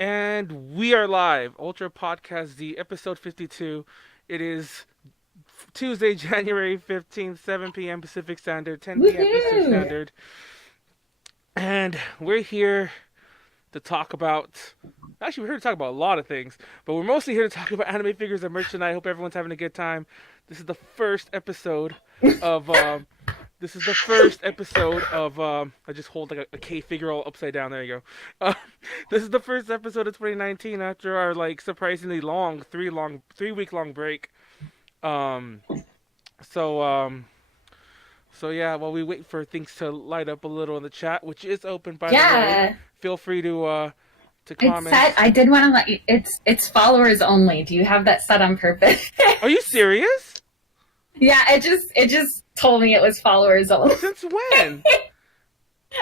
And we are live. Ultra Podcast Z, episode 52. It is Tuesday, January 15th, 7 p.m. Pacific Standard, 10 p.m. Eastern Woohoo! Standard. And we're here to talk about. Actually, we're here to talk about a lot of things, but we're mostly here to talk about anime figures and merch tonight. I hope everyone's having a good time. This is the first episode of. This is the first episode of. I just hold like a K figure all upside down. There you go. This is the first episode of 2019 after our like surprisingly long 3 week long break. Um. So So yeah, while we wait for things to light up a little in the chat, which is open by the way, Yeah, feel free to it's comment. set. I did want to let you. It's followers only. Do you have that set on purpose? Are you serious? Yeah, it just told me it was followers only. Since when?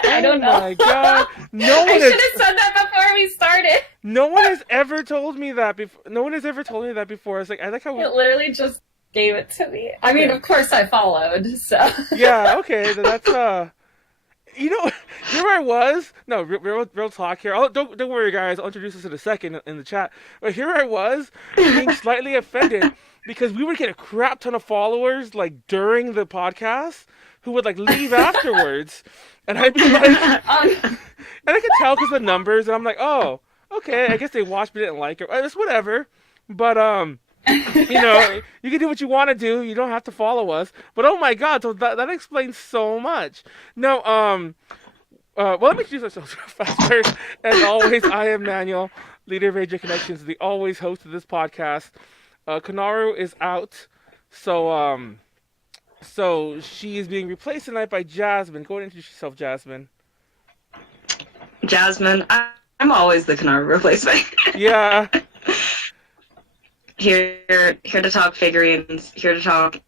I don't know. Oh my god! No I one should has have said that before we started. no one has ever told me that before. No one has ever told me that before. I like how It literally just gave it to me. I mean, Okay. of course I followed. So yeah. Okay, that's You know, here I was. No, real talk here. Don't worry, guys. I'll introduce this in a second in the chat. But here I was, being slightly offended because we would get a crap ton of followers like during the podcast who would like leave afterwards, and I'd be like, and I could tell because the numbers, and I'm like, oh, okay, I guess they watched but didn't like it. It's whatever. But you can do what you want to do. You don't have to follow us. But oh my god, so that explains so much. No, well, let me introduce ourselves real fast first. As always, I am Manuel, leader of AJ Connections, the always host of this podcast. Kanaru is out, so she is being replaced tonight by Jasmine. Go ahead and introduce yourself, Jasmine. Jasmine, I'm always the Kenneth replacement. Yeah. here to talk figurines, here to talk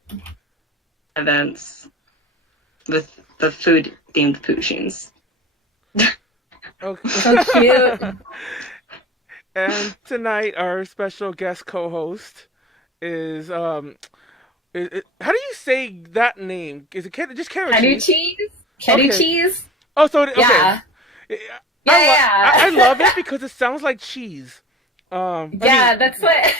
events with the food themed Pooshins. Okay. so cute. And tonight, our special guest co-host is how do you say that name? Is it just kerucchis? Kerucchis. Oh, so okay. Yeah. I Yeah. love it because it sounds like cheese. I Yeah, mean, that's what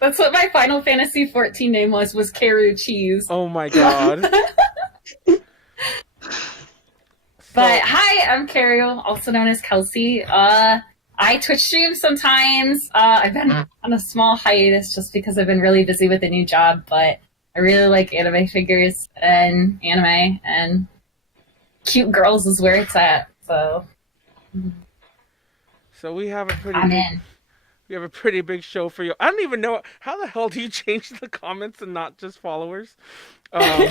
that's what my Final Fantasy 14 name was kerucchis. oh my god. But hi, I'm Carol, also known as Kelsey. I Twitch stream sometimes. I've been on a small hiatus just because I've been really busy with a new job, but I really like anime figures and anime, and cute girls is where it's at. So we have I'm in. we have a pretty big show for you. I don't even know how the hell do you change the comments and not just followers. Um,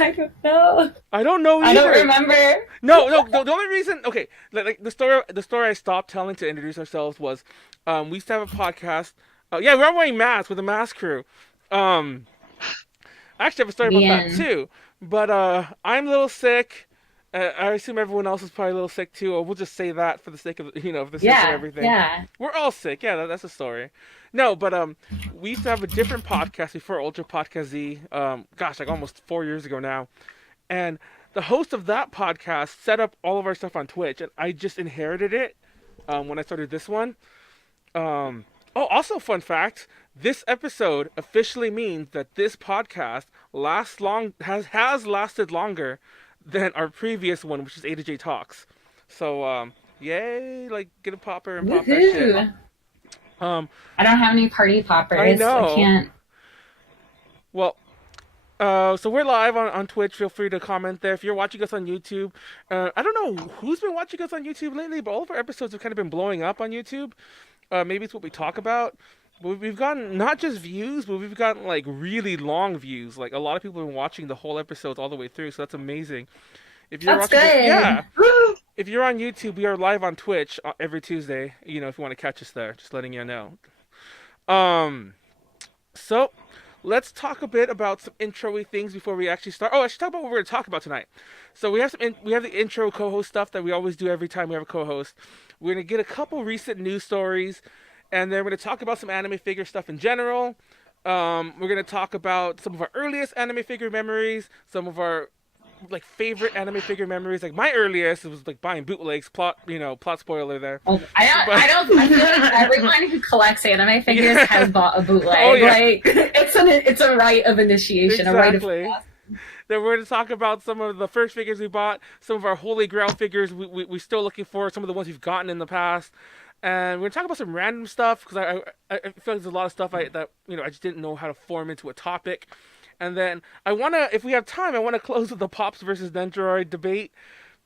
I don't know. I don't know either. I don't remember. No. The only reason, okay, like the story I stopped telling to introduce ourselves was, we used to have a podcast. Yeah, we're all wearing masks with a mask crew. I actually have a story about that Man. too. But I'm a little sick. I assume everyone else is probably a little sick too. Or we'll just say that for the sake of for the sake of Yeah, everything. yeah. We're all sick. Yeah, that's a story. No, but we used to have a different podcast before Ultra Podcast Z. Gosh, like almost 4 years ago now. And the host of that podcast set up all of our stuff on Twitch, and I just inherited it when I started this one. Also, fun fact: this episode officially means that this podcast has lasted longer than our previous one, which is A to J Talks. So, yay! Like, get a popper and pop that shit. Woohoo. I I don't have any party poppers. I know. I can't. Well, so we're live on Twitch. Feel free to comment there. If you're watching us on YouTube, I don't know who's been watching us on YouTube lately, but all of our episodes have kind of been blowing up on YouTube. Maybe it's what we talk about. But we've gotten not just views, but we've gotten like really long views. Like a lot of people have been watching the whole episodes all the way through, so that's amazing. If you're That's watching good. yeah. Woo! If you're on YouTube, we are live on Twitch every Tuesday. If you want to catch us there, just letting you know. So let's talk a bit about some intro-y things before we actually start. Oh, I should talk about what we're going to talk about tonight. So we have we have the intro co-host stuff that we always do every time we have a co-host. We're going to get a couple recent news stories, and then we're going to talk about some anime figure stuff in general. We're going to talk about some of our earliest anime figure memories, some of our like favorite anime figure memories. Like my earliest, it was like buying bootlegs. Plot spoiler there. Oh, I feel like everyone who collects anime figures has bought a bootleg. Oh, yeah. Like it's a rite of initiation, Exactly. a rite of passage. Then we're going to talk about some of the first figures we bought, some of our holy grail figures we're still looking for, some of the ones we've gotten in the past, and we're going to talk about some random stuff because I feel like there's a lot of stuff I just didn't know how to form into a topic. And then if we have time, I want to close with the Pops versus Nendoroid debate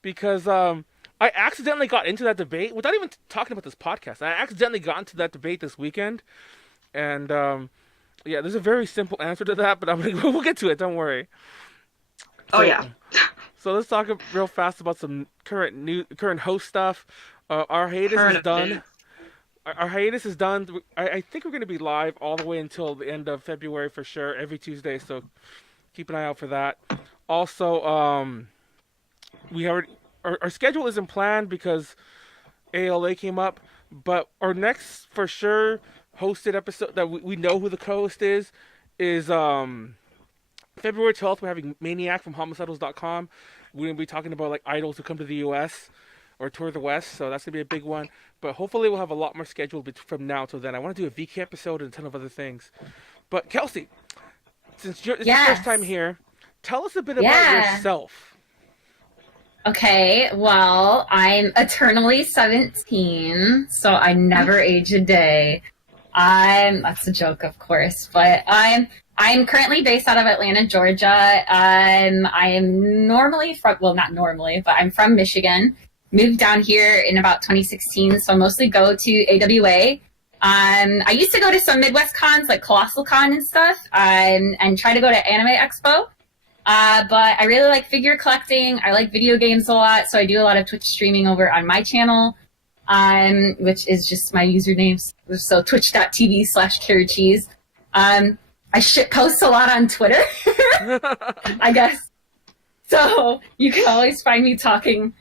because I accidentally got into that debate without even talking about this podcast. I accidentally got into that debate this weekend, and yeah, there's a very simple answer to that, but we'll get to it. Don't worry. So let's talk real fast about some current host stuff. Our hiatus is done. Our hiatus is done. I think we're going to be live all the way until the end of February for sure, every Tuesday. So keep an eye out for that. Also, our schedule isn't planned because ALA came up, but our next for sure hosted episode that we know who the co-host is February 12th. We're having Maniac from homicidals.com. We're going to be talking about like idols who come to the US or tour the West, so that's going to be a big one. But hopefully we'll have a lot more scheduled from now till then. I want to do a VK episode and a ton of other things. But Kelsey, since it's your first time here, tell us a bit about yourself. Okay, well, I'm eternally 17, so I never age a day. That's a joke, of course, but I'm currently based out of Atlanta, Georgia. I am normally not normally, but I'm from Michigan. Moved down here in about 2016, so I mostly go to AWA. I used to go to some Midwest cons like Colossal Con and stuff, and try to go to Anime Expo. But I really like figure collecting. I like video games a lot, so I do a lot of Twitch streaming over on my channel, which is just my username. So twitch.tv/kerucchis. I shit post a lot on Twitter, I guess. So you can always find me talking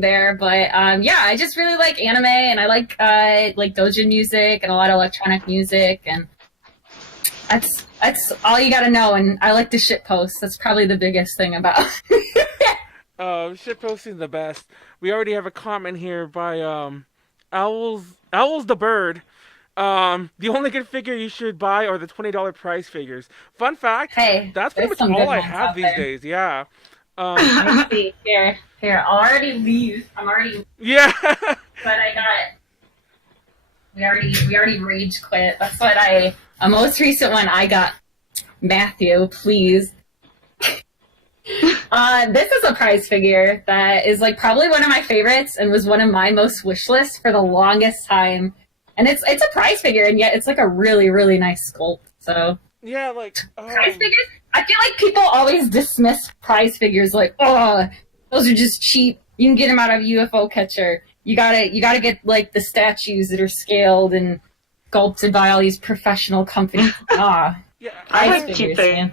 there. But yeah, I just really like anime, and I like doujin music and a lot of electronic music, and that's all you gotta know. And I like to shit post. That's probably the biggest thing about. Shit posting the best. We already have a comment here by Owls the Bird. The only good figure you should buy are the $20 prize figures. Fun fact, hey, that's pretty much all I have these days. Yeah. Let's see. Here. I'll already leave. I'm already. Yeah. But we already rage quit. That's what a most recent one I got. Matthew, please. This is a prize figure that is like probably one of my favorites and was one of my most wish lists for the longest time. And it's a prize figure, and yet it's like a really, really nice sculpt. So yeah, like prize figures. I feel like people always dismiss prize figures like, oh, those are just cheap. You can get them out of UFO Catcher. You gotta get like the statues that are scaled and sculpted by all these professional companies. Yeah, I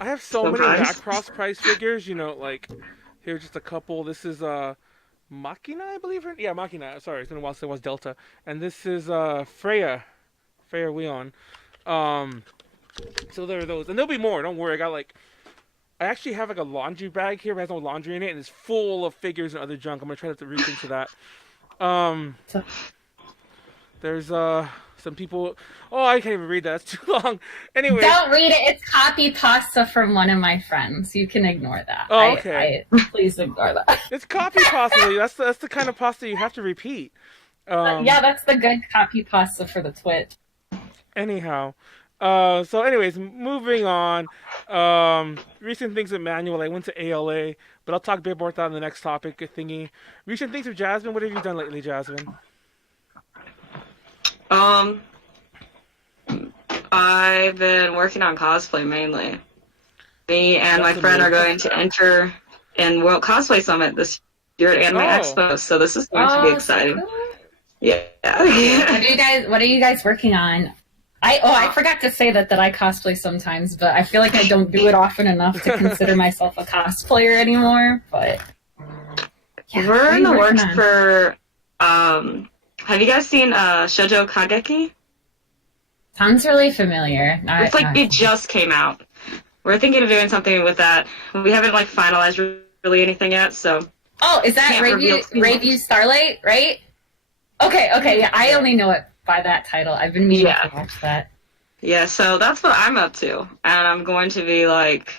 have so many Macross prize figures. Like here's just a couple. This is Machina, I believe. Yeah, Machina. Sorry, it's been a while since it was Delta. And this is Freya Weon. So there are those, and there'll be more. Don't worry. I actually have like a laundry bag here, but it has no laundry in it, and it's full of figures and other junk. I'm gonna try to reach into that. There's some people. Oh, I can't even read that. It's too long. Anyway. Don't read it. It's copy pasta from one of my friends. You can ignore that. Oh, okay. Please ignore that. It's copy pasta. That's the kind of pasta you have to repeat. Yeah, that's the good copy pasta for the Twitch. Anyhow. So anyways, moving on. Recent things with Manuel. I went to ALA, but I'll talk a bit more about that in the next topic thingy. Recent things with Jasmine. What have you done lately, Jasmine? I've been working on cosplay mainly. Me and my friend are going to enter in World Cosplay Summit this year at Anime Expo, so this is going to be exciting. So cool. Yeah. What are you guys working on? I forgot to say that I cosplay sometimes, but I feel like I don't do it often enough to consider myself a cosplayer anymore. But yeah, we're in the works for. Have you guys seen Shoujo Kageki? Sounds really familiar. It just came out. We're thinking of doing something with that. We haven't finalized really anything yet, so. Oh, is that Can't reveal too much. Rayview Starlight, right? Okay, yeah, I only know it by that title. I've been meaning to watch that. Yeah, so that's what I'm up to. And I'm going to be like,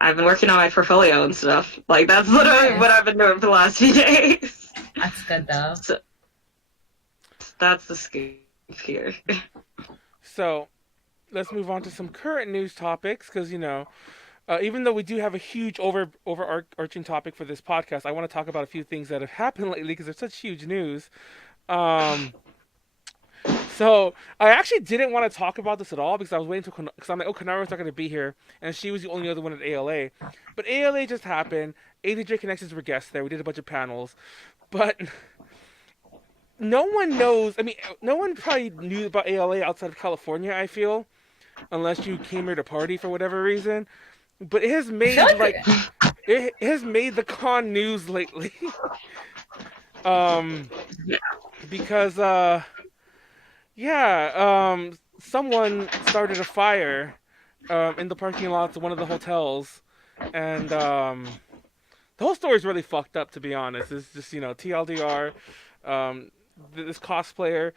I've been working on my portfolio and stuff. Like, that's literally what I've been doing for the last few days. That's good, though. So, that's the scoop here. So, let's move on to some current news topics, because, you know, even though we do have a huge overarching topic for this podcast, I want to talk about a few things that have happened lately, because they're such huge news. So, I actually didn't want to talk about this at all, because I was waiting because I'm like, oh, Kanara's not going to be here, and she was the only other one at ALA. But ALA just happened. ADJ Connections were guests there. We did a bunch of panels. But no one knows, I mean, no one probably knew about ALA outside of California, I feel, unless you came here to party for whatever reason. But it has made, it has made the con news lately. Because, someone started a fire in the parking lots of one of the hotels, and the whole story is really fucked up, to be honest. It's just, you know, TLDR. This cosplayer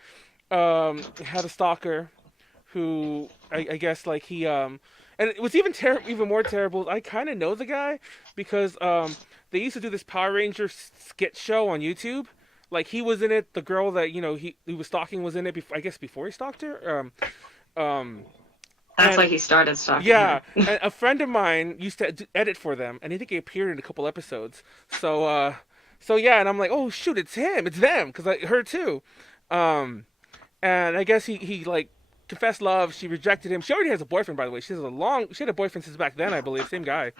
had a stalker who I guess like he and it was even more terrible. I kind of know the guy because they used to do this Power Ranger skit show on YouTube. Like, he was in it. The girl that, you know, he was stalking was in it. I guess before he stalked her. That's like he started stalking. Yeah, and a friend of mine used to edit for them, and I think he appeared in a couple episodes. So yeah, and I'm like, oh shoot, it's him, it's them, because her too. And I guess he like confessed love. She rejected him. She already has a boyfriend, by the way. She had a boyfriend since back then, I believe, same guy.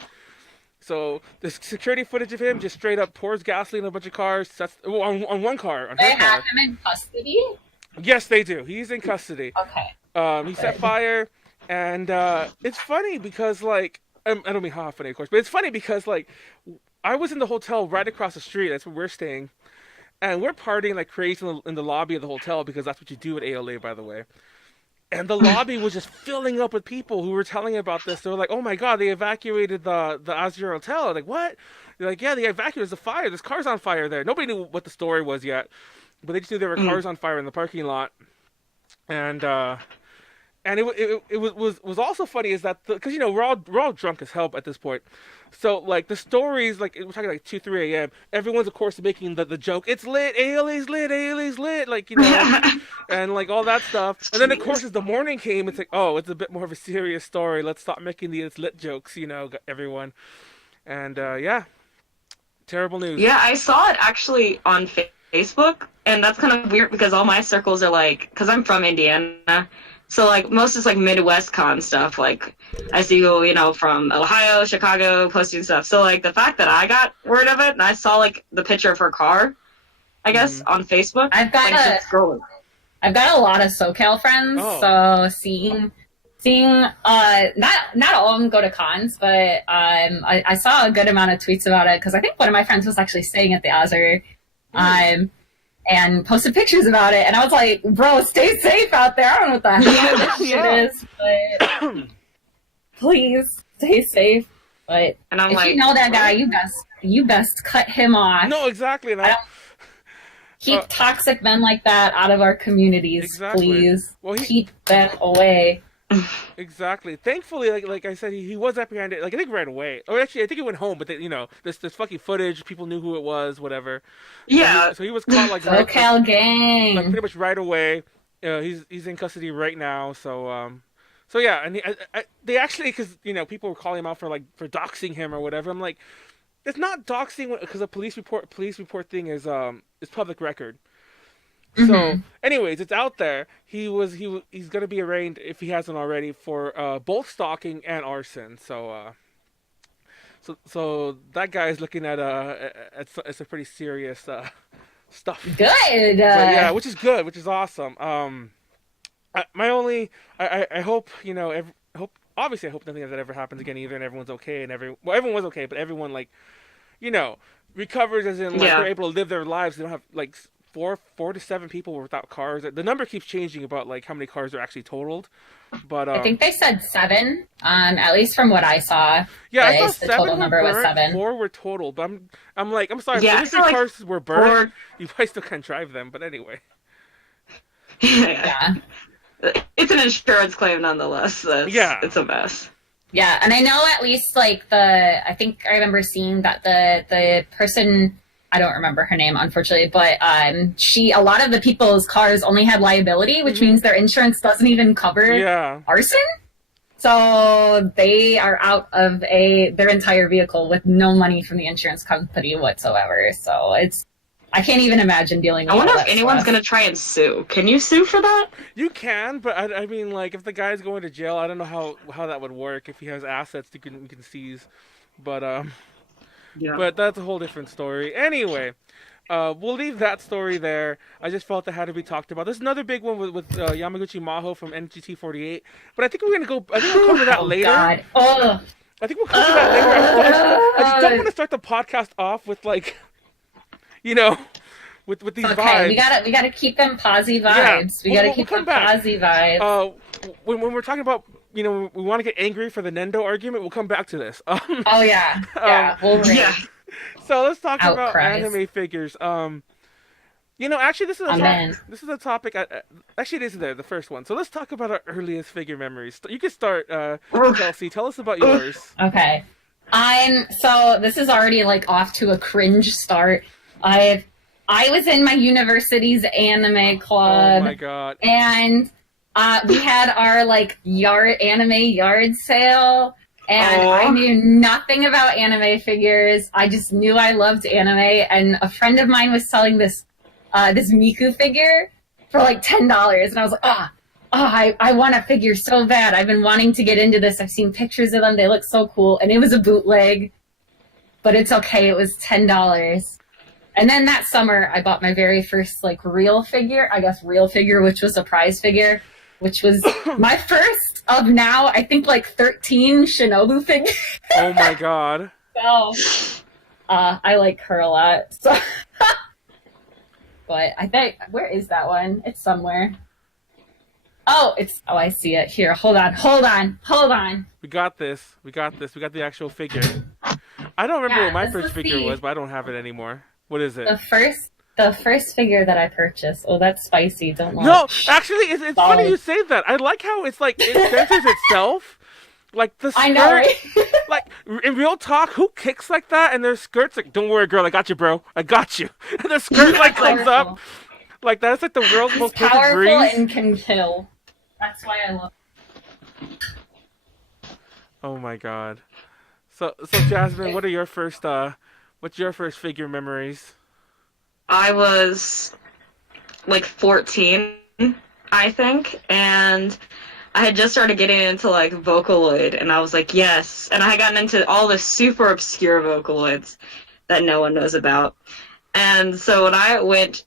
So the security footage of him just straight up pours gasoline on a bunch of cars. That's on one car. On they her have car. him in custody? Yes, they do. He's in custody. Okay. He set fire, and it's funny because, like, I don't mean how funny, of course, but it's funny because, like, I was in the hotel right across the street. That's where we're staying, and we're partying like crazy in the lobby of the hotel, because that's what you do at ALA, by the way. And the lobby was just filling up with people who were telling about this. They were like, "Oh my god, they evacuated the Azure Hotel." I'm like, what? They're like, "Yeah, they evacuated. There's a fire. There's cars on fire there." Nobody knew what the story was yet, but they just knew there were cars on fire in the parking lot. And it was also funny is that, because, you know, we're all drunk as hell at this point. So, like, the stories, like, we're talking like 2-3 a.m. Everyone's, of course, making the joke. It's lit. ALA's lit. Like, you know, and like all that stuff. And then, of course, as the morning came, it's like, oh, it's a bit more of a serious story. Let's stop making the it's lit jokes, you know, everyone. And yeah, terrible news. Yeah, I saw it actually on Facebook, and that's kind of weird because all my circles are like, because I'm from Indiana. So, like, most is, like, Midwest con stuff. Like, I see people, you know, from Ohio, Chicago, posting stuff. So, like, the fact that I got word of it, and I saw, like, the picture of her car, I guess, on Facebook. I've got a lot of SoCal friends, so seeing not all of them go to cons, but I saw a good amount of tweets about it, because I think one of my friends was actually staying at the Azure. And posted pictures about it, and I was like, bro, stay safe out there. I don't know what the hell this shit is, but please stay safe. But and I'm if like, you know that guy, you best cut him off. No, exactly. And keep toxic men like that out of our communities, please. Well, keep them away. Exactly. Thankfully, like I said, he was apprehended. Like, I think right away. Or actually, I think he went home. But you know, this fucking footage. People knew who it was. Whatever. Yeah. So he was caught like SoCal gang. Like, pretty much right away. He's in custody right now. So yeah. And they actually, because, you know, people were calling him out for doxing him or whatever. I'm like, it's not doxing, because a police report thing is public record. So, anyways, it's out there. He's gonna be arraigned, if he hasn't already, for both stalking and arson. So that guy is looking at some pretty serious stuff. Good. Yeah, which is good, which is awesome. I hope, you know, obviously I hope nothing like that ever happens again either, and everyone's okay, and everyone was okay, but everyone, like, you know, recovers, as in, like, they're able to live their lives. They don't have, like, four to seven people were without cars. The number keeps changing about like how many cars are actually totaled. But I think they said 7, at least from what I saw. Yeah, I saw the 7 total were number was burnt, 7. 4 were totaled. But I'm sorry, Yeah, if 23 cars were burnt, you probably still can't drive them. But anyway. Yeah. It's an insurance claim nonetheless. It's a mess. Yeah, and I know at least like I think I remember seeing that the person, I don't remember her name unfortunately, but a lot of the people's cars only had liability, which means their insurance doesn't even cover arson. So they are out of their entire vehicle with no money from the insurance company whatsoever. So I can't even imagine dealing with I wonder all if that anyone's stuff. going to try and sue. Can you sue for that? You can, but I mean, like, if the guy's going to jail, I don't know how that would work. If he has assets you can seize. But, but that's a whole different story. Anyway, we'll leave that story there. I just felt that had to be talked about. There's another big one with Yamaguchi Maho from NGT48. But I think we'll cover that later. God. Oh. I think we'll cover that later. I just don't want to start the podcast off with, like... You know, with these vibes. Okay, we gotta keep them posy vibes. Yeah. We gotta keep them posy vibes. When we're talking about, we want to get angry for the Nendo argument, we'll come back to this. Oh yeah, we'll read. Yeah. So let's talk about Outcries. anime figures. Actually, this is a topic. Actually, it is the first one. So let's talk about our earliest figure memories. You can start, Kelsey. Tell us about yours. Okay. So this is already like off to a cringe start. I was in my university's anime club. Oh my god! And we had our like anime yard sale, and I knew nothing about anime figures. I just knew I loved anime, and a friend of mine was selling this Miku figure for like $10, and I was like, I want a figure so bad. I've been wanting to get into this. I've seen pictures of them. They look so cool, and it was a bootleg, but it's okay. It was $10. And then that summer, I bought my very first, like, real figure, which was a prize figure, which was my first of now, I think, like, 13 Shinobu figures. Oh, my God. So, I like her a lot. So, but I think, where is that one? It's somewhere. Oh, I see it. Here, hold on. We got this. We got the actual figure. I don't remember what my first figure was, but I don't have it anymore. What is it? The first figure that I purchased. Oh, that's spicy. Don't lie. No, actually, it's funny you say that. I like how it's like it censors itself. Like the skirt. I know, right? Like in real talk, who kicks like that? And their skirts like, "Don't worry, girl, I got you, bro. I got you." And their skirt like comes up. Like that's like the world's most perfect breeze. Powerful and can kill. That's why I love it. Oh my god. So Jasmine, what's your first figure memories? I was like 14, I think, and I had just started getting into like Vocaloid, and I was like, yes. And I had gotten into all the super obscure Vocaloids that no one knows about. And so when I went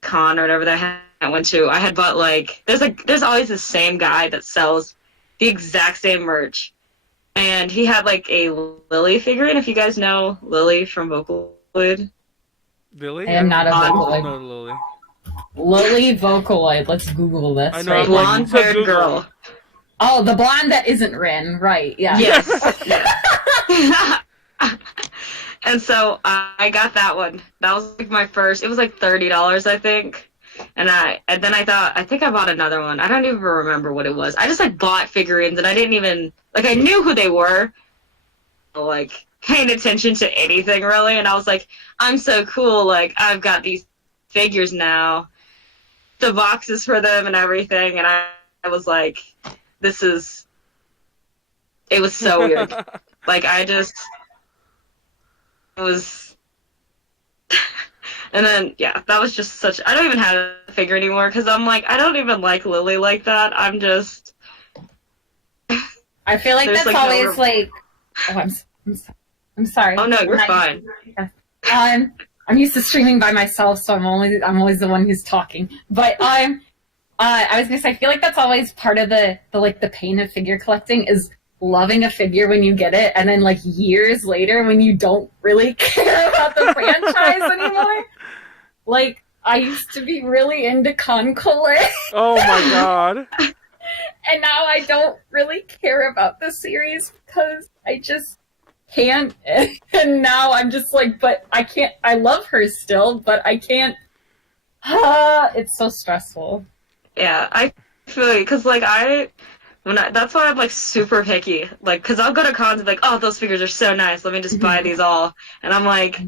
con or whatever that I went to, I had bought like there's always the same guy that sells the exact same merch. And he had like a Lily figurine, if you guys know Lily from Vocaloid. Lily? I am not a Vocaloid. No, Lily. Lily Vocaloid. Let's Google this. I know, right? Blonde-haired girl. Oh, the blonde that isn't Rin, right? Yeah. Yes. And so I got that one. That was like my first. It was like $30, I think. And then I think I bought another one. I don't even remember what it was. I just like bought figurines, and I didn't even like I knew who they were. Like paying attention to anything really, and I was like, I'm so cool. Like I've got these figures now, the boxes for them and everything, and I was like, it was so weird. Like it was. And then, yeah, that was just I don't even have a figure anymore, because I'm like, I don't even like Lily like that. I'm just... I feel like that's like always like... Oh, I'm sorry. Oh, no, you're fine. I'm used to streaming by myself, so I'm always the one who's talking. But I was going to say, I feel like that's always part of the pain of figure collecting is loving a figure when you get it, and then like years later when you don't really care about the franchise anymore. Like, I used to be really into Concolor, Oh my god. and now I don't really care about the series because I just can't. And now I'm just like, but I can't. I love her still, but I can't. It's so stressful. Yeah, I feel like, because, like, that's why I'm, like, super picky. Like, because I'll go to cons and be like, oh, those figures are so nice, let me just buy these all. And I'm like,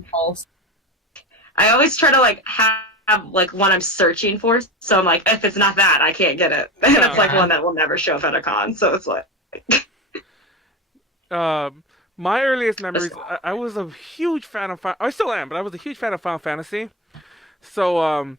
I always try to, like, have, like, one I'm searching for. So I'm like, if it's not that, I can't get it. And it's, like, one that will never show up at a con. So it's like... My earliest memories, I was a huge fan of I still am, but I was a huge fan of Final Fantasy. So,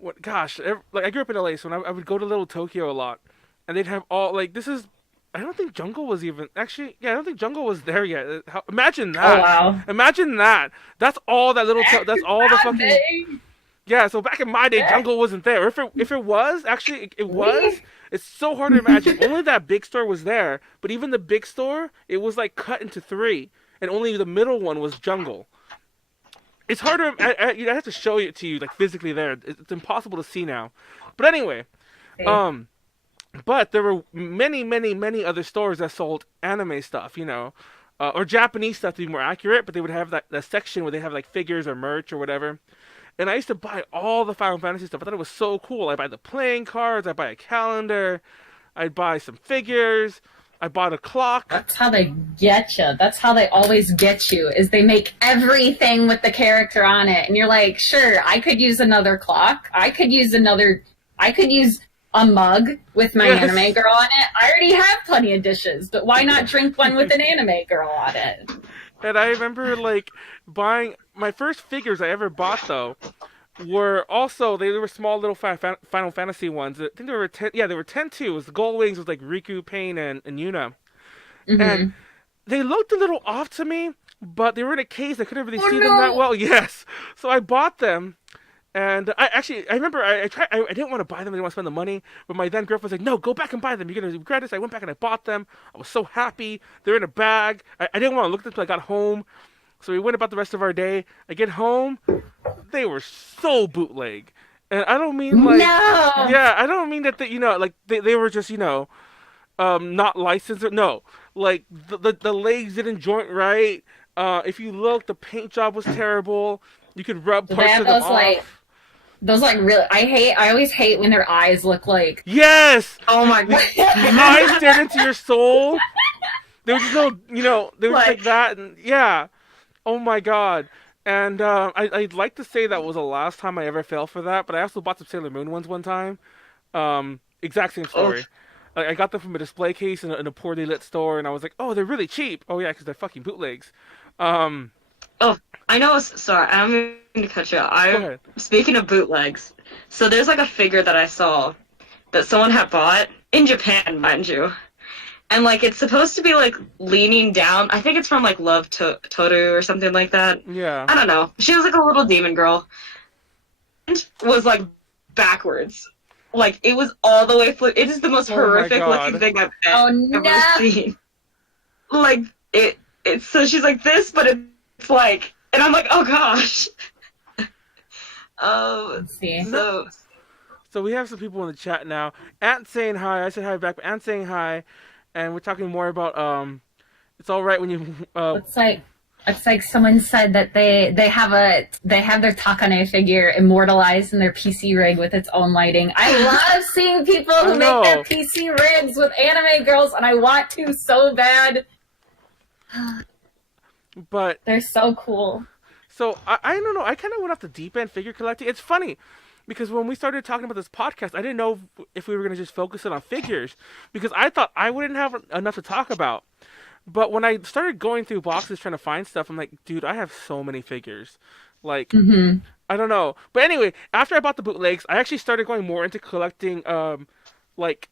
like I grew up in LA, so I would go to Little Tokyo a lot, and they'd have all like I don't think Jungle was even actually. Yeah, I don't think Jungle was there yet. Imagine that. Oh wow! Imagine that. That's all that that's all the fucking. Yeah, so back in my day, Jungle wasn't there. Or if it was, actually, it was. It's so hard to imagine. Only that big store was there, but even the big store, it was like cut into 3, and only the middle one was Jungle. It's hard to. I have to show it to you, like physically there. It's impossible to see now. But anyway, but there were many, many, many other stores that sold anime stuff, or Japanese stuff to be more accurate. But they would have that section where they have like figures or merch or whatever. And I used to buy all the Final Fantasy stuff. I thought it was so cool. I'd buy the playing cards. I'd buy a calendar. I'd buy some figures. I bought a clock. That's how they get you. That's how they always get you, is they make everything with the character on it. And you're like, sure, I could use another clock. I could use a mug with my anime girl on it. I already have plenty of dishes, but why not drink one with an anime girl on it? And I remember, like, buying... My first figures I ever bought, though, were also... They were small little Final Fantasy ones. I think they were 10... Yeah, they were 10 too. It was the Gold Wings with, like, Riku, Pain, and Yuna. Mm-hmm. And they looked a little off to me, but they were in a case. I couldn't really see them that well. Yes. So I bought them. And I remember I didn't want to buy them. I didn't want to spend the money. But my then girlfriend was like, no, go back and buy them. You're going to regret it. So I went back and I bought them. I was so happy. They're in a bag. I didn't want to look at them until I got home. So we went about the rest of our day. I get home. They were so bootleg. And I don't mean like... No! Yeah, I don't mean that, like they were just, not licensed. No. Like, the legs didn't joint right. If you look, the paint job was terrible. You could rub parts of them off. Those like really, I always hate when their eyes look like. Yes. Oh my god. The eyes stared into your soul. There was no, they were like that, and yeah. Oh my god. And I'd like to say that was the last time I ever fell for that, but I also bought some Sailor Moon ones one time. Exact same story. I got them from a display case in a poorly lit store, and I was like, oh, they're really cheap. Oh yeah, because they're fucking bootlegs. Oh, I know. Sorry, I don't mean to cut you off. Speaking of bootlegs, so there's like a figure that I saw that someone had bought in Japan, mind you, and like it's supposed to be like leaning down. I think it's from like Love Toru or something like that. Yeah. I don't know. She was like a little demon girl. And was like backwards. Like it was all the way flipped. It is the most horrific looking thing I've ever seen. Like it's so she's like this, but it's like, and I'm like, oh gosh. Let's see. So we have some people in the chat now. Ant saying hi. I said hi back. But Ant saying hi, and we're talking more about it's all right when you. It's like someone said that they have their Takane figure immortalized in their PC rig with its own lighting. I love seeing people who make their PC rigs with anime girls, and I want to so bad. But they're so cool. So I don't know. I kind of went off the deep end figure collecting. It's funny because when we started talking about this podcast, I didn't know if we were going to just focus it on figures because I thought I wouldn't have enough to talk about. But when I started going through boxes trying to find stuff, I'm like, dude, I have so many figures. Like, I don't know. But anyway, after I bought the bootlegs, I actually started going more into collecting like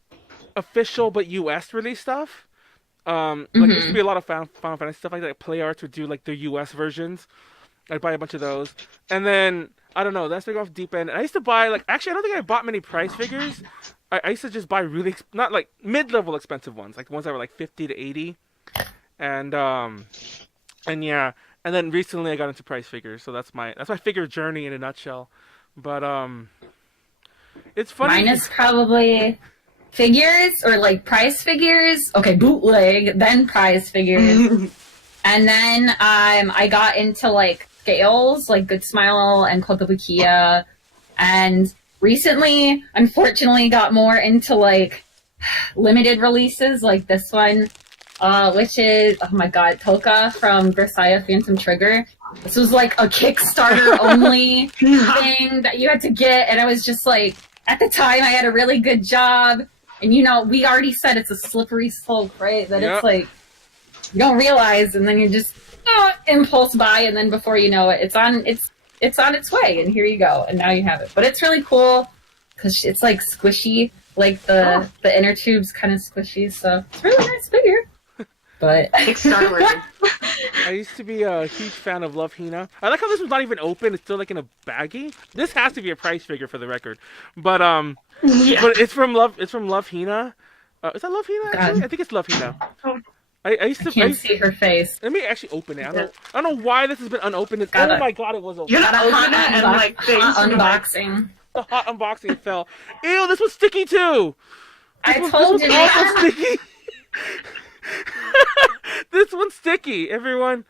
official but US release stuff. Like there used to be a lot of Final Fantasy stuff like that. Play Arts would do like their US versions. I'd buy a bunch of those, and then I don't know. That's going off deep end. And I used to buy like I don't think I bought many price figures. I used to just buy really not like mid-level expensive ones, like the ones that were like 50 to 80, and yeah. And then recently I got into price figures, so that's my figure journey in a nutshell. But it's funny. Mine is probably figures or like prize figures. Okay, bootleg, then prize figures. And then I got into like scales, like Good Smile and Kotobukiya. And recently, unfortunately, got more into like limited releases like this one, which is, oh my god, Toka from Versailles Phantom Trigger. This was like a Kickstarter only thing that you had to get. And I was just like, at the time I had a really good job. And you know, we already said it's a slippery slope, right? That It's like, you don't realize, and then you just impulse buy, and then before you know it, it's on its way, and here you go, and now you have it. But it's really cool because it's like squishy, like the inner tube's kind of squishy, so it's a really nice figure. But Kickstarter. I used to be a huge fan of Love Hina. I like how this one's not even open; it's still like in a baggie. This has to be a price figure for the record, but but it's from Love Hina. Is that Love Hina? I think it's Love Hina. I can't see her face. Let me actually open it. I don't know why this has been unopened. Oh my god, it was open. You gotta open it and like unboxing. The hot unboxing fell. Ew, this was sticky too. I told you. This one's sticky. This one's sticky, everyone.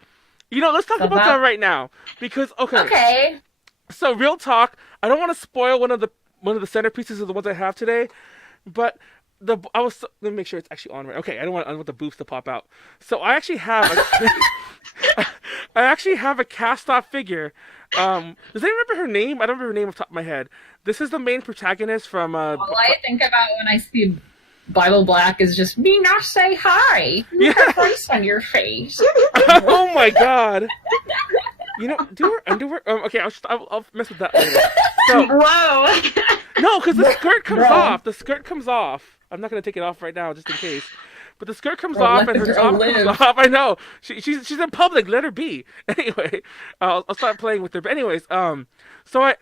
You know, let's talk about that right now because okay. So real talk. I don't want to spoil one of the centerpieces of the ones I have today, but. Let me make sure it's actually on right. Okay, I don't want the boobs to pop out. So I actually have a cast-off figure. Does anyone remember her name? I don't remember her name off the top of my head. This is the main protagonist from. All I think about when I see Bible Black is just me not say hi. You have ice on your face. Oh my god. You know, do her underwear? Okay, I'll mess with that later. So, whoa. No, because the skirt comes off. The skirt comes off. I'm not gonna take it off right now, just in case. But the skirt comes off and her top comes off. I know. She's in public. Let her be. Anyway, I'll start playing with her. But anyways, so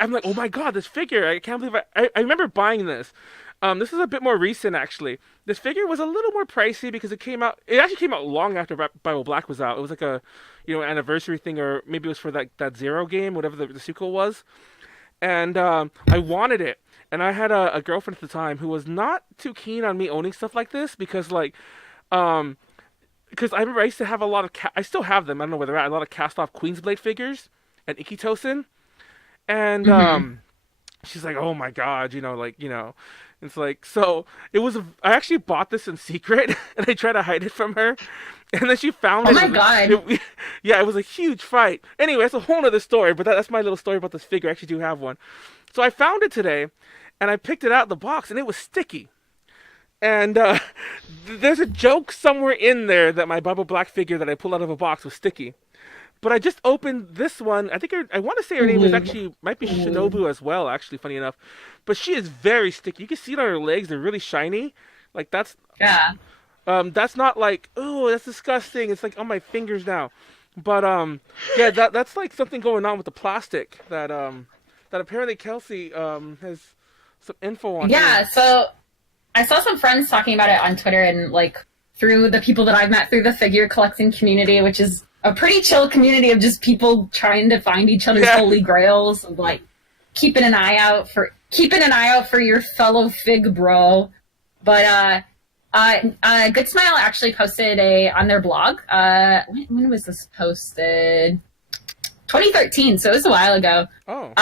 I'm like, oh my god, this figure! I can't believe I remember buying this. This is a bit more recent, actually. This figure was a little more pricey because it actually came out long after Bible Black was out. It was like a, anniversary thing, or maybe it was for that Zero game, whatever the sequel was. And I wanted it. And I had a girlfriend at the time who was not too keen on me owning stuff like this because, because I remember I used to have a lot of, I still have them, I don't know where they're at, a lot of cast-off Queensblade figures and Ikitosen. And she's like, oh my god, it's like, so it was, I actually bought this in secret and I tried to hide it from her. And then she found it. Oh my god. It was a huge fight. Anyway, that's a whole other story, but that's my little story about this figure. I actually do have one. So I found it today and I picked it out of the box and it was sticky. And there's a joke somewhere in there that my Bible Black figure that I pulled out of a box was sticky. But I just opened this one. I think I want to say her name is actually, might be Shinobu as well, actually, funny enough. But she is very sticky. You can see it on her legs. They're really shiny. Like, that's... Yeah. That's not like, oh, that's disgusting. It's like on my fingers now. But, yeah, that's like something going on with the plastic that apparently Kelsey, has some info on. Yeah, here. So I saw some friends talking about it on Twitter and, like, through the people that I've met through the figure collecting community, which is a pretty chill community of just people trying to find each other's holy grails, of, like, keeping an eye out for your fellow fig bro. But Good Smile actually posted on their blog. When was this posted? 2013, so it was a while ago. Oh.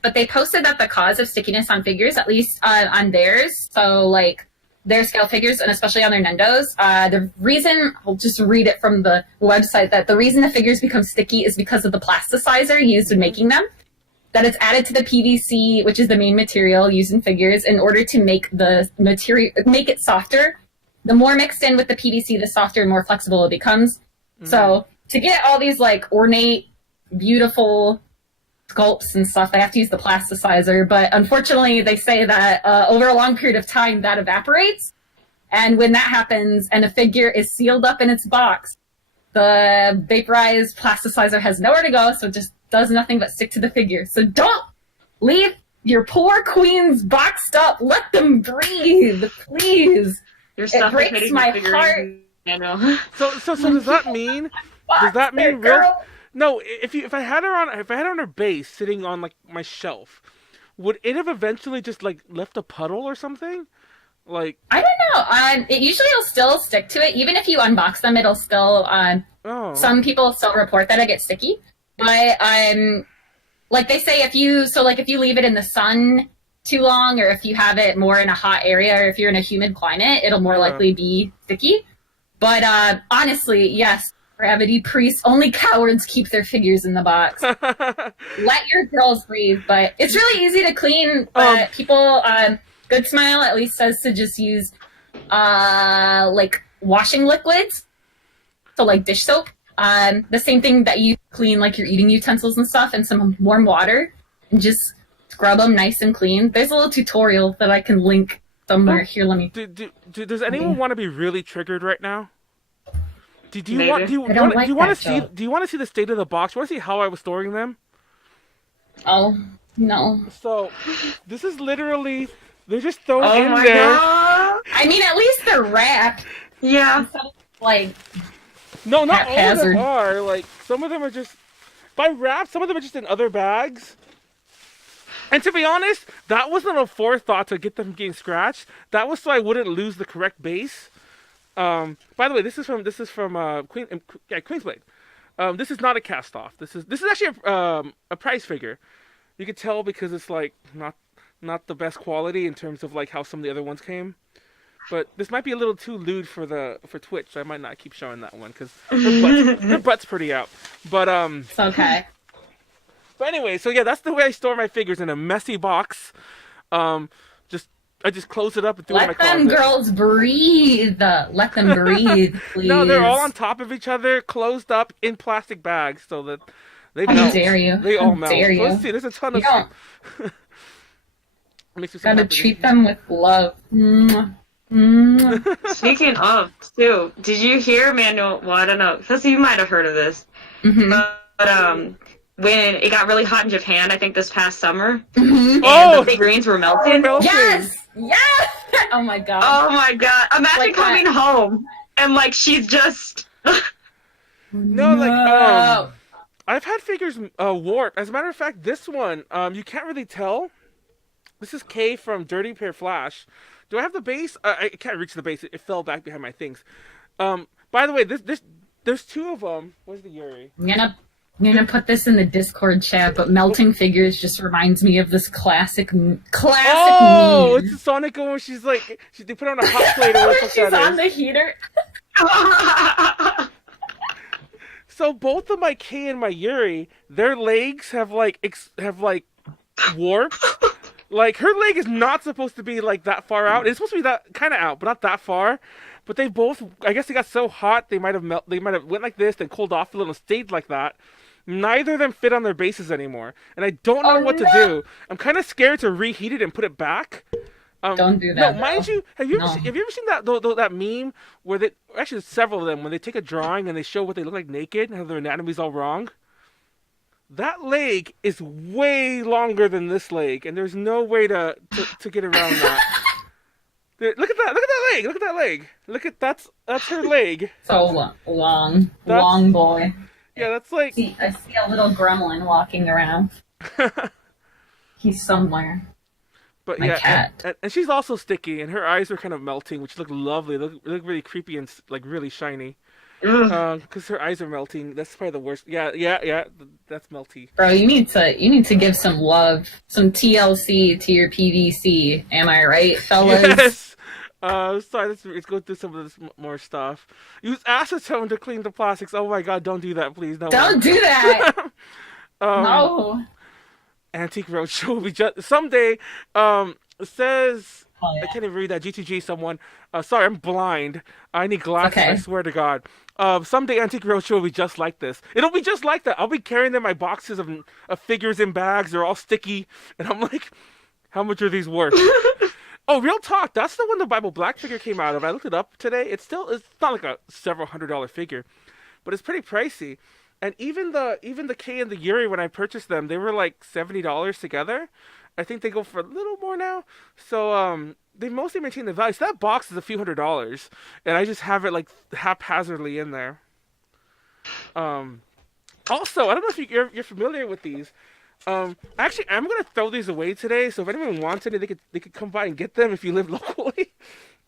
But they posted that the cause of stickiness on figures, at least on theirs, so like their scale figures and especially on their Nendos, the reason, I'll just read it from the website, that the reason the figures become sticky is because of the plasticizer used in making them. That it's added to the PVC, which is the main material used in figures, in order to make the material, make it softer. The more mixed in with the PVC, the softer and more flexible it becomes. Mm-hmm. So to get all these like ornate, beautiful sculpts and stuff, they have to use the plasticizer. But unfortunately, they say that over a long period of time, that evaporates. And when that happens and a figure is sealed up in its box, the vaporized plasticizer has nowhere to go, so it just does nothing but stick to the figure. So don't leave your poor queens boxed up. Let them breathe, please. It breaks my heart. I know. So does that mean? Does that mean real? No. If I had her on her base sitting on like my shelf, would it have eventually just like left a puddle or something? Like, I don't know. It usually will still stick to it. Even if you unbox them, it'll still. oh, Some people still report that it gets sticky. But like they say, if you leave it in the sun too long, or if you have it more in a hot area, or if you're in a humid climate, it'll more likely be sticky. But honestly, yes, gravity priests, only cowards keep their figures in the box. Let your girls breathe. But it's really easy to clean. But people, Good Smile at least says to just use like washing liquids, so like dish soap. The same thing that you clean like your eating utensils and stuff, and some warm water, and just scrub them nice and clean. There's a little tutorial that I can link somewhere. Here, let me. Does anyone want to be really triggered right now? Do you Maybe. want? Do you want to see? Do you want to see the state of the box? Want to see how I was storing them? Oh no! So, this is literally they're just thrown Oh in my there. god! I mean, at least they're wrapped. Yeah. Instead of, like, No, not all of haphazard. them are. Like, some of them are just by wrap. Some of them are just in other bags. And to be honest, that wasn't a forethought to get them getting scratched. That was so I wouldn't lose the correct base. By the way, this is from Queensblade. This is not a cast off. This is actually a price figure. You could tell because it's like not the best quality in terms of like how some of the other ones came. But this might be a little too lewd for Twitch, so I might not keep showing that one because her butt's pretty out. But it's okay. But anyway, so yeah, that's the way I store my figures, in a messy box. I just close it up and throw it in my Let them closet. girls breathe. Let them breathe, please. No, they're all on top of each other, closed up in plastic bags, so that they How melt. dare you? They all How melt. dare So you? let's see. There's a ton You of. don't. Makes me so Gotta happy. treat them with love. Mwah. Mwah. Speaking of, too, did you hear Manuel? Well, I don't know, because you might have heard of this. Mhm. But when it got really hot in Japan, I think this past summer, Mhm. and Oh! the figurines were melting. Melting. Yes! Yes! Oh my god. Oh my god! Imagine Like coming home and like she's just. No, like No. I've had figures warp. As a matter of fact, this one you can't really tell. This is K from Dirty Pair Flash. Do I have the base? I can't reach the base. It fell back behind my things. By the way, there's two of them. Where's the Yuri? I'm gonna put this in the Discord chat, but melting figures just reminds me of this classic Oh, meme. it's a Sonic one where she's like, they put her on a hot plate or what the fuck She's that on is. the heater. So both of my K and my Yuri, their legs have like warped. Like her leg is not supposed to be like that far out. It's supposed to be that kind of out, but not that far. But they both, I guess they got so hot they might have went like this, then cooled off a little, and stayed like that. Neither of them fit on their bases anymore, and I don't know what to do. I'm kind of scared to reheat it and put it back. Don't do that. No, mind you, have you No. ever seen that meme where they actually several of them when they take a drawing and they show what they look like naked and how their anatomy's all wrong? That leg is way longer than this leg, and there's no way to get around that. Look at that! Look at that leg! Look at that leg! Look at that's her leg. So long That's- boy. Yeah, that's like. I see a little gremlin walking around. He's somewhere. But My yeah, cat. and she's also sticky, and her eyes are kind of melting, which look lovely. Look really creepy and like really shiny. Ugh. Because her eyes are melting. That's probably the worst. Yeah. That's melty. Bro, you need to give some love, some TLC to your PVC. Am I right, fellas? Yes. Sorry. Let's go through some of this more stuff. Use acetone to clean the plastics. Oh my God! Don't do that, please. No. Don't do that. No. Antique Roadshow will be just someday. It says. Oh, yeah. I can't even read that. G2G, someone. Sorry, I'm blind. I need glasses. Okay. I swear to God. Someday Antique Roadshow will be just like this. It'll be just like that. I'll be carrying them my boxes of figures in bags. They're all sticky, and I'm like, how much are these worth? Oh, real talk. That's the one the Bible Black figure came out of. I looked it up today. It's not like a several $100 figure, but it's pretty pricey. And even the K and the Yuri, when I purchased them, they were like $70 together. I think they go for a little more now. So they mostly maintain the value. So that box is a few $100s, and I just have it like haphazardly in there. Also, I don't know if you're familiar with these. Actually, I'm gonna throw these away today. So if anyone wants any, they could come by and get them if you live locally.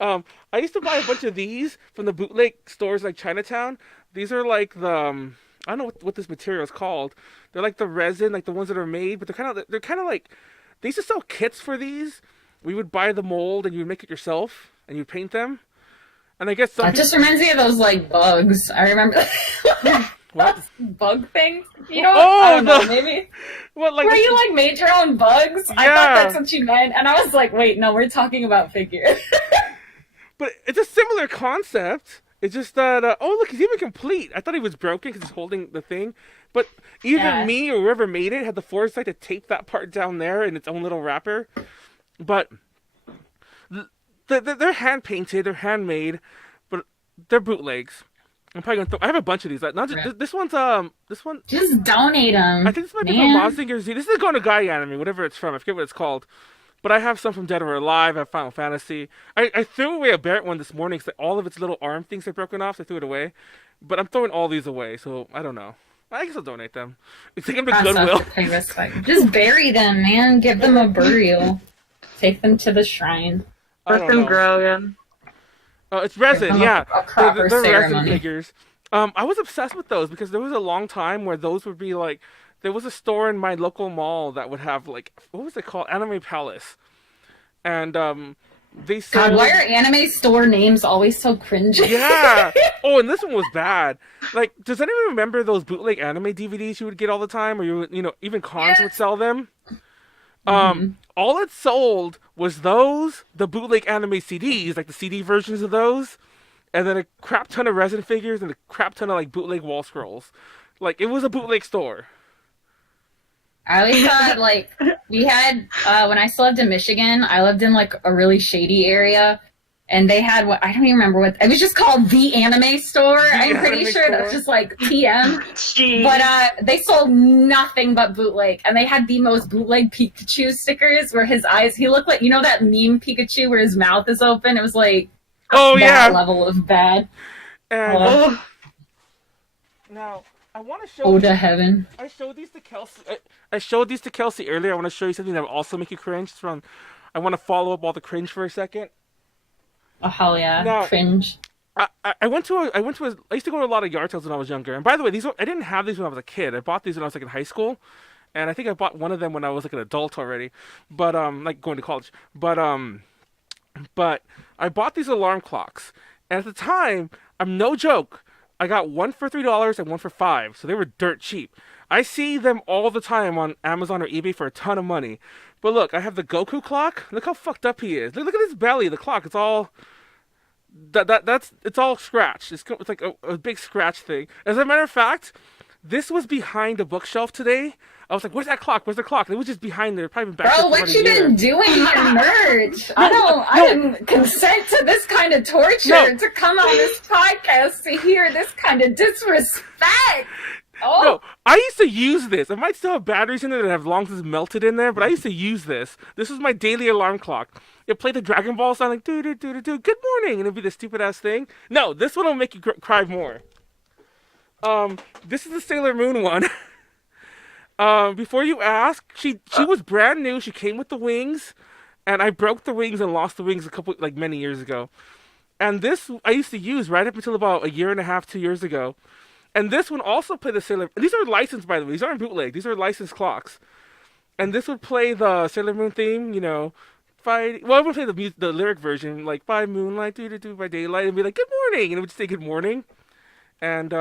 I used to buy a bunch of these from the bootleg stores like Chinatown. These are like the I don't know what this material is called. They're like the resin, like the ones that are made, but they're kind of like they used to sell kits for these. We would buy the mold and you would make it yourself and you'd paint them. And I guess some That just reminds me of those like bugs. I remember what? bug things. You know? Oh, I don't know. Maybe What like where you like made your own bugs. I Yeah. thought that's what you meant, and I was like, wait, no, we're talking about figures. But it's a similar concept. It's just that, oh, look, he's even complete. I thought he was broken because he's holding the thing. But either Yeah. me or whoever made it had the foresight to tape that part down there in its own little wrapper. But they're hand painted, they're handmade, but they're bootlegs. I'm probably gonna. I have a bunch of these. Like, not just, Right. this one's this one. Just donate them. I think this might be man. from Mazinger Z. This is a Go to Guy anime, whatever it's from. I forget what it's called. But I have some from Dead or Alive. I have Final Fantasy. I threw away a Barrett one this morning because all of its little arm things are broken off. So I threw it away. But I'm throwing all these away, so I don't know. I guess I'll donate them. Take them to Cross off Goodwill. to pay respect. Just bury them, man. Give them a burial. Take them to the shrine. I Let don't them know. grow again. Oh, it's resin, them yeah. a proper They're resin ceremony. figures. I was obsessed with those because there was a long time where those would be like. There was a store in my local mall that would have like what was it called? Anime Palace, and they sold. God, why are anime store names always so cringy? Yeah. Oh, and this one was bad. Like, does anyone remember those bootleg anime DVDs you would get all the time, or even cons would sell them? All it sold was those, the bootleg anime CDs, like the CD versions of those, and then a crap ton of resin figures and a crap ton of like bootleg wall scrolls. Like, it was a bootleg store. I always thought, like, we had, when I still lived in Michigan, I lived in, like, a really shady area, and they had I don't even remember what, it was just called The Anime Store. I'm pretty Anime sure Store. that's just, like, TM. Jeez. But they sold nothing but bootleg, and they had the most bootleg Pikachu stickers where his eyes, he looked like, you know that meme Pikachu where his mouth is open? It was, like, Oh, that yeah. level of bad. And Oh, now, I want to show Oh, to heaven. I showed these to Kelsey. I showed these to Kelsey earlier. I want to show you something that will also make you cringe. I want to follow up all the cringe for a second. Oh, hell yeah. Now- Cringe. I used to go to a lot of yard sales when I was younger. And by the way, I didn't have these when I was a kid. I bought these when I was like in high school, and I think I bought one of them when I was like an adult already. But like going to college. But I bought these alarm clocks, and at the time, I'm no joke. I got one for $3 and one for $5, so they were dirt cheap. I see them all the time on Amazon or eBay for a ton of money. But look, I have the Goku clock. Look how fucked up he is. Look at his belly. The clock. It's all it's all scratched. It's like a big scratch thing. As a matter of fact, this was behind a bookshelf today. I was like, "Where's that clock? Where's the clock?" And it was just behind there. Probably been back Bro, there for what about you a year. been doing to your merch? I didn't consent to this kind of torture No. to come on this podcast to hear this kind of disrespect. Oh, No, I used to use this. I might still have batteries in there that have long since melted in there, but I used to use this. This was my daily alarm clock. It played the Dragon Ball sound like do do do do do. Good morning, and it'd be the stupid ass thing. No, this one will make you cry more. This is the Sailor Moon one. Before you ask, she was brand new. She came with the wings, and I broke the wings and lost the wings many years ago. And this I used to use right up until about a year and a half, 2 years ago. And this one also played the Sailor. These are licensed, by the way. These aren't bootleg. These are licensed clocks. And this would play the Sailor Moon theme. Fight. Well, I would play the lyric version, like by moonlight, do by daylight, and be like good morning, and it would just say good morning. And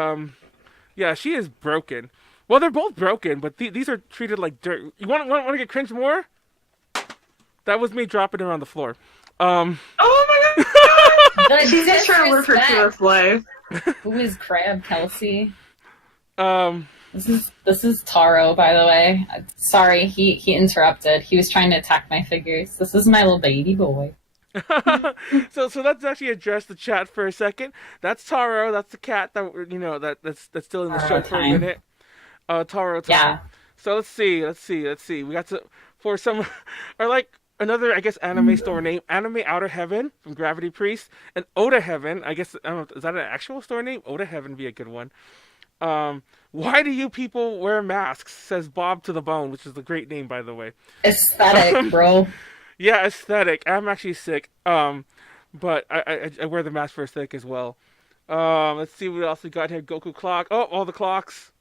yeah, she is broken. Well, they're both broken, but these are treated like dirt. You want to get cringe more? That was me dropping her on the floor. oh my god! the She's just trying to live her disrespect. truest life. Who is Crab Kelsey? Um, This is Taro, by the way. Sorry, he interrupted. He was trying to attack my figures. This is my little baby boy. so let's actually address the chat for a second. That's Taro. That's the cat that's still in the Taro show for a time. minute. Taro. Yeah. So let's see. We got for some, or like another, I guess, anime store name, Anime Outer Heaven from Gravity Priest, and Oda Heaven. I guess I don't know, is that an actual store name? Oda Heaven would be a good one. Why do you people wear masks? Says Bob to the Bone, which is a great name, by the way. Aesthetic, bro. Yeah, aesthetic. I'm actually sick. But I wear the mask for aesthetic as well. Let's see what else we got here. Goku clock. Oh, all the clocks.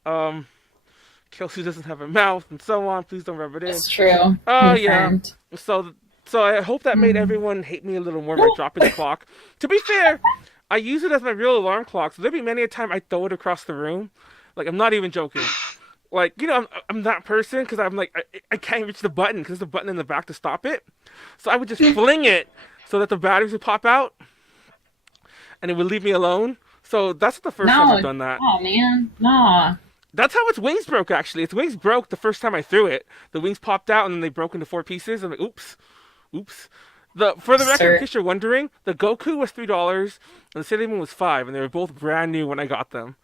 Kelsey doesn't have a mouth, and so on. Please don't rub it in. It's true. Oh yeah. Confirmed. So so I hope that made everyone hate me a little more by dropping the clock. To be fair, I use it as my real alarm clock. So there'd be many a time I throw it across the room. Like I'm not even joking. Like I'm that person because I'm like I can't reach the button because there's a button in the back to stop it. So I would just fling it so that the batteries would pop out, and it would leave me alone. So that's the first time I've done that. Oh man, no. That's how its wings broke, actually. Its wings broke the first time I threw it. The wings popped out, and then they broke into 4 pieces. I'm like, oops. For the record, in case you're wondering, the Goku was $3, and the Sailor Moon was $5, and they were both brand new when I got them.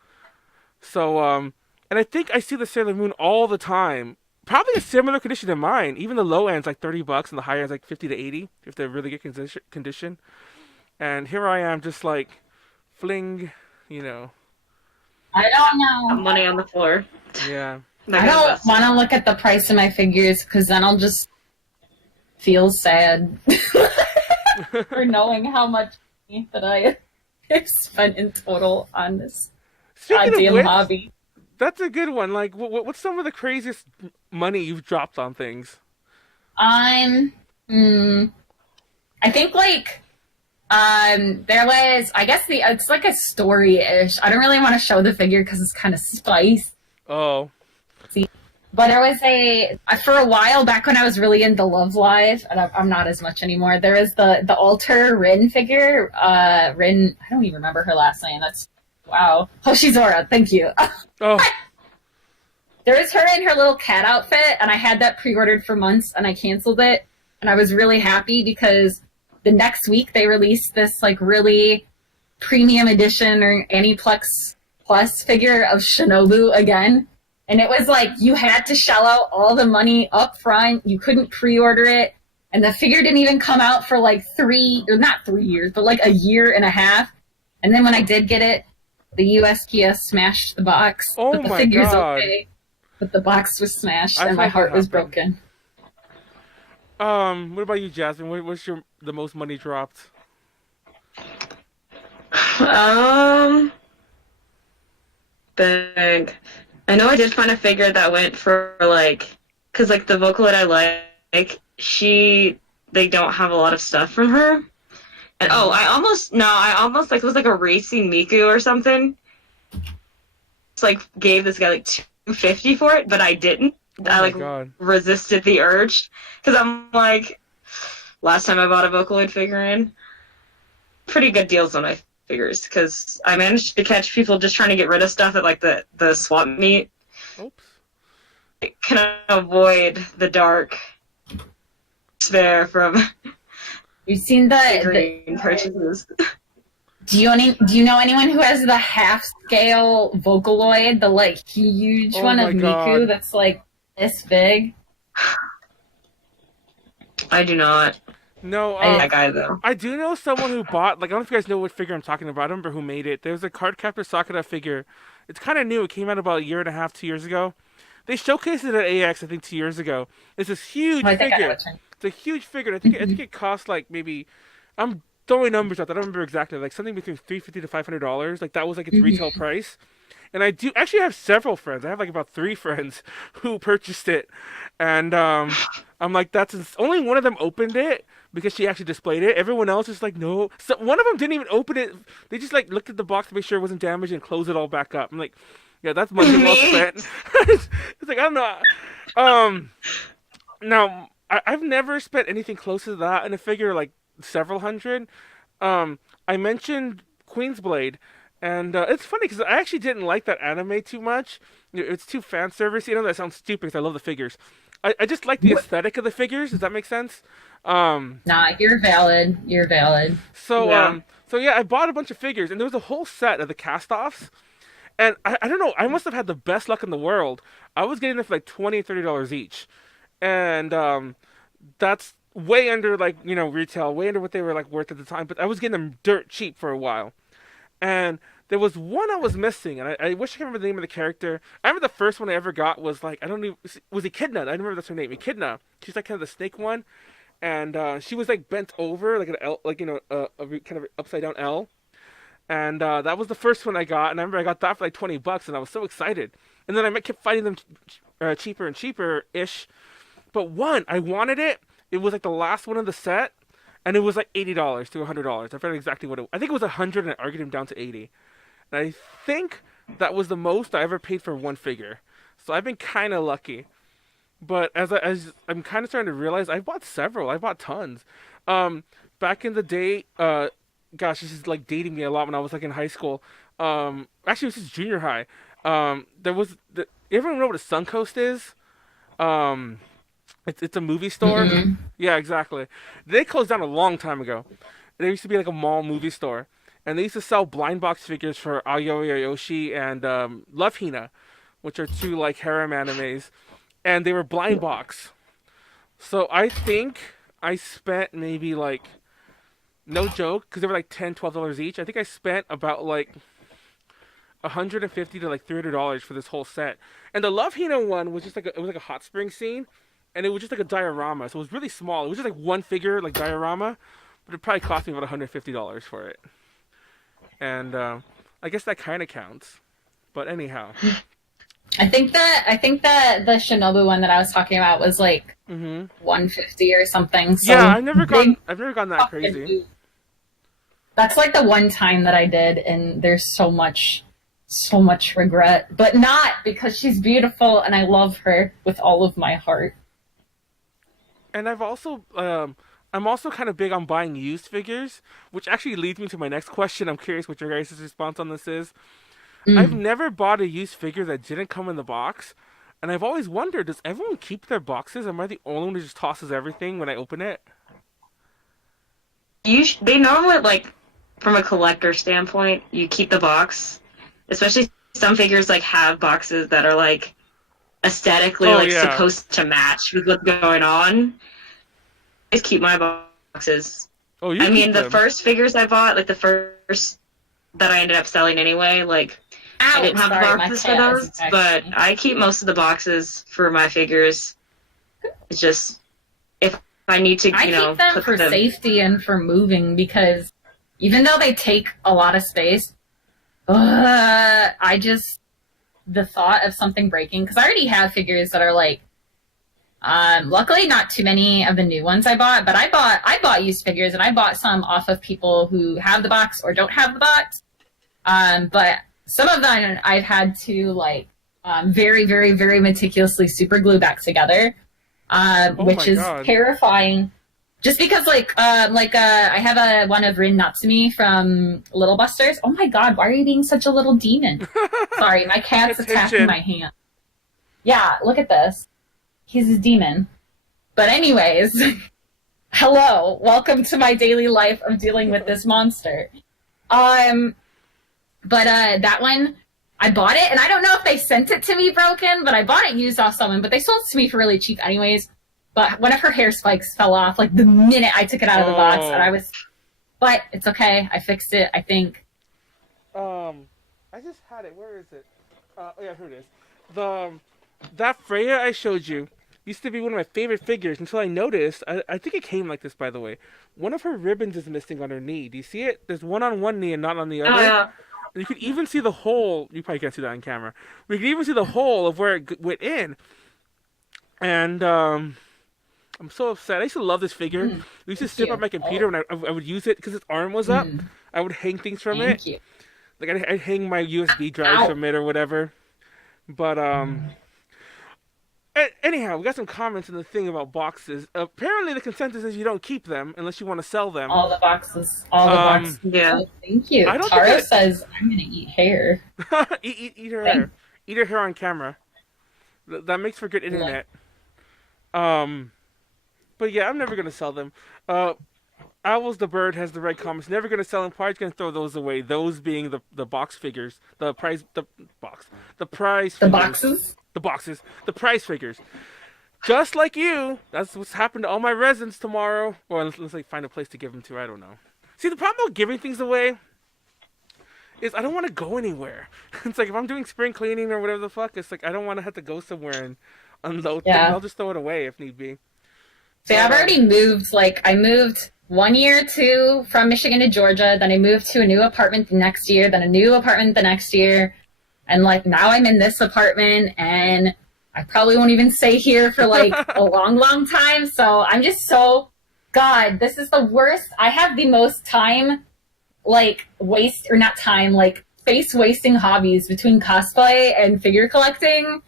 So, and I think I see the Sailor Moon all the time. Probably a similar condition to mine. Even the low end's like $30, and the high end's like 50 to 80, if they're really good condition. And here I am, just like, fling, I don't know. Money on the floor. Yeah. I don't want to look at the price of my figures because then I'll just feel sad for knowing how much money that I spent in total on this goddamn hobby. That's a good one. Like, what's some of the craziest money you've dropped on things? I think there was, I guess it's like a story-ish. I don't really want to show the figure because it's kind of spicy. Oh. But there was for a while back when I was really into Love Live, and I'm not as much anymore, there was the Alter Rin figure. Rin, I don't even remember her last name. Wow. Hoshizora, thank you. Oh. There was her in her little cat outfit, and I had that pre-ordered for months, and I canceled it. And I was really happy because the next week they released this really premium edition or Aniplex Plus figure of Shinobu again. And it was you had to shell out all the money up front. You couldn't pre-order it. And the figure didn't even come out for not 3 years, but a year and a half. And then when I did get it, the USPS smashed the box. Oh but the my figure's God. okay. But the box was smashed and my heart was broken. What about you, Jasmine? What's the most money dropped? Big. I know I did find a figure that went for because the Vocaloid I like, they don't have a lot of stuff from her. And I almost it was a racing Miku or something. Just gave this guy $250 for it, but I didn't. Oh I resisted the urge because I'm last time I bought a Vocaloid figurine, pretty good deals on my figures because I managed to catch people just trying to get rid of stuff at the swap meet. Oops. I can avoid the dark despair from You've seen the purchases. Do you know anyone who has the half scale Vocaloid, the huge one of Miku that's this big? I do not. No, that guy though. I do know someone who bought, I don't know if you guys know what figure I'm talking about. I don't remember who made it. There's a Cardcaptor Sakura figure. It's kind of new. It came out about a year and a half, 2 years ago. They showcased it at AX, I think, 2 years ago. It's this huge figure. It's a huge figure. I think it costs maybe, I'm throwing numbers out. I don't remember exactly. Something between $350 to $500. That was its retail price. And I do actually have several friends. I have about 3 friends who purchased it. And I'm only one of them opened it because she actually displayed it. Everyone else is no. So one of them didn't even open it. They just looked at the box to make sure it wasn't damaged and closed it all back up. I'm like, yeah, that's money well spent. It's I don't know. Now, I've never spent anything close to that in a figure, several hundred. I mentioned Queen's Blade. And it's funny because I actually didn't like that anime too much. It's too fan service. That sounds stupid because I love the figures. I just like the aesthetic of the figures. Does that make sense? Nah, you're valid. You're valid. So yeah, I bought a bunch of figures, and there was a whole set of the cast-offs. And I don't know, I must have had the best luck in the world. I was getting them for $20 $30 each. And that's way under retail, way under what they were worth at the time. But I was getting them dirt cheap for a while. And There was one I was missing, and I wish I could remember the name of the character. I remember the first one I ever got was like, I don't even, was Echidna. I remember that's her name, Echidna. She's like kind of the snake one, and she was like bent over like an L, like a kind of upside down L. And that was the first one I got, and I remember I got that for like $20, and I was so excited. And then I kept finding them cheaper and cheaper ish. But one, I wanted it. It was like the last one of the set, and it was like $80 to $100. I forget exactly what it was. I think it was 100, and I argued him down to 80. And I think that was the most I ever paid for one figure. So I've been kind of lucky. But as I'm kind of starting to realize, I bought several. I bought tons. Back in the day, gosh, this is like dating me a lot when I was like in high school. Actually, this is junior high. There was everyone know what a Suncoast is? It's a movie store. Mm-hmm. Yeah, exactly. They closed down a long time ago. There used to be like a mall movie store, and they used to sell blind box figures for Aoi Yoshi and Love Hina, which are two like harem animes, and they were blind box. So I think I spent maybe like, no joke, because they were like $10, $12 each. I think I spent about like $150 to like $300 for this whole set. And the Love Hina one was just like it was like a hot spring scene, and it was just like a diorama, so it was really small. It was just like one figure, like diorama, but it probably cost me about $150 for it. And I guess that kind of counts. But anyhow, I think that the Shinobu one that I was talking about was like 150 or something. So yeah, I've never gone that crazy. That's like the one time that I did, and there's so much regret, but not because she's beautiful and I love her with all of my heart. And I'm also kind of big on buying used figures, which actually leads me to my next question. I'm curious what your guys' response on this is. I've never bought a used figure that didn't come in the box, and I've always wondered, does everyone keep their boxes? Am I the only one who just tosses everything when I open it? They normally, like, from a collector standpoint, you keep the box. Especially some figures, like, have boxes that are, like, aesthetically, supposed to match with what's going on. I just keep my boxes. Oh, I mean, the first figures I bought, like, the first that I ended up selling anyway, like, I didn't have boxes for those, but I keep most of the boxes for my figures. It's just, if I need to, I keep them for safety and for moving, because even though they take a lot of space, the thought of something breaking, because I already have figures that are like, luckily not too many of the new ones I bought, but I bought used figures, and I bought some off of people who have the box or don't have the box. But some of them I've had to like very, very, very meticulously super glue back together, which is terrifying. Just because, I have one of Rin Natsumi from Little Busters. Oh my god, why are you being such a little demon? Sorry, my cat's attacking my hand. Yeah, look at this. He's a demon. But anyways, hello, welcome to my daily life of dealing with this monster. But that one, I bought it, and I don't know if they sent it to me broken, but I bought it used off someone, but they sold it to me for really cheap anyways. But one of her hair spikes fell off, like, the minute I took it out of the box, and but it's okay, I fixed it, I think. I just had it, where is it? Oh yeah, here it is. That Freya I showed you used to be one of my favorite figures until I noticed, I think it came like this, by the way. One of her ribbons is missing on her knee. Do you see it? There's one on one knee and not on the other. Yeah. You could even see the hole. You probably can't see that on camera. We could even see the hole of where it went in. And I'm so upset. I used to love this figure. We used to sit on my computer and I would use it because its arm was up. I would hang things from it. You. Like I'd hang my USB drive from it or whatever. But anyhow, we got some comments in the thing about boxes. Apparently, the consensus is you don't keep them unless you want to sell them. All the boxes. Yeah. Oh, thank you. Taro says, I'm going to eat hair. eat her hair. Eat her hair on camera. That makes for good internet. But yeah, I'm never going to sell them. Owls the Bird has the red comments. Never going to sell them. Probably going to throw those away. Those being the box figures. The prize figures. The boxes. The prize figures. Just like you. That's what's happened to all my residents tomorrow. Or let's like find a place to give them to. I don't know. See, the problem with giving things away is I don't want to go anywhere. It's like if I'm doing spring cleaning or whatever the fuck, it's like I don't want to have to go somewhere and unload things. Yeah. I'll just throw it away if need be. See, I've already moved. Like, I moved 1 year from Michigan to Georgia. Then I moved to a new apartment the next year. Then a new apartment the next year. And, like, now I'm in this apartment. And I probably won't even stay here for, like, a long, long time. So I'm just so... God, this is the worst. I have the most time, like, waste... Or not time, like, face-wasting hobbies between cosplay and figure collecting.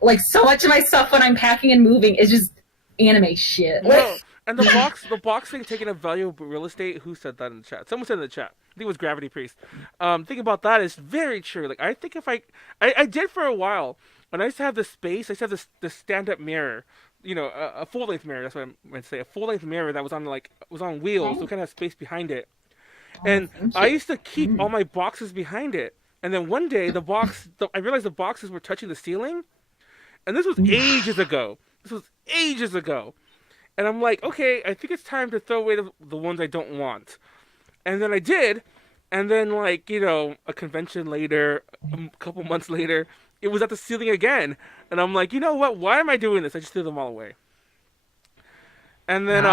Like, so much of my stuff when I'm packing and moving is just anime shit. No, and the box thing taking up valuable real estate. Who said that in the chat? Someone said in the chat. I think it was Gravity Priest. Thinking about that is very true. Like I think if I did for a while when I used to have this space. I used to have this stand-up mirror. You know, a full-length mirror. That's what I'm going to say. A full-length mirror that was on wheels, so kind of had space behind it. And I used to keep all my boxes behind it. And then one day I realized the boxes were touching the ceiling. And this was ages ago. And I'm like, okay, I think it's time to throw away the ones I don't want. And then I did. And then, like, you know, a convention later, a couple months later, it was at the ceiling again. And I'm like, you know what? Why am I doing this? I just threw them all away. And then,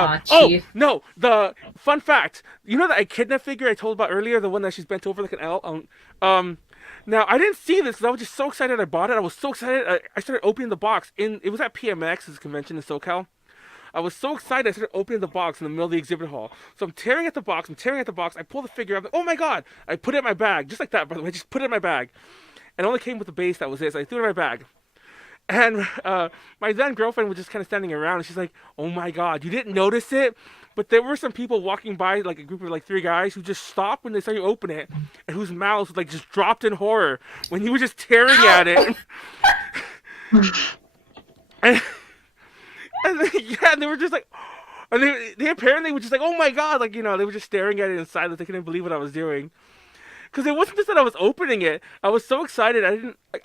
no, the fun fact. You know that Echidna figure I told about earlier? The one that she's bent over like an L? Now, I didn't see this because I was just so excited I bought it. I was so excited. I started opening the box. It was at PMX's convention in SoCal. I was so excited I started opening the box in the middle of the exhibit hall. So I'm tearing at the box. I pull the figure. I'm like, oh my god. I put it in my bag. Just like that, by the way. I just put it in my bag. And it only came with the base. That was it. So I threw it in my bag. And my then girlfriend was just kind of standing around. And she's like, oh my god, you didn't notice it? But there were some people walking by, like a group of like 3 guys, who just stopped when they saw you open it, and whose mouths like just dropped in horror when you were just tearing at it. and they were just like, and they apparently were just like, oh my god, like, you know, they were just staring at it in silence. They couldn't believe what I was doing. Because it wasn't just that I was opening it. I was so excited.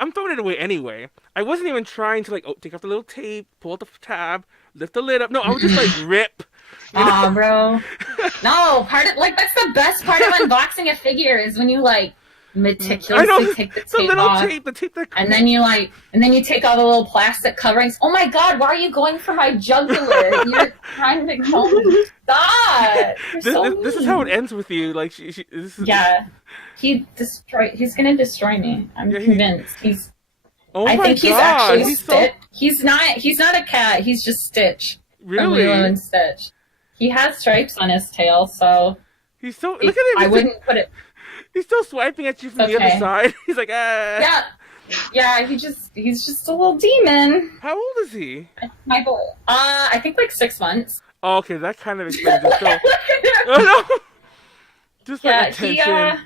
I'm throwing it away anyway. I wasn't even trying to, like, take off the little tape, pull out the tab, lift the lid up. No, I was just like, rip. Aw, bro. No, that's the best part of unboxing a figure is when you, like, meticulously take the tape off. And then you take all the little plastic coverings. Oh my god, why are you going for my jugular? You're trying to kill me. Stop! This is how it ends with you. Like, yeah. He's gonna destroy me. I'm convinced. I think he's actually Stitch. He's not a cat, he's just Stitch. Really? Lilo and Stitch. He has stripes on his tail, so look at him. I wouldn't put it. He's still swiping at you from the other side. He's like, ah. Yeah. He's just a little demon. How old is he? My boy. I think like 6 months. Oh, okay, that kind of explains it. Oh no. Just like attention.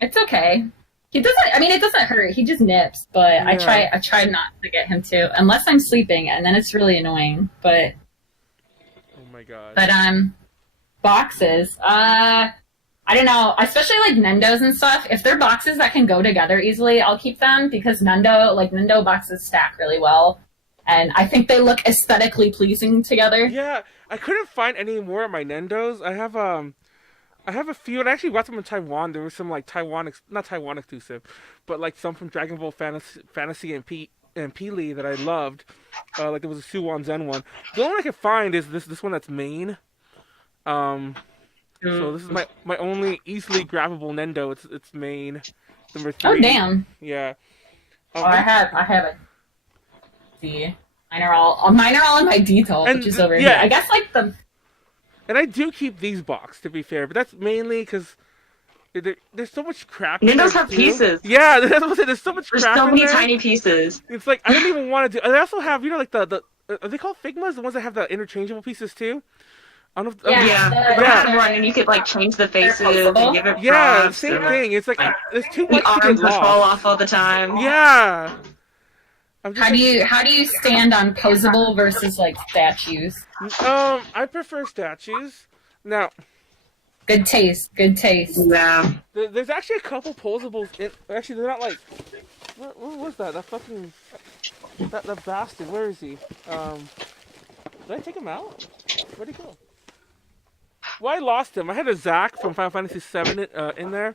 It's okay. He doesn't. I mean, it doesn't hurt. He just nips. But yeah. I try not to get him to, unless I'm sleeping, and then it's really annoying. But. Oh my god. But boxes. I don't know, especially like Nendos and stuff. If they're boxes that can go together easily, I'll keep them because Nendo boxes stack really well. And I think they look aesthetically pleasing together. Yeah, I couldn't find any more of my Nendos. I have a few, and I actually got them in Taiwan. There was some like not Taiwan exclusive, but like some from Dragon Ball Fantasy and Peely that I loved. Like there was a Suwon Zen one. The only one I could find is this one that's main. So this is my only easily grabbable Nendo. It's main number 3. Oh damn! Yeah. I have it. See, mine are all in my detail, which is over here. I guess like the. And I do keep these boxes, to be fair, but that's mainly because there's so much crap. Nendos have pieces. Yeah, that's what I'm saying. There's so much crap. There's so many tiny pieces. It's like I don't even want to do. And I also have, you know, like the are they called Figmas? The ones that have the interchangeable pieces too. I don't know if, one, and you could like change the faces and give it props. Same thing. It's like there's too much. The arms would fall off all the time. Yeah. How do you stand on posable versus like statues? I prefer statues. Now. Good taste. Yeah. There's actually a couple posables. Actually, they're not like. What was that? That fucking. That bastard. Where is he? Did I take him out? Where'd he go? Well, I lost him. I had a Zac from Final Fantasy VII in there,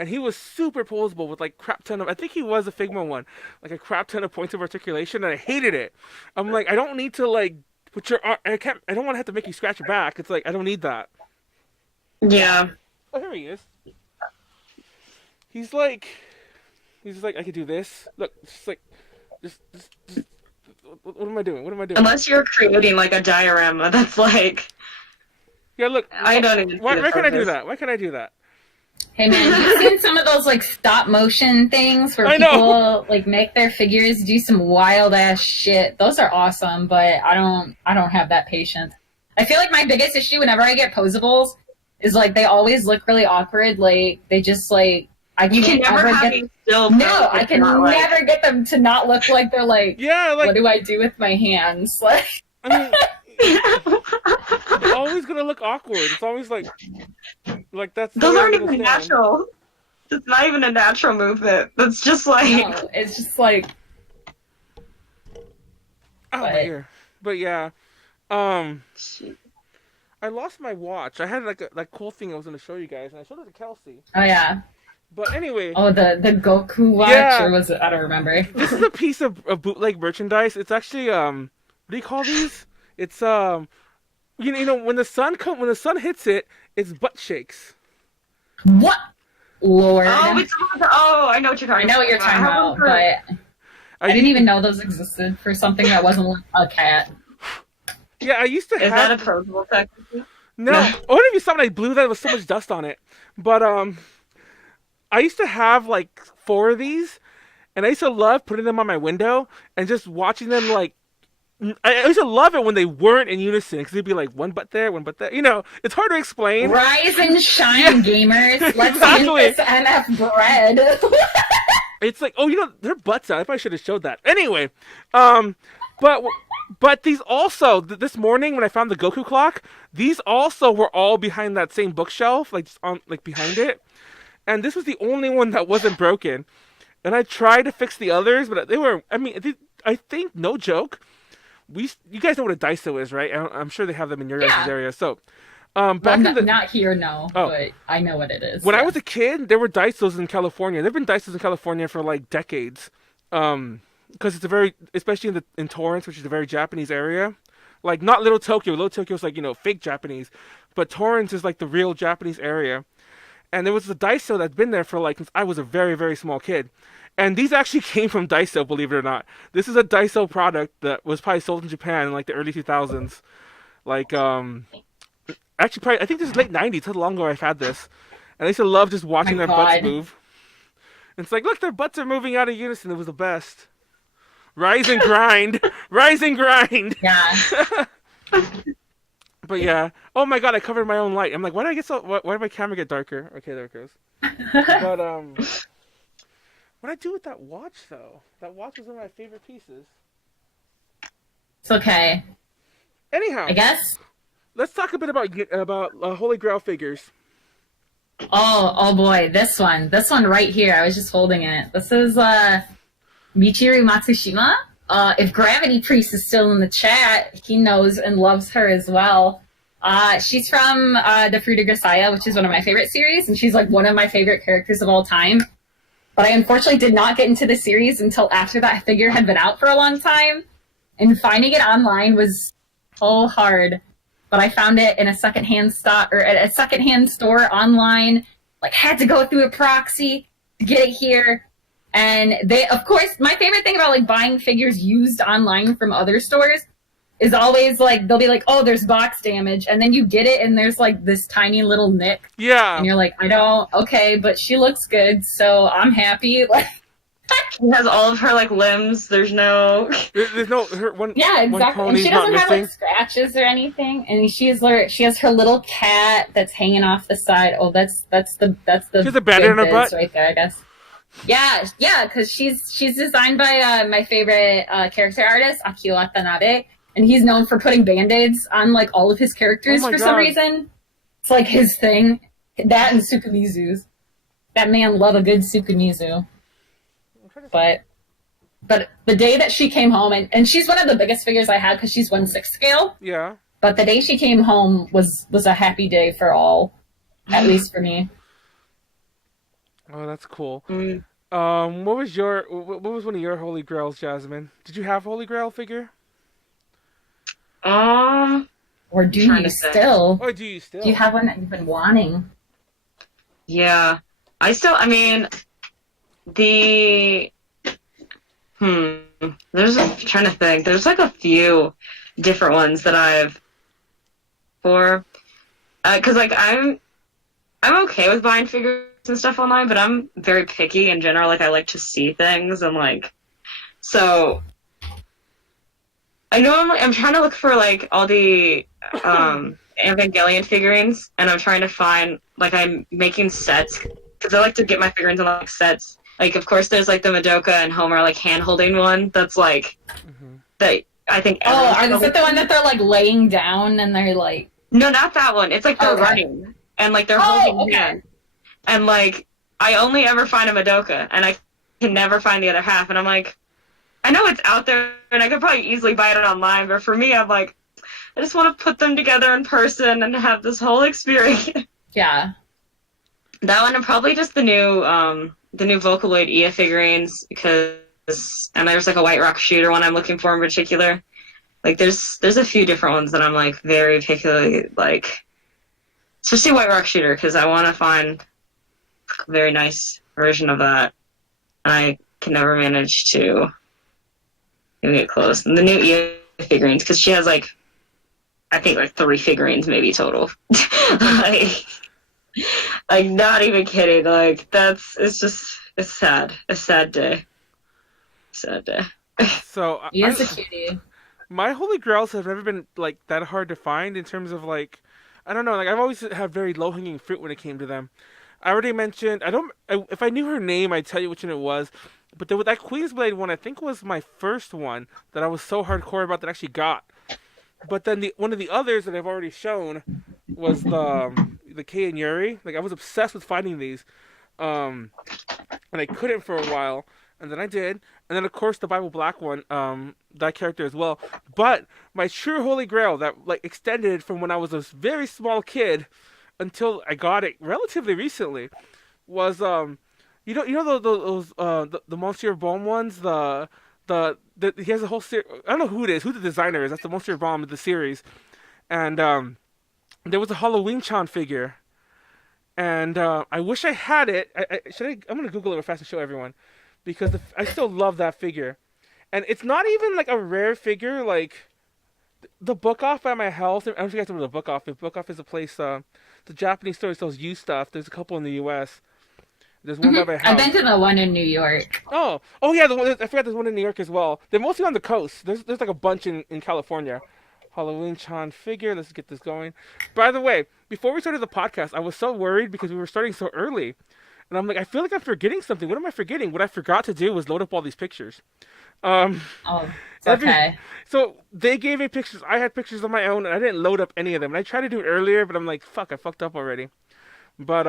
and he was super posable with like crap ton of. I think he was a Figma one, like a crap ton of points of articulation, and I hated it. I'm like, I don't need to like put your. I can't. I don't want to have to make you scratch your back. It's like I don't need that. Yeah. Oh, here he is. He's like I could do this. Look, just like, just what am I doing? What am I doing? Unless you're creating like a diorama that's like. Yeah, look. I don't even. Why can I do that? Why can I do that? Hey man, you've seen some of those like stop motion things where I know. people like make their figures do some wild ass shit. Those are awesome, but I don't have that patience. I feel like my biggest issue whenever I get posables is like they always look really awkward. Like they just like You can never have you still. No, I can never get them to not look like they're like. Yeah, like what do I do with my hands? Like. I mean, it's always gonna look awkward. It's always like that's. Those aren't even natural. It's not even a natural movement. That's just like. No, it's just like. Oh my ear. But yeah, I lost my watch. I had like that cool thing I was gonna show you guys, and I showed it to Kelsey. Oh yeah. But anyway. Oh, the Goku watch, yeah. or was it? I don't remember. This is a piece of bootleg merchandise. It's actually what do you call these? It's you know when the sun hits it, its butt shakes. What? Lord. Oh, I know what you're talking about. I know what you're talking about, but I didn't even know those existed for something that wasn't a cat. Yeah, I used to have. Is that a posable technically? No. What if you saw when I blew that? There was so much dust on it. But I used to have like 4 of these, and I used to love putting them on my window and just watching them like. I used to love it when they weren't in unison because they'd be like one butt there, one butt there. You know, it's hard to explain. Rise and shine, gamers. Let's Exactly. eat this NF bread. It's like, oh, you know, their butts out. I probably should have showed that. Anyway, but these also this morning when I found the Goku clock, these also were all behind that same bookshelf, like just on like behind it, and this was the only one that wasn't broken. And I tried to fix the others, but they were. I mean, I think no joke. You guys know what a Daiso is, right? I'm sure they have them in your guys' area. So, not here, no. But I know what it is. When I was a kid, there were Daisos in California. There've been Daisos in California for like decades, because it's especially in Torrance, which is a very Japanese area. Like not Little Tokyo. Little Tokyo is like fake Japanese, but Torrance is like the real Japanese area. And there was a Daiso that's been there for like since I was a very very small kid. And these actually came from Daiso, believe it or not. This is a Daiso product that was probably sold in Japan in like the early 2000s. Like, actually, probably I think this is late 90s. How long ago I've had this, and I used to love just watching their butts move. And it's like, look, their butts are moving out of unison. It was the best. Rise and grind, rise and grind. Yeah. But yeah. Oh my God, I covered my own light. I'm like, why did I get so? Why did my camera get darker? Okay, there it goes. But what I do with that watch, though? That watch was one of my favorite pieces. It's okay. Anyhow, I guess. Let's talk a bit about Holy Grail figures. Oh boy, this one right here. I was just holding it. This is Michiru Matsushima. If Gravity Priest is still in the chat, he knows and loves her as well. She's from the Fruit of Grisaya, which is one of my favorite series, and she's like one of my favorite characters of all time. But I unfortunately did not get into the series until after that figure had been out for a long time. And finding it online was so hard. But I found it in a secondhand stock or at a secondhand store online. Like had to go through a proxy to get it here. And they, of course, my favorite thing about like buying figures used online from other stores is always like they'll be like, oh, there's box damage, and then you get it and there's like this tiny little nick. Yeah. And you're like, okay, but she looks good, so I'm happy. Like she has all of her like limbs. There's no her one. Yeah, exactly. One and she doesn't have missing. like scratches or anything. And she has her little cat that's hanging off the side. Oh, that's the She has a bandit on her butt right there, I guess. Yeah, because she's designed by my favorite character artist, Akio Watanabe. And he's known for putting Band-Aids on, like, all of his characters for some reason. It's, like, his thing. That and Tsukumizu's. That man love a good Tsukumizu. But the day that she came home, and she's one of the biggest figures I had because she's 1/6 scale. Yeah. But the day she came home was a happy day for all, at least for me. Oh, that's cool. Mm. What was one of your holy grails, Jasmine? Did you have holy grail figure? Um, Or do trying you to think. still? Or do you Do you still? have one that you've been wanting? Yeah, I mean, the hmm. I'm trying to think. There's like a few different ones that I've for, cause like I'm okay with buying figures and stuff online, but I'm very picky in general. Like I like to see things and like so. I know I'm trying to look for like all the Evangelion figurines, and I'm trying to find like I'm making sets because I like to get my figurines in like sets. Like of course there's like the Madoka and Homer like hand holding one that's like Hmm. that I think Oh, everyone's is probably it the one that they're like laying down and they're like? no, not that one. It's like they're Okay. running and like they're Oh, holding okay. hands. And like I only ever find a Madoka and I can never find the other half and I'm like I know it's out there and I could probably easily buy it online, but for me I'm like I just want to put them together in person and have this whole experience. Yeah. That one and probably just the new Vocaloid Ia figurines because and there's like a White Rock Shooter one I'm looking for in particular. Like there's a few different ones that I'm like very particularly like especially White Rock Shooter because I want to find a very nice version of that. And I can never manage to get close. And the new Ia figurines because she has like I think like 3 figurines maybe total. like, like not even kidding. Like it's sad. A sad day. Sad day. So He is a cutie. my holy grails have never been like that hard to find in terms of like I don't know, like I've always had very low hanging fruit when it came to them. I already mentioned if I knew her name I'd tell you which one it was, but there was that Queensblade one I think was my first one that I was so hardcore about that I actually got. But then one of the others that I've already shown was the Kei and Yuri. Like I was obsessed with finding these, um, and I couldn't for a while, and then I did, and then of course the Bible Black one, that character as well. But my true holy grail that like extended from when I was a very small kid until I got it relatively recently was the Monsieur Bomb ones the he has a whole series. I don't know who it is, who the designer is. That's the Monsieur Bomb of the series, and there was a Halloween Chan figure, and I wish I had it. I'm gonna Google it real fast and show everyone, because I still love that figure, and it's not even like a rare figure. Like the Book Off by my house. I don't know if you guys know what the Book Off is. Book Off is a place. The Japanese store sells used stuff. There's a couple in the U.S. There's one by my I've house. been to the one in New York. Oh yeah. I forgot there's one in New York as well. They're mostly on the coast. There's like a bunch in California. Halloween Chan figure. Let's get this going. By the way, before we started the podcast, I was so worried because we were starting so early, and I'm like, I feel like I'm forgetting something. What am I forgetting? What I forgot to do was load up all these pictures. Um, Oh, it's every okay. so they gave me pictures. I had pictures of my own, and I didn't load up any of them. And I tried to do it earlier, but I'm like, fuck, I fucked up already. But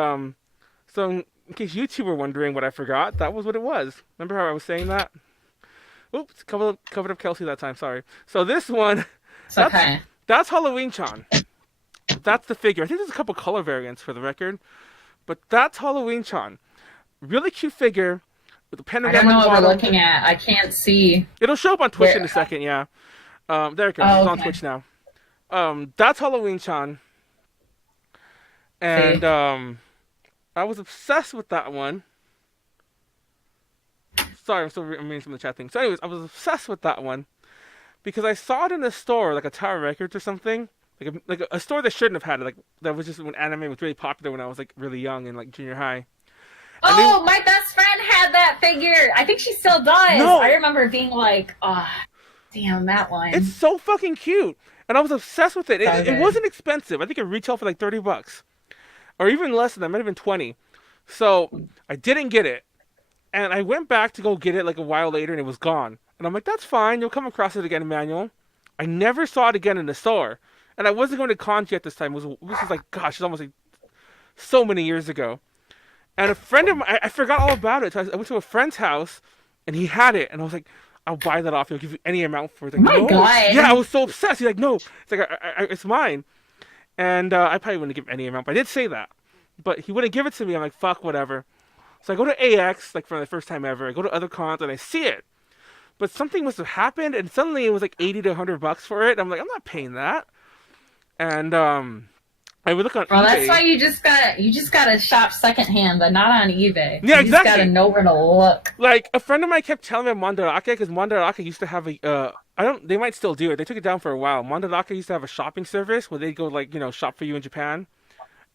so in case you two were wondering what I forgot, that was what it was. Remember how I was saying that? Oops, covered up Kelsey that time. Sorry. So this one, It's that's okay. that's Halloween Chan. That's the figure. I think there's a couple color variants for the record, but that's Halloween Chan. Really cute figure with a I pentagram don't know on the what we're bottom. looking at. I can't see. It'll show up on Twitch in Where? a second. Yeah. There it goes. Oh, It's on okay. Twitch now. That's Halloween Chan, and See. I was obsessed with that one. Sorry, I'm reading some of the chat things. So, anyways, I was obsessed with that one because I saw it in a store, like a Tower Records or something, like a store that shouldn't have had it. Like that was just when anime was really popular when I was like really young in like junior high. And they- Oh, my best friend had that figure. I think she still does. No. I remember being like, oh, damn, that one. It's so fucking cute, and I was obsessed with it. So It good. wasn't expensive. I think it retailed for like $30, or even less than that. Might have been 20. So I didn't get it, and I went back to go get it like a while later, and it was gone. And I'm like, that's fine. You'll come across it again, Manuel. I never saw it again in the store, and I wasn't going to Kanji at this time. This was like, gosh, it's almost like so many years ago. And a friend of mine, I forgot all about it. So I went to a friend's house, and he had it, and I was like, I'll buy that off. He'll give you any amount for it. Like, Oh my no. God. Yeah, I was so obsessed. He's like, no. It's like, it's mine. And I probably wouldn't give any amount, but I did say that. But he wouldn't give it to me. I'm like, fuck, whatever. So I go to AX, like for the first time ever. I go to other cons and I see it. But something must have happened, and suddenly it was like 80 to 100 bucks for it. I'm like, I'm not paying that. And I would look on Well, eBay. that's why you just gotta shop secondhand, but not on eBay. Yeah, you exactly. just gotta know where to look. Like a friend of mine kept telling me Mandarake, because Mandarake used to have a they might still do it. They took it down for a while. Mandarake used to have a shopping service where they'd go like, shop for you in Japan.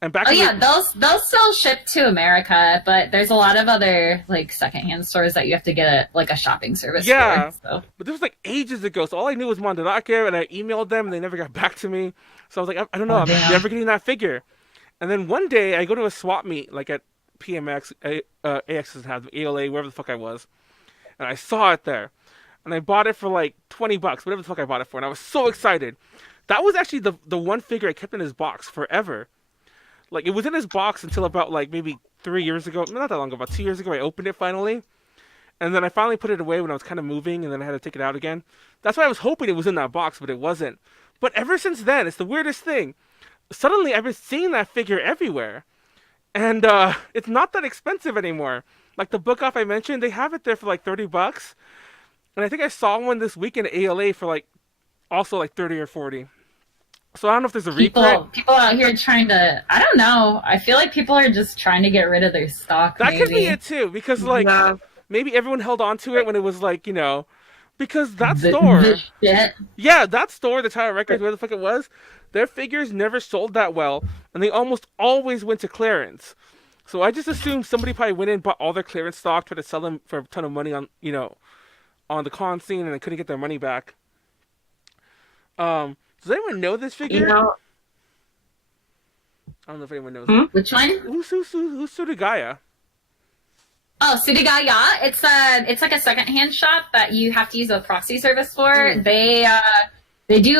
And back Oh in yeah, the, they'll still ship to America, but there's a lot of other like secondhand stores that you have to get a shopping service Yeah. for. So. But this was like ages ago, so all I knew was Mandarake, and I emailed them, and they never got back to me. So I was like, I don't know, I'm damn. never getting that figure. And then one day, I go to a swap meet, like at PMX, AX doesn't have them, ALA, wherever the fuck I was, and I saw it there. And I bought it for like 20 bucks, whatever the fuck I bought it for, and I was so excited. That was actually the one figure I kept in his box forever. Like, it was in his box until about, like, maybe 3 years ago. Not that long ago, about 2 years ago, I opened it finally. And then I finally put it away when I was kind of moving, and then I had to take it out again. That's why I was hoping it was in that box, but it wasn't. But ever since then, it's the weirdest thing. Suddenly, I've been seeing that figure everywhere. And it's not that expensive anymore. Like, the book off I mentioned, they have it there for, like, 30 bucks. And I think I saw one this week in ALA for, like, also, like, 30 or 40. So I don't know if there's a reprint. People out here trying to, I don't know. I feel like people are just trying to get rid of their stock. That maybe. could be it too, because like maybe everyone held on to it when it was like, because that store, yeah, that store, the Tower Records, where the fuck it was, their figures never sold that well, and they almost always went to clearance. So I just assumed somebody probably went in, bought all their clearance stock, tried to sell them for a ton of money on, on the con scene, and they couldn't get their money back. Does anyone know this figure? I don't know if anyone knows. Which one? Who's Surigaya? Oh, Surigaya. It's like a secondhand shop that you have to use a proxy service for. They do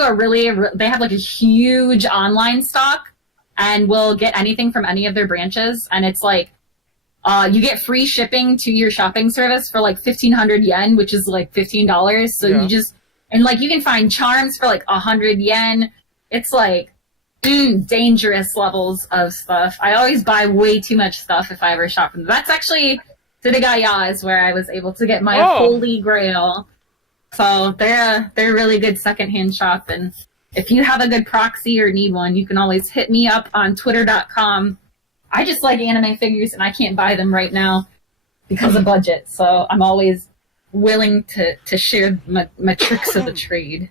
they have like a huge online stock, and will get anything from any of their branches, and it's like you get free shipping to your shopping service for like 1,500 yen, which is like $15. So you just and like you can find charms for like 100 yen. It's like dangerous levels of stuff. I always buy way too much stuff if I ever shop from them. That's actually Surigaya is where I was able to get my holy grail. So they're a really good secondhand shop, and if you have a good proxy or need one, you can always hit me up on twitter.com. I just like anime figures, and I can't buy them right now because of budget. So I'm always willing to share my tricks of the trade.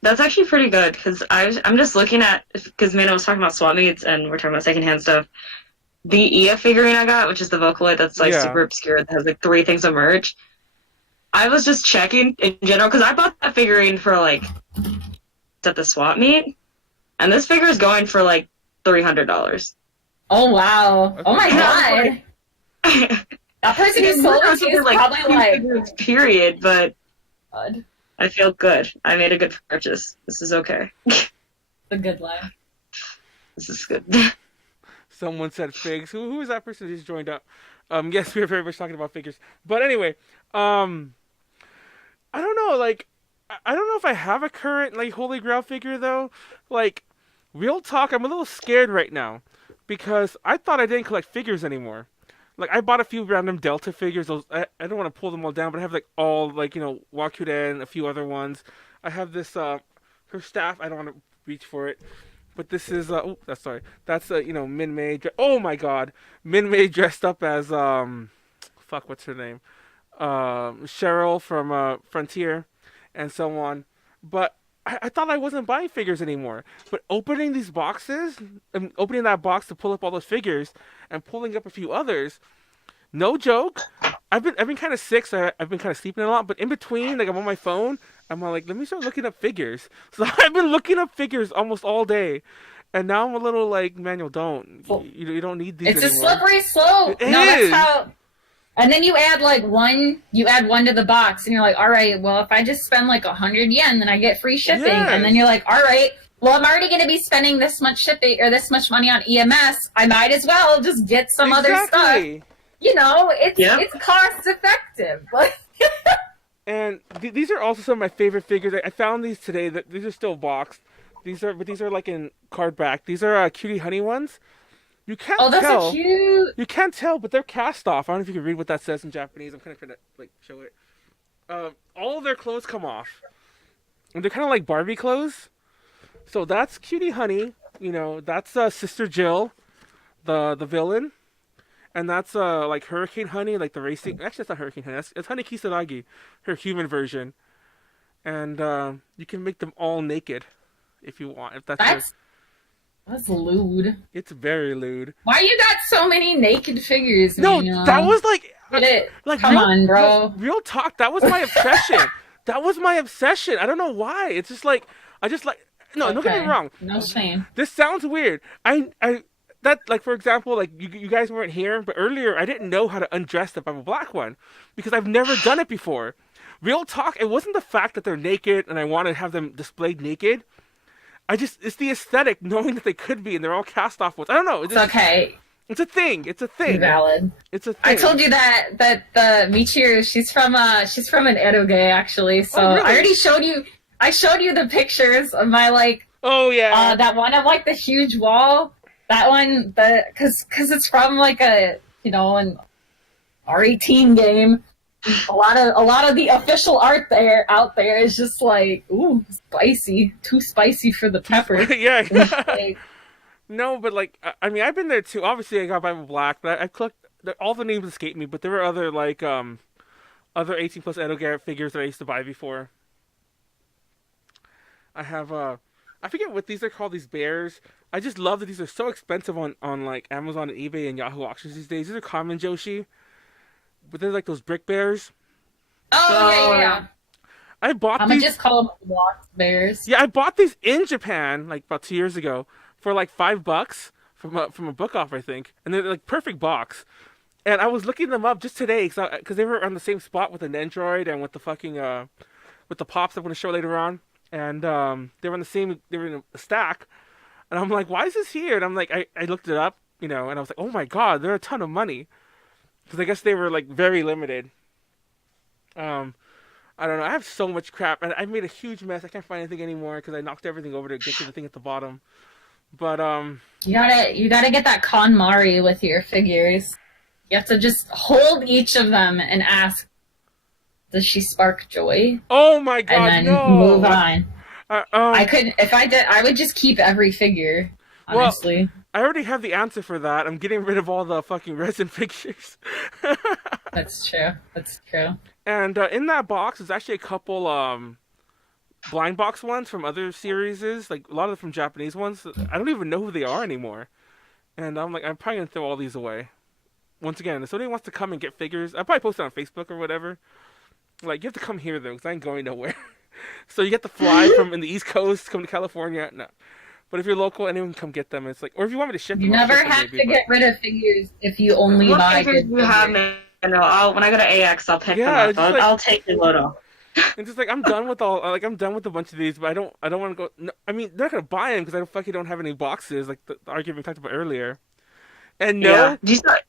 That's actually pretty good, because I'm just looking at, because Manuel was talking about swap meets and we're talking about secondhand stuff. The Ia figurine I got, which is the Vocaloid that's like super obscure, that has like 3 things of merch. I was just checking in general, because I bought that figurine for like at the swap meet, and this figure is going for like $300. Oh wow! Oh my god! That person who sold it to you is probably like period, but God. I feel good. I made a good purchase. This is okay. The good life. This is good. Someone said figs. Who is that person who just joined up? Yes, we are very much talking about figures. But anyway, I don't know. Like, I don't know if I have a current like Holy Grail figure though. Like, real talk, I'm a little scared right now because I thought I didn't collect figures anymore. Like, I bought a few random Delta figures. I don't want to pull them all down, but I have, like, all, like, Wakuden and a few other ones. I have this, her staff. I don't want to reach for it. But this is, that's, Min-Mei. Oh, my God. Min-Mei dressed up as, what's her name? Cheryl from, Frontier and so on. But I thought I wasn't buying figures anymore. But opening these boxes, and opening that box to pull up all those figures, and pulling up a few others, no joke. I've been kind of sick, so I've been kind of sleeping a lot. But in between, like I'm on my phone, I'm like, let me start looking up figures. So I've been looking up figures almost all day, and now I'm a little like, Manuel, don't. You don't need these. It's anymore. a slippery slope. It no, is. That's how. And then you add one to the box, and you're like, all right, well, if I just spend like 100 yen, then I get free shipping. Yes. And then you're like, all right, well, I'm already going to be spending this much shipping or this much money on EMS. I might as well just get some other stuff. It's cost effective. And these are also some of my favorite figures. I found these today. These are still boxed. These are like in card back. These are Cutie Honey ones. You can't Oh, those tell. are cute. You can't tell, but they're cast off. I don't know if you can read what that says in Japanese. I'm kind of trying to like show it. All of their clothes come off, and they're kind of like Barbie clothes. So that's Cutie Honey. You know, that's Sister Jill, the villain, and that's like Hurricane Honey, like the racing. Actually, that's not Hurricane Honey. It's Honey Kisaragi, her human version. And you can make them all naked if you want. If That's lewd. It's very lewd. Why you got so many naked figures? No, Manuel? that was like Come on, bro. Real talk. That was my obsession. That was my obsession. I don't know why. It's just like no, don't get me wrong. No shame. This sounds weird. That like for example, like you guys weren't here, but earlier I didn't know how to undress the Bible Black one because I've never done it before. Real talk. It wasn't the fact that they're naked and I want to have them displayed naked. It's the aesthetic, knowing that they could be, and they're all cast off ones. I don't know. It's okay. It's a thing. It's a thing. Valid. It's a thing. I told you that the Michiru, she's from an eroge actually. So really? I already showed you. I showed you the pictures of my like. Oh yeah. That one of like the huge wall. That one, because it's from like an R18 game. A lot of the official art out there is just like, ooh, spicy, too spicy for the pepper. Yeah. No, but like, I mean, I've been there too. Obviously, I got Bible Black, but I clicked. All the names escape me, but there were other like other 18 plus Edo Garrett figures that I used to buy before. I have I forget what these are called. These bears. I just love that these are so expensive on like Amazon and eBay and Yahoo auctions these days. These are common Joshi. But they're like those brick bears. Oh, yeah. I bought these. I'm just call them block bears. Yeah, I bought these in Japan like about 2 years ago for like $5 from a book off, I think. And they're like perfect box. And I was looking them up just today because they were on the same spot with the Nendoroid and with the fucking with the pops I'm going to show later on. And they were in a stack. And I'm like, why is this here? And I'm like, I looked it up, and I was like, oh my god, they're a ton of money. Because I guess they were, like, very limited. I don't know. I have so much crap. And I've made a huge mess. I can't find anything anymore because I knocked everything over to get to the thing at the bottom. But, You gotta get that KonMari with your figures. You have to just hold each of them and ask, does she spark joy? Oh my god, and then no! Move on. I couldn't. If I did, I would just keep every figure. Honestly. Well, I already have the answer for that. I'm getting rid of all the fucking resin figures. That's true. And in that box is actually a couple blind box ones from other series, like a lot of them from Japanese ones. I don't even know who they are anymore. And I'm probably gonna throw all these away. Once again, if somebody wants to come and get figures, I'll probably post it on Facebook or whatever. Like, you have to come here though, because I ain't going nowhere. So you get to fly from in the East Coast, come to California. No. But if you're local, anyone can come get them. It's like, or if you want me to ship them, you never have to get rid of figures if you only buy good figures. When I go to AX, I'll pick them up. I'll take the photo. And just like I'm done with I'm done with a bunch of these, but I don't want to go. No, I mean, they're not gonna buy them because I don't have any boxes, like the argument we talked about earlier. And no,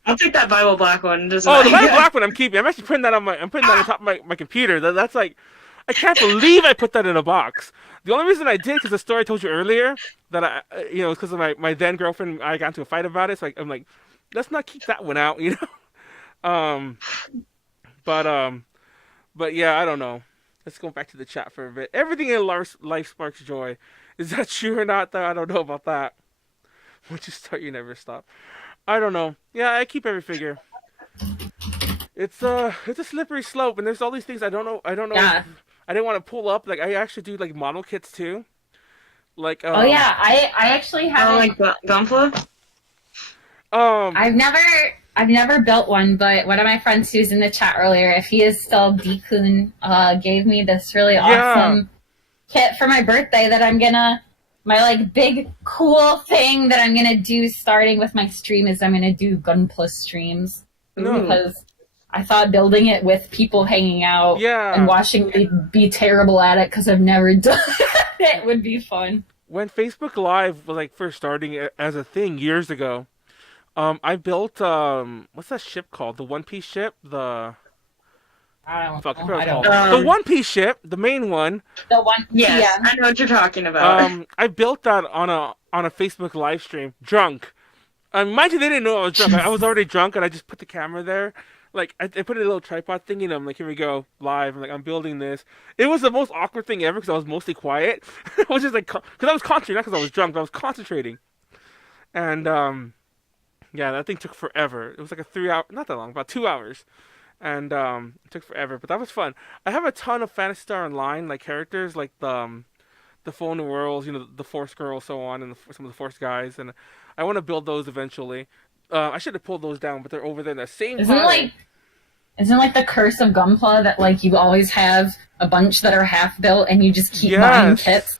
I'll take that Bible Black one. The Bible Black one I'm keeping. I'm actually putting that on on the top of my computer. That's like, I can't believe I put that in a box. The only reason I did, because the story I told you earlier, that because of my then girlfriend, I got into a fight about it. So I'm like, let's not keep that one out, But yeah, I don't know. Let's go back to the chat for a bit. Everything in life sparks joy. Is that true or not? Though I don't know about that. Once you start, you never stop. I don't know. Yeah, I keep every figure. It's a slippery slope, and there's all these things I don't know. Yeah. I didn't want to pull up. Like, I actually do like model kits too. Like oh yeah, I actually have like Gunpla. I've never built one, but one of my friends who's in the chat earlier, if he is still D-Kun, gave me this really awesome kit for my birthday that my like big cool thing that I'm gonna do starting with my stream is I'm gonna do Gunpla streams. Because I thought building it with people hanging out and watching me be terrible at it because I've never done it would be fun. When Facebook Live was like first starting as a thing years ago, I built what's that ship called? The One Piece ship? The One Piece ship, the main one. The one. Yes, yeah. I know what you're talking about. I built that on a Facebook live stream, drunk. Mind you, they didn't know I was drunk. I was already drunk, and I just put the camera there. Like, I put a little tripod thing in. I'm like, here we go, live. I'm like, I'm building this. It was the most awkward thing ever because I was mostly quiet. I was just like, because I was concentrating, not because I was drunk, but I was concentrating. And yeah, that thing took forever. It was like a 3 hour, not that long, about 2 hours. And it took forever, but that was fun. I have a ton of Phantasy Star Online like characters, like the Phone the Worlds, the Force Girl, so on, and some of the Force guys, and I want to build those eventually. I should have pulled those down, but they're over there in that same Isn't pile. like isn't like the curse of Gunpla that like you always have a bunch that are half built and you just keep buying Yes. kits?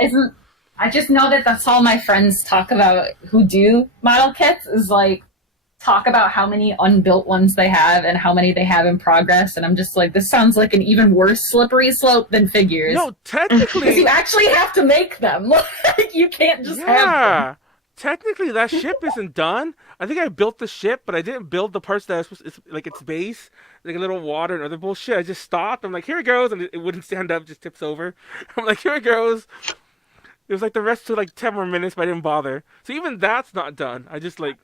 Isn't I just know that that's all my friends talk about who do model kits is like talk about how many unbuilt ones they have and how many they have in progress, and I'm just like, this sounds like an even worse slippery slope than figures. No, Because technically, you actually have to make them. Like, you can't just have them. yeah. Technically, that ship isn't done. I think I built the ship, but I didn't build the parts that it's like its base, like a little water and other bullshit. I just stopped. I'm like, here it goes, and it wouldn't stand up, just tips over. I'm like, here it goes. It was like the rest to like 10 more minutes, but I didn't bother. So even that's not done. I just like,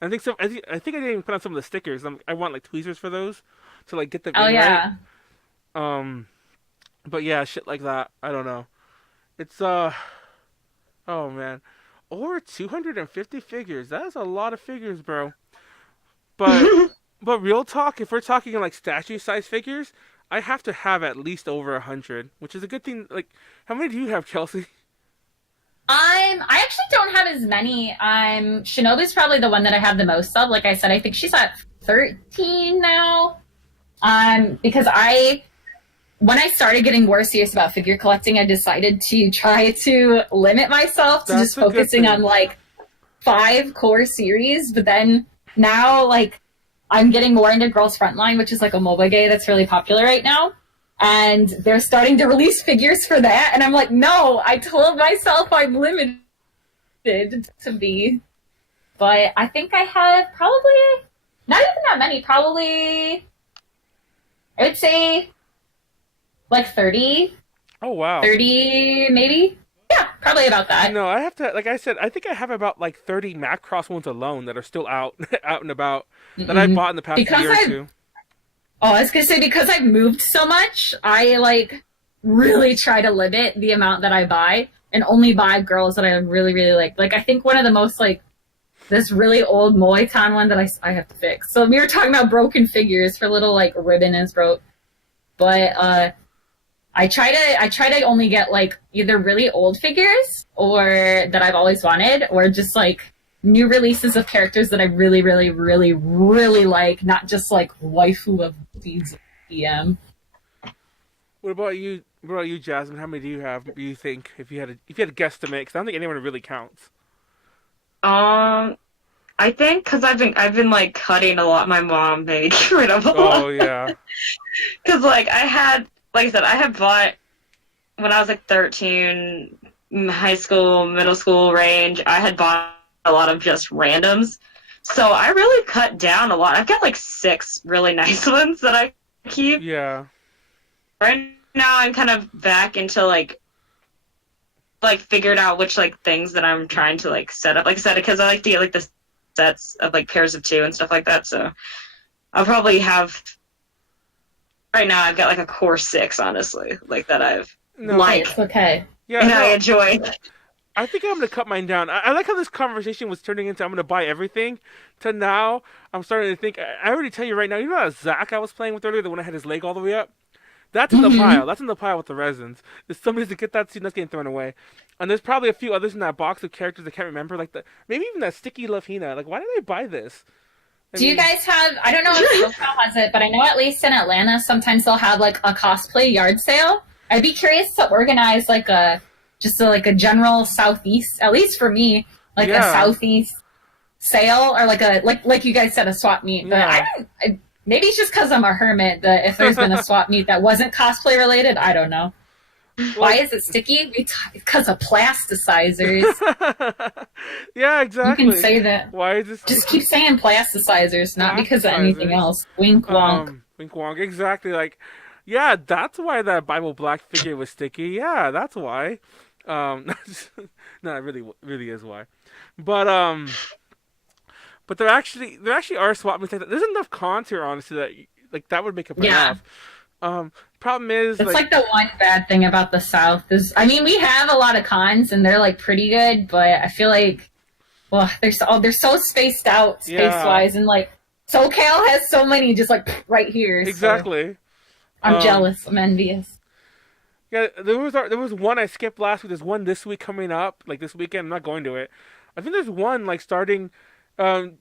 I think I didn't even put on some of the stickers. I want like tweezers for those to like get them Oh in yeah. right. But yeah, shit like that. I don't know. It's oh man, over 250 figures. That is a lot of figures, bro. But but real talk, if we're talking like statue size figures, I have to have at least over 100, which is a good thing. Like, how many do you have, Kelsey? I actually don't have as many. Shinobu's probably the one that I have the most of. Like I said, I think she's at 13 now. Because when I started getting more serious about figure collecting, I decided to try to limit myself to That's just a good focusing thing. on like 5 core series. But then now, like, I'm getting more into Girls Frontline, which is like a MOBA game that's really popular right now. And they're starting to release figures for that. And I'm like, no, I told myself I'm limited to be. But I think I have probably, not even that many, probably, I would say like 30, Oh wow. 30 maybe. Yeah, probably about that. No, I have to. Like I said, I think I have about like 30 Macross ones alone that are still out, out and about that I bought in the past Because year or I've- two. Oh, I was gonna say, because I've moved so much, I like really try to limit the amount that I buy and only buy girls that I really, really like. Like, I think one of the most like this really old Moitan one that I have to fix. So we were talking about broken figures. Her little like ribbon is broke, but I try to only get like either really old figures or that I've always wanted, or just like new releases of characters that I really, really, really, really like, not just like waifu of these PM. What about you? What about you, Jasmine? How many do you have? Do you think if you had a guesstimate? Because I don't think anyone really counts. I think because I've been like cutting a lot. My mom made me get rid of a lot. Oh yeah. Because like like I said, I had bought when I was like 13, high school, middle school range. I had bought a lot of just randoms, so I really cut down a lot. I've got like 6 really nice ones that I keep. Yeah. Right now, I'm kind of back into like figured out which like things that I'm trying to like set up. Like I said, because I like to get like the sets of like pairs of 2 and stuff like that. So I'll probably have. Right now, I've got like a core 6, honestly, like that I've No. like It's okay. Yeah. and I No, enjoy. I think I'm gonna cut mine down. I like how this conversation was turning into I'm gonna buy everything. To now, I'm starting to think. I already tell you right now. You know that Zach I was playing with earlier, the one that had his leg all the way up. That's in the pile. That's in the pile with the resins. If somebody to get that scene, that's getting thrown away. And there's probably a few others in that box of characters I can't remember, like maybe even that Sticky Love Hina. Like, why did I buy this? Do you guys have, I don't know if SoCal has it, but I know at least in Atlanta, sometimes they'll have like a cosplay yard sale. I'd be curious to organize like a general Southeast, at least for me, like a Yeah. Southeast sale, or like you guys said, a swap meet. But Yeah. maybe it's just because I'm a hermit that if there's been a swap meet that wasn't cosplay related, I don't know. Why is it sticky? Because of plasticizers. Yeah, You exactly. can say that. Why is this? Just keep saying plasticizers, not because of anything Plasticizers. else. Wink wonk. Wink wonk. Exactly. Like, yeah, that's why that Bible Black figure was sticky. Yeah, that's why. No, it really is why. But but there actually are swap meets like that. There's enough cons here, honestly, that like that would make up enough. Problem is, it's like the one bad thing about the South is, I mean, we have a lot of cons and they're like pretty good, but I feel like, well, they're so spaced out space wise, and like SoCal has so many just like right here. Exactly. So I'm jealous. I'm envious. Yeah, there was one I skipped last week. There's one this week coming up, like this weekend. I'm not going to it. I think there's one like starting.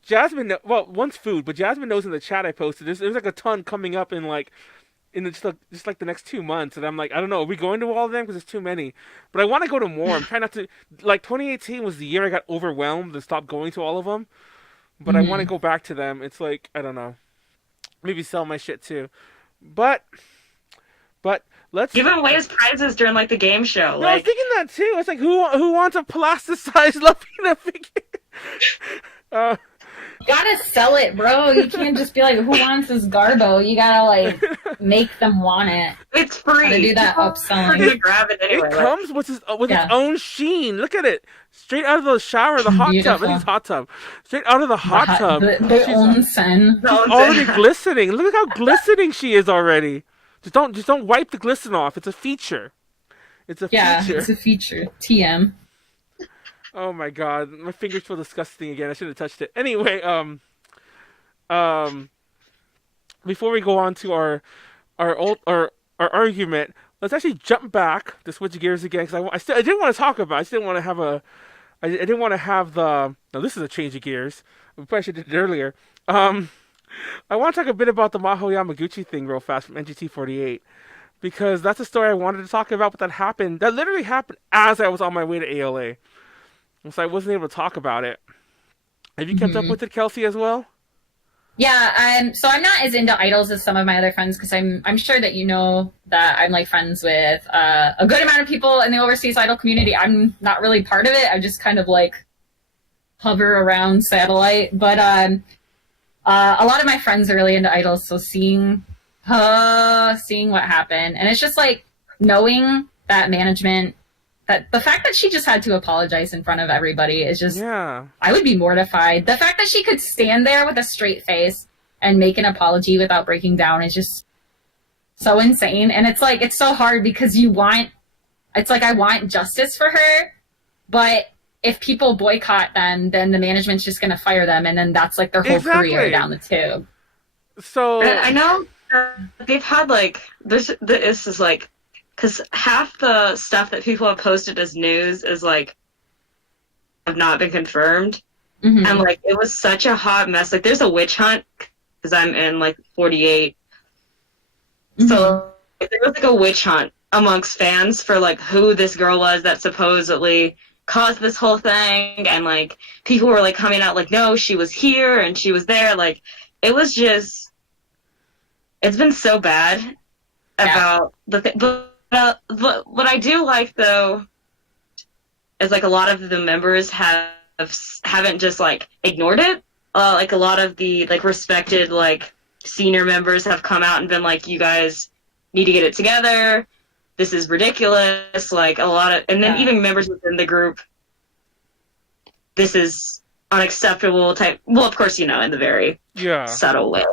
Jasmine, well, one's food, but Jasmine knows in the chat I posted. There's like a ton coming up in like just like the next 2 months, and I'm like, I don't know, are we going to all of them because there's too many? But I want to go to more. I'm trying not to. Like 2018 was the year I got overwhelmed and stopped going to all of them. But I want to go back to them. It's like, I don't know, maybe sell my shit too. But let's give away as prizes during like the game show. No, I was thinking that too. It's like who wants a plasticized Lupina figure? You gotta sell it, bro. You can't just be like, who wants this Garbo? You gotta like make them want it. It's free. Gotta do that upselling. Grab it anyway. It comes with its own sheen. Look at it, straight out of the shower, the hot tub. I think it's hot tub. Straight out of the hot tub. The onsen. Already glistening. Look at how glistening she is already. Just don't wipe the glisten off. It's a feature. It's a feature. Yeah, it's a feature. TM. Oh my god, my fingers feel disgusting again. I should have touched it. Anyway, before we go on to our argument, let's actually jump back to switch gears again, because I didn't want to talk about it. I still didn't want to have I didn't want to have the. Now this is a change of gears. We probably should have did it earlier. I want to talk a bit about the Maho Yamaguchi thing real fast from NGT48, because that's a story I wanted to talk about, but that literally happened as I was on my way to ALA. So I wasn't able to talk about it. Have you kept up with it, Kelsey, as well? Yeah, so I'm not as into idols as some of my other friends, because I'm sure that you know that I'm like friends with a good amount of people in the overseas idol community. I'm not really part of it. I just kind of like hover around satellite. But a lot of my friends are really into idols, so seeing what happened, and it's just like knowing that management. The fact that she just had to apologize in front of everybody is just... Yeah. I would be mortified. The fact that she could stand there with a straight face and make an apology without breaking down is just so insane. And it's like, it's so hard because it's like I want justice for her, but if people boycott them, then the management's just going to fire them, and then that's like their whole career down the tube. So... I know they've had like... This is like... Because half the stuff that people have posted as news is like have not been confirmed, and like it was such a hot mess. Like there's a witch hunt because I'm in like 48, so there was like a witch hunt amongst fans for like who this girl was that supposedly caused this whole thing, and like people were like coming out like, no, she was here and she was there. Like it was just, it's been so bad about the thing, but. What I do like though is like a lot of the members haven't just like ignored it. Like a lot of the like respected like senior members have come out and been like, you guys need to get it together. This is ridiculous. Like a lot of, and then even members within the group, this is unacceptable type. Well, of course, you know, in the very subtle way.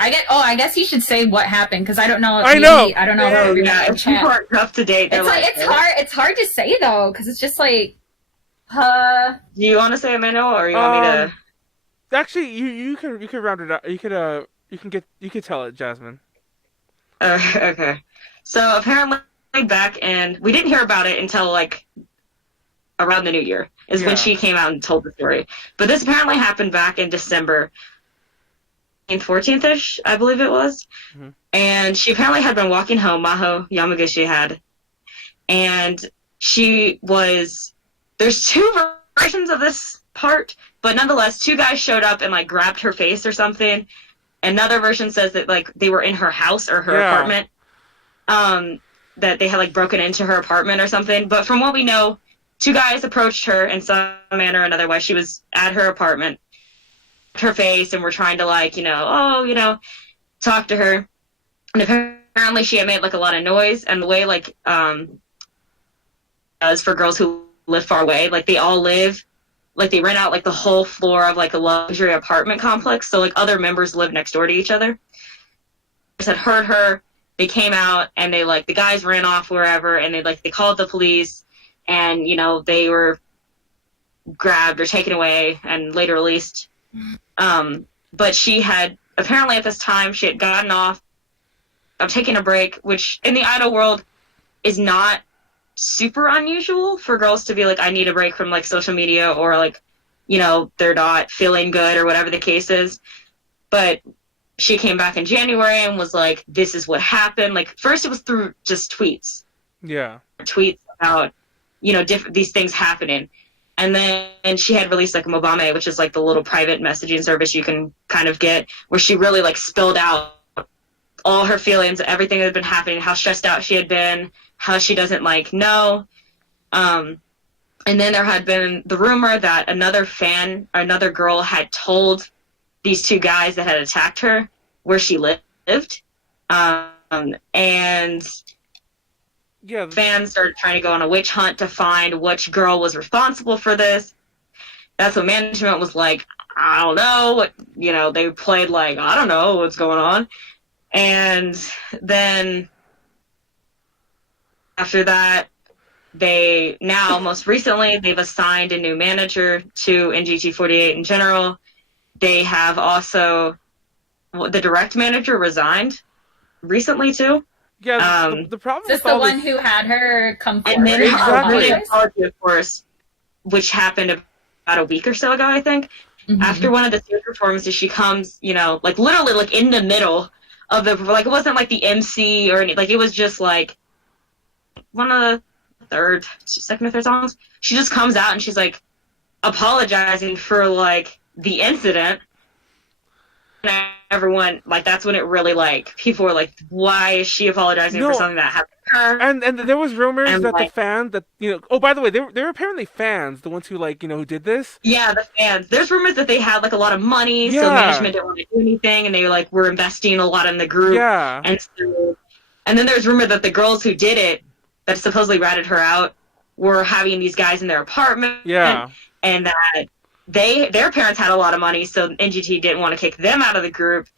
I guess you should say what happened, because I don't know. I know how we're gonna it's up to date. It's hard to say though, because it's just like. Do you want to say it, Manuel, or you want me to? Actually, you can round it up. You could tell it, Jasmine. Okay. So apparently we didn't hear about it until like around the new year is when she came out and told the story. But this apparently happened back in December 14th-ish, I believe it was. And she apparently had been walking home, Maho Yamaguchi had, and there's two versions of this part, but nonetheless, two guys showed up and like grabbed her face or something. Another version says that like they were in her house or her apartment, that they had like broken into her apartment or something. But from what we know, two guys approached her in some manner or another while she was at her apartment, her face, and were trying to like, talk to her. And apparently she had made like a lot of noise, and the way like does for girls who live far away, like they all live like they rent out like the whole floor of like a luxury apartment complex. So like other members live next door to each other. Had heard her. They came out and they like the guys ran off wherever, and they called the police, and they were grabbed or taken away and later released. But she had apparently at this time she had gotten off of taking a break, which in the idol world is not super unusual for girls to be like, I need a break from like social media, or like they're not feeling good or whatever the case is. But she came back in January and was like, this is what happened. Like, first it was through just tweets. Yeah. Tweets about, these things happening. And then she had released, like, Mobame, which is, like, the little private messaging service you can kind of get, where she really, like, spilled out all her feelings, everything that had been happening, how stressed out she had been, how she doesn't, like, know. And then there had been the rumor that another girl had told these two guys that had attacked her where she lived, and fans started trying to go on a witch hunt to find which girl was responsible for this. That's what management was like, I don't know what, they played like, I don't know what's going on. And then after that, most recently they've assigned a new manager to NGT48 in general. They have also, the direct manager resigned recently too. Yeah, the problem is this the one who had her come forward? And then exactly. apology, of course, which happened about a week or so ago, I think. Mm-hmm. After one of the stage performances, she comes, like literally like in the middle of the, like it wasn't like the MC or anything, like it was just like one of the second or third songs. She just comes out and she's like apologizing for like the incident, and everyone, like, that's when it really, like, people were like, why is she apologizing for something that happened to her? And there was rumors that the fans that, oh, by the way, they were apparently fans, the ones who, like, who did this. Yeah, the fans. There's rumors that they had, like, a lot of money, so management didn't want to do anything, and they, like, were investing a lot in the group. Yeah. And then there's rumor that the girls who did it, that supposedly ratted her out, were having these guys in their apartment. Yeah. And that their parents had a lot of money, so NGT didn't want to kick them out of the group.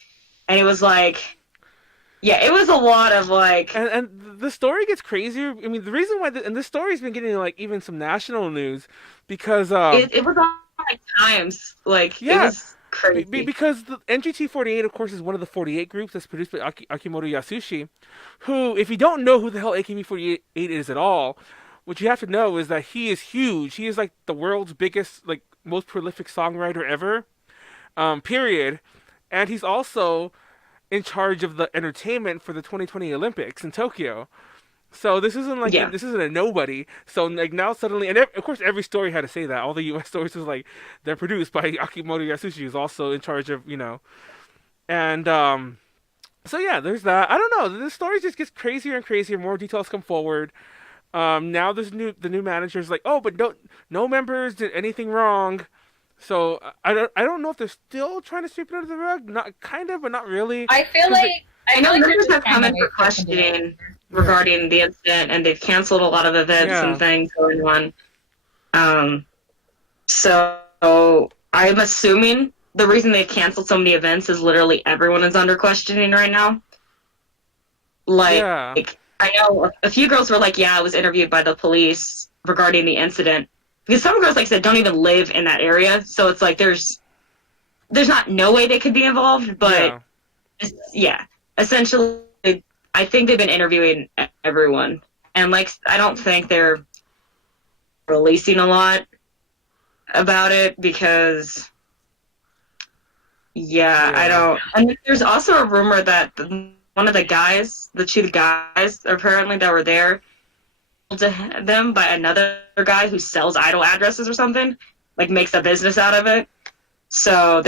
And it was like, yeah, it was a lot of like... And the story gets crazier. I mean, the reason why... and this story's been getting, like, even some national news, because... It was on, like, Times. Like, it was crazy. Because the NGT48, of course, is one of the 48 groups that's produced by Akimoto Yasushi, who, if you don't know who the hell AKB48 is at all, what you have to know is that he is huge. He is, like, the world's biggest, like, most prolific songwriter ever, period. And he's also in charge of the entertainment for the 2020 Olympics in Tokyo. So this isn't like this isn't a nobody. So like now suddenly, and of course every story had to say that. All the U.S. stories was like they're produced by Akimoto Yasushi, who's also in charge of and so yeah, there's that. I don't know. The story just gets crazier and crazier. More details come forward. Now the new manager's like, oh, but no members did anything wrong. So I don't know if they're still trying to sweep it under the rug. Not kind of, but not really. I feel like I know members have come in for questioning regarding the incident, and they've canceled a lot of events and things going on. So I'm assuming the reason they've canceled so many events is literally everyone is under questioning right now. Like, I know a few girls were like, yeah, I was interviewed by the police regarding the incident. Because some girls, like I said, don't even live in that area. So it's like there's not no way they could be involved. But, essentially, I think they've been interviewing everyone. And, like, I don't think they're releasing a lot about it because, I don't. And there's also a rumor that one of the guys, the two guys apparently that were there, to them by another guy who sells idol addresses or something, like makes a business out of it. So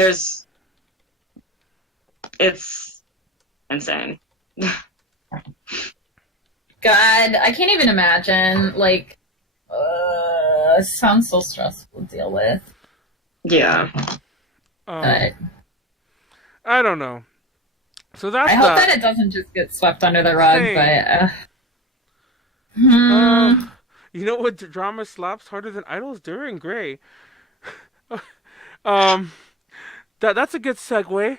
it's insane. God, I can't even imagine. Like, it sounds so stressful to deal with. Yeah. But I don't know. So that's I hope that it doesn't just get swept under the rug, but... you know what drama slaps harder than idols? During Gray. Um, that's a good segue.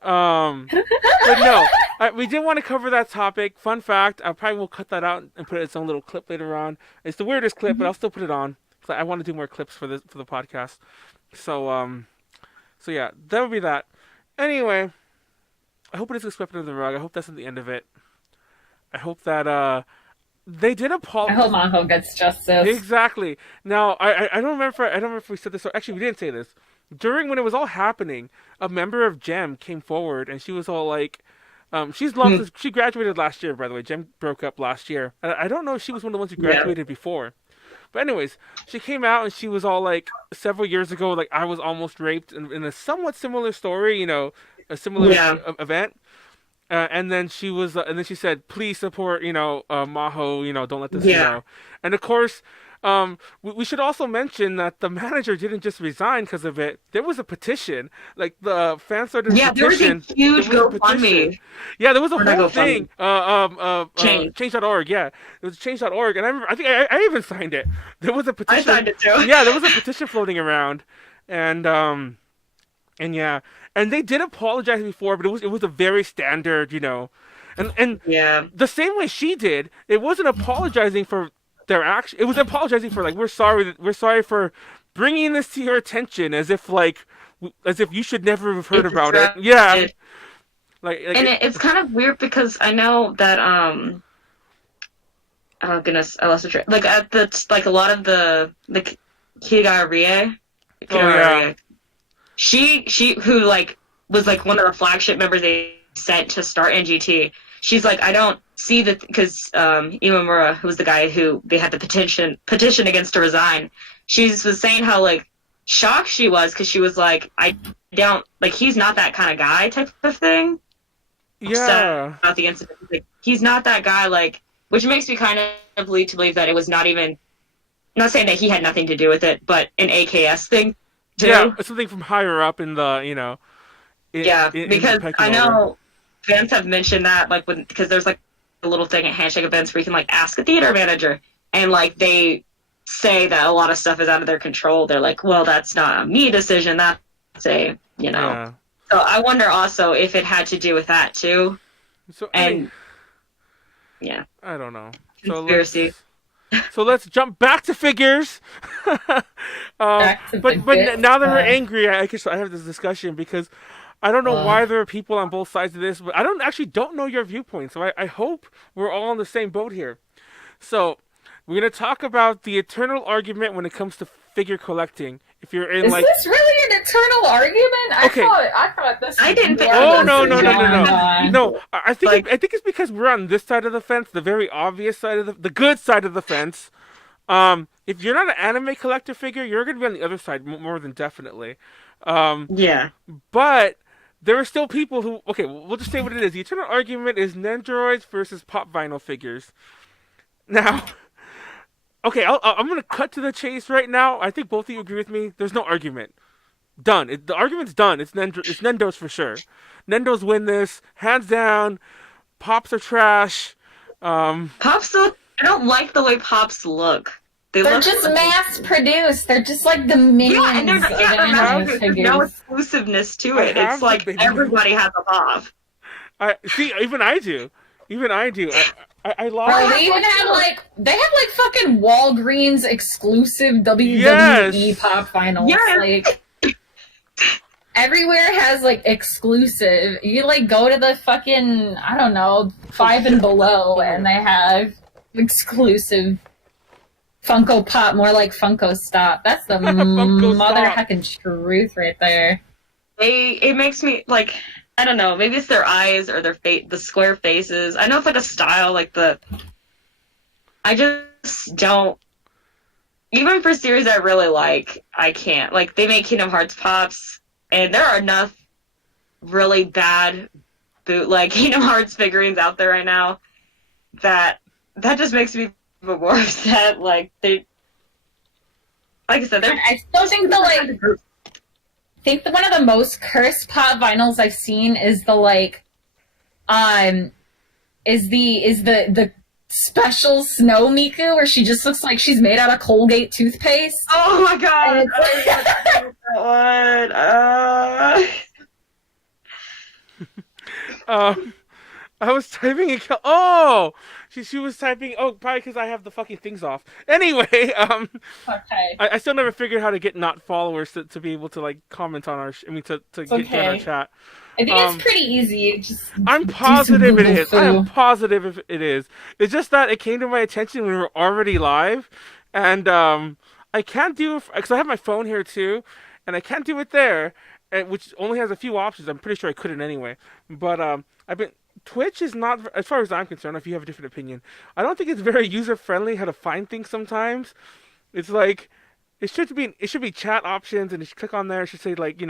But no, we did want to cover that topic. Fun fact: I probably will cut that out and put its own little clip later on. It's the weirdest clip, but I'll still put it on. So I want to do more clips for the podcast. So so yeah, that would be that. Anyway, I hope it is swept under the rug. I hope that's not the end of it. I hope that they did I apologize. hope Maho gets justice. Exactly. Now I don't remember. I don't remember if we said this. Or actually, we didn't say this. During when it was all happening, a member of GEM came forward and she was all like, she graduated last year, by the way. GEM broke up last year. I don't know if she was one of the ones who graduated before. But anyways, she came out and she was all like, several years ago, like I was almost raped in a somewhat similar story, a similar event. And then and then she said, "Please support, Maho. Don't let this, And of course, we should also mention that the manager didn't just resign because of it. There was a petition, like the fans started. Yeah, there was a huge GoFundMe. Yeah, there was a whole thing. Change. Change.org. Yeah, it was Change.org, and I remember. I think I even signed it. There was a petition. I signed it too. Yeah, there was a petition floating around, and yeah, and they did apologize before, but it was a very standard, and the same way she did. It wasn't apologizing for their action. It was apologizing for like we're sorry for bringing this to your attention, as if you should never have heard about it. Yeah, and it's kind of weird because I know that oh goodness, I lost the train. Like at a lot of the Kigarie. She who was one of the flagship members they sent to start NGT. She's like, I don't see that because Imamura, who was the guy who they had the petition against to resign. She was saying how shocked she was because she was like, I don't he's not that kind of guy type of thing. Yeah. About the incident, he's not that guy. Which makes me kind of lead to believe that it was not even. I'm not saying that he had nothing to do with it, but an AKS thing. Too. Yeah, something from higher up in the, because I know fans have mentioned that, because there's a little thing at handshake events where you can ask a theater manager, and they say that a lot of stuff is out of their control. They're like, well, that's not a me decision. That's a Yeah. So I wonder also if it had to do with that too. So yeah, I don't know. Conspiracy. So let's jump back to figures. But now that we're angry, I guess I have this discussion because I don't know why there are people on both sides of this, but I don't know your viewpoint. So I hope we're all on the same boat here. So we're gonna talk about the eternal argument when it comes to figure collecting. If you're in Is this really an eternal argument? Okay. I thought this. I didn't think. Oh no! No, I think it's because we're on this side of the fence, the very obvious side of the good side of the fence. If you're not an anime collector figure, you're gonna be on the other side more than definitely. Yeah. But there are still people who. Okay, we'll just say what it is. The eternal argument is Nendoroids versus pop vinyl figures. Now. Okay, I'm gonna cut to the chase right now. I think both of you agree with me. There's no argument. Done. The argument's done. It's Nendos for sure. Nendos win this hands down. Pops are trash. Pops look. I don't like the way pops look. They're just mass produced. They're just like the minions. Yeah, and there's no exclusiveness to it. It's like everybody has a pop. I see. Even I do. I love. Bro, they even have they have fucking Walgreens exclusive WWE pop vinyls. Yes. Everywhere has exclusive. You go to the fucking I don't know 5 and Below, and they have exclusive Funko Pop, more like Funko Stop. That's the mother heckin' truth right there. It makes me I don't know. Maybe it's their eyes or their the square faces. I know it's a style I just don't. Even for series I really like, I can't. They make Kingdom Hearts pops, and there are enough really bad bootleg Kingdom Hearts figurines out there right now that just makes me even more upset. Like I said, I still think I think one of the most cursed pop vinyls I've seen is the special snow Miku where she just looks like she's made out of Colgate toothpaste. Oh my god! I was typing in. Oh, she was typing. Oh, probably because I have the fucking things off. Anyway, Okay. I still never figured how to get not followers to be able to like comment on our. To get our chat. I think it's pretty easy. You just I'm positive it is. I am foo. positive if it is. It's just that it came to my attention when we were already live, and I can't do because I have my phone here too, and I can't do it there, which only has a few options. I'm pretty sure I couldn't anyway. But I've been Twitch is not, as far as I'm concerned. If you have a different opinion, I don't think it's very user friendly how to find things. Sometimes it's like it should be chat options, and you should click on there. It should say like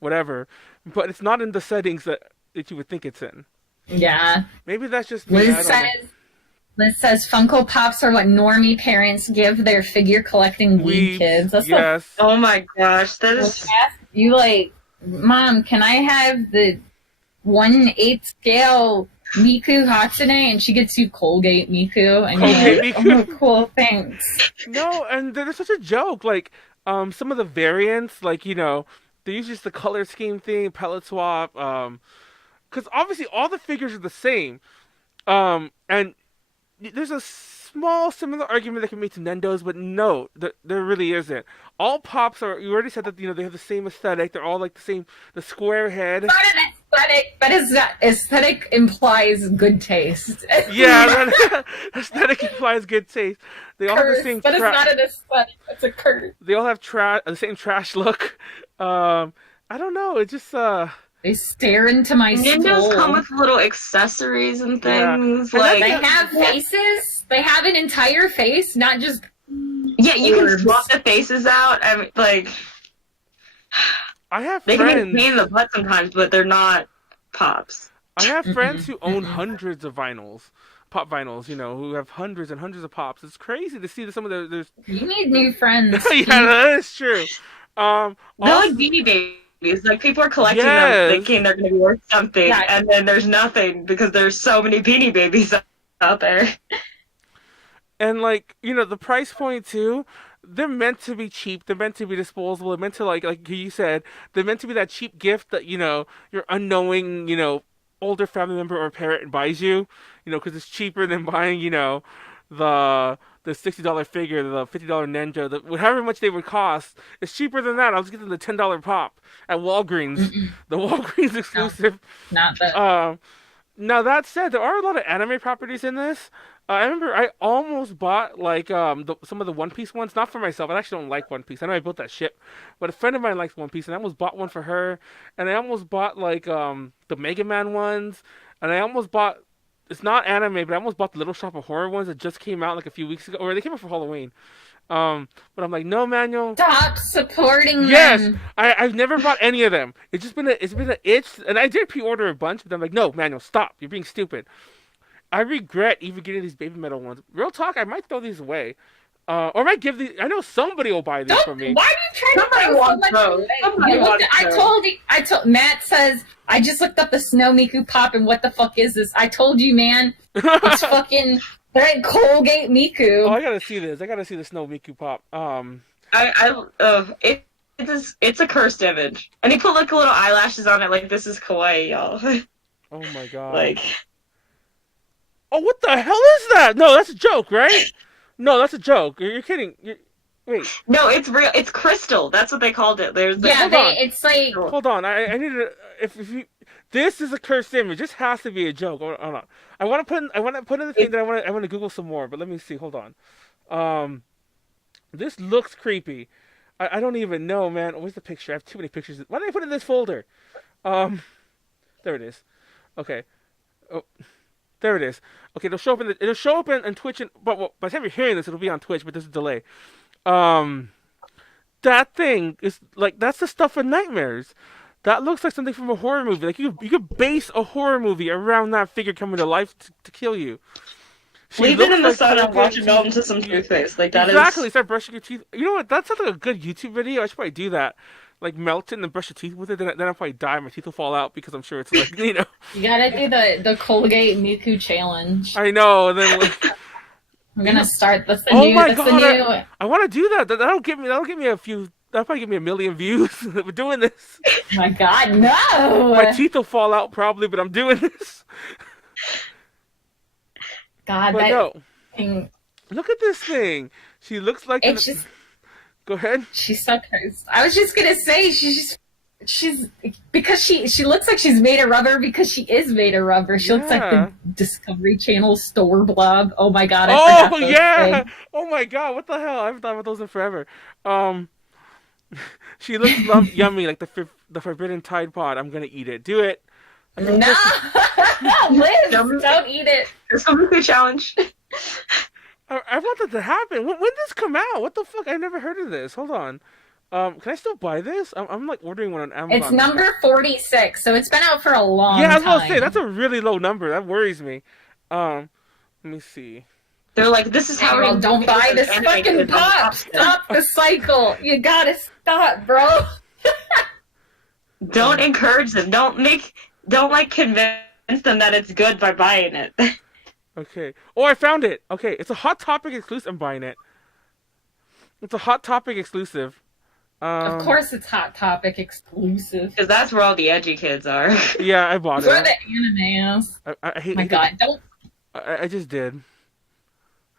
whatever, but it's not in the settings that you would think it's in. Yeah. Maybe that's just me. Liz says Funko Pops are what normie parents give their figure collecting weed kids. That's yes. Oh my gosh, that is. You like, Mom, can I have the 1/8 scale Miku Hatsune? And she gets you Colgate Miku, and you're like, Miku. oh, cool, thanks. No, and they're such a joke. Like, some of the variants, like they use just the color scheme thing, palette swap. Because obviously all the figures are the same. And there's a small similar argument that can be made to Nendos, but no, there really isn't. All pops are. You already said that they have the same aesthetic. They're all like the same, the square head. Not an aesthetic, but aesthetic implies good taste. Yeah, aesthetic implies good taste. They all have the same. But it's not an aesthetic. It's a curse. They all have the same trash look. I don't know. It just They stare into my soul. Ninjas come with little accessories and things. Yeah. Like they have faces. They have an entire face, not just. Yeah, you orbs. can swap the faces out. I mean, like I have they friends. can be a pain in the butt sometimes, but they're not pops. I have friends who own hundreds of vinyls, pop vinyls. Who have hundreds and hundreds of pops. It's crazy to see that some of there's. You need new friends. Yeah, that is true. They're like Beanie Babies. Like people are collecting them, thinking they're going to be worth something, and then there's nothing because there's so many Beanie Babies out there. And the price point too, they're meant to be cheap. They're meant to be disposable. They're meant to like you said, they're meant to be that cheap gift that your unknowing older family member or parent buys you, because it's cheaper than buying the $60 figure, the $50 Ninja, however much they would cost. It's cheaper than that. I'll just get them the $10 pop at Walgreens, the Walgreens exclusive. No, not that. Now that said, there are a lot of anime properties in this. I remember I almost bought some of the One Piece ones, not for myself. I actually don't like One Piece. I know I built that ship, but a friend of mine likes One Piece, and I almost bought one for her. And I almost bought the Mega Man ones, and I almost bought. It's not anime, but I almost bought the Little Shop of Horror ones that just came out a few weeks ago, or they came out for Halloween. But I'm like, no, Manuel. Stop supporting them. Yes, I've never bought any of them. It's been an itch, and I did pre-order a bunch, but I'm like, no, Manuel, stop. You're being stupid. I regret even getting these baby metal ones. Real talk, I might throw these away. Or I might give these. I know somebody will buy these for me. Why are you trying to wants those. I told Matt says I just looked up the Snow Miku Pop and what the fuck is this? I told you, man. It's fucking red Colgate Miku. Oh, I gotta see this. I gotta see the Snow Miku Pop. It's a cursed image, and he put little eyelashes on it. Like this is kawaii, y'all. Oh my god. Oh, what the hell is that? No, that's a joke, right? No, that's a joke. You're kidding. Wait. No, it's real. It's crystal. That's what they called it. It's like. Hold on. I need to. If you. This is a cursed image. This has to be a joke. Hold on. I want to put in the thing that I want to Google some more. But let me see. Hold on. This looks creepy. I don't even know, man. Where's the picture? I have too many pictures. Why did I put it in this folder? There it is. Okay. Oh. There it is. Okay, it'll show up in Twitch, but by the time you're hearing this, it'll be on Twitch, but there's a delay. That thing is that's the stuff of nightmares. That looks like something from a horror movie. Like you could base a horror movie around that figure coming to life to kill you. Leave it in the sun and watch it melt into some toothpaste. Exactly. Start brushing your teeth. You know what? That sounds like a good YouTube video. I should probably do that. Melt it and then brush your teeth with it, then I'll probably die. My teeth will fall out because I'm sure it's You gotta do the Colgate Miku challenge. I know, and then I'm gonna start. That's the Oh new. my That's the god! new. I want to do that. That'll give me a few. That'll probably give me 1 million views. We're doing this. Oh my god, no! My teeth will fall out probably, but I'm doing this. God, But that no. thing. Look at this thing. She looks like. It's just. Go ahead. She's so cursed. I was just gonna say she's because she looks like she's made of rubber because she is made of rubber. She looks like the Discovery Channel store blob. Oh my god! I forgot those things. Oh my god! What the hell? I haven't thought about those in forever. She looks yummy like the forbidden Tide Pod. I'm gonna eat it. Do it. No, Liz, don't eat it. It's a weekly challenge. I want that to happen. When did this come out? What the fuck? I've never heard of this. Hold on. Can I still buy this? I'm like ordering one on Amazon. It's number 46, so it's been out for a long time. Yeah, I was gonna say that's a really low number. That worries me. Let me see. They're like, this is how. Well, don't buy this fucking pop. Stop the cycle. You gotta stop, bro. Don't encourage them. Don't convince them that it's good by buying it. Okay. Oh, I found it. Okay, it's a Hot Topic exclusive. I'm buying it. It's a Hot Topic exclusive. Of course, it's Hot Topic exclusive. Because that's where all the edgy kids are. Yeah, I bought it. Where the animes? I hate. Oh my god, don't. I just did.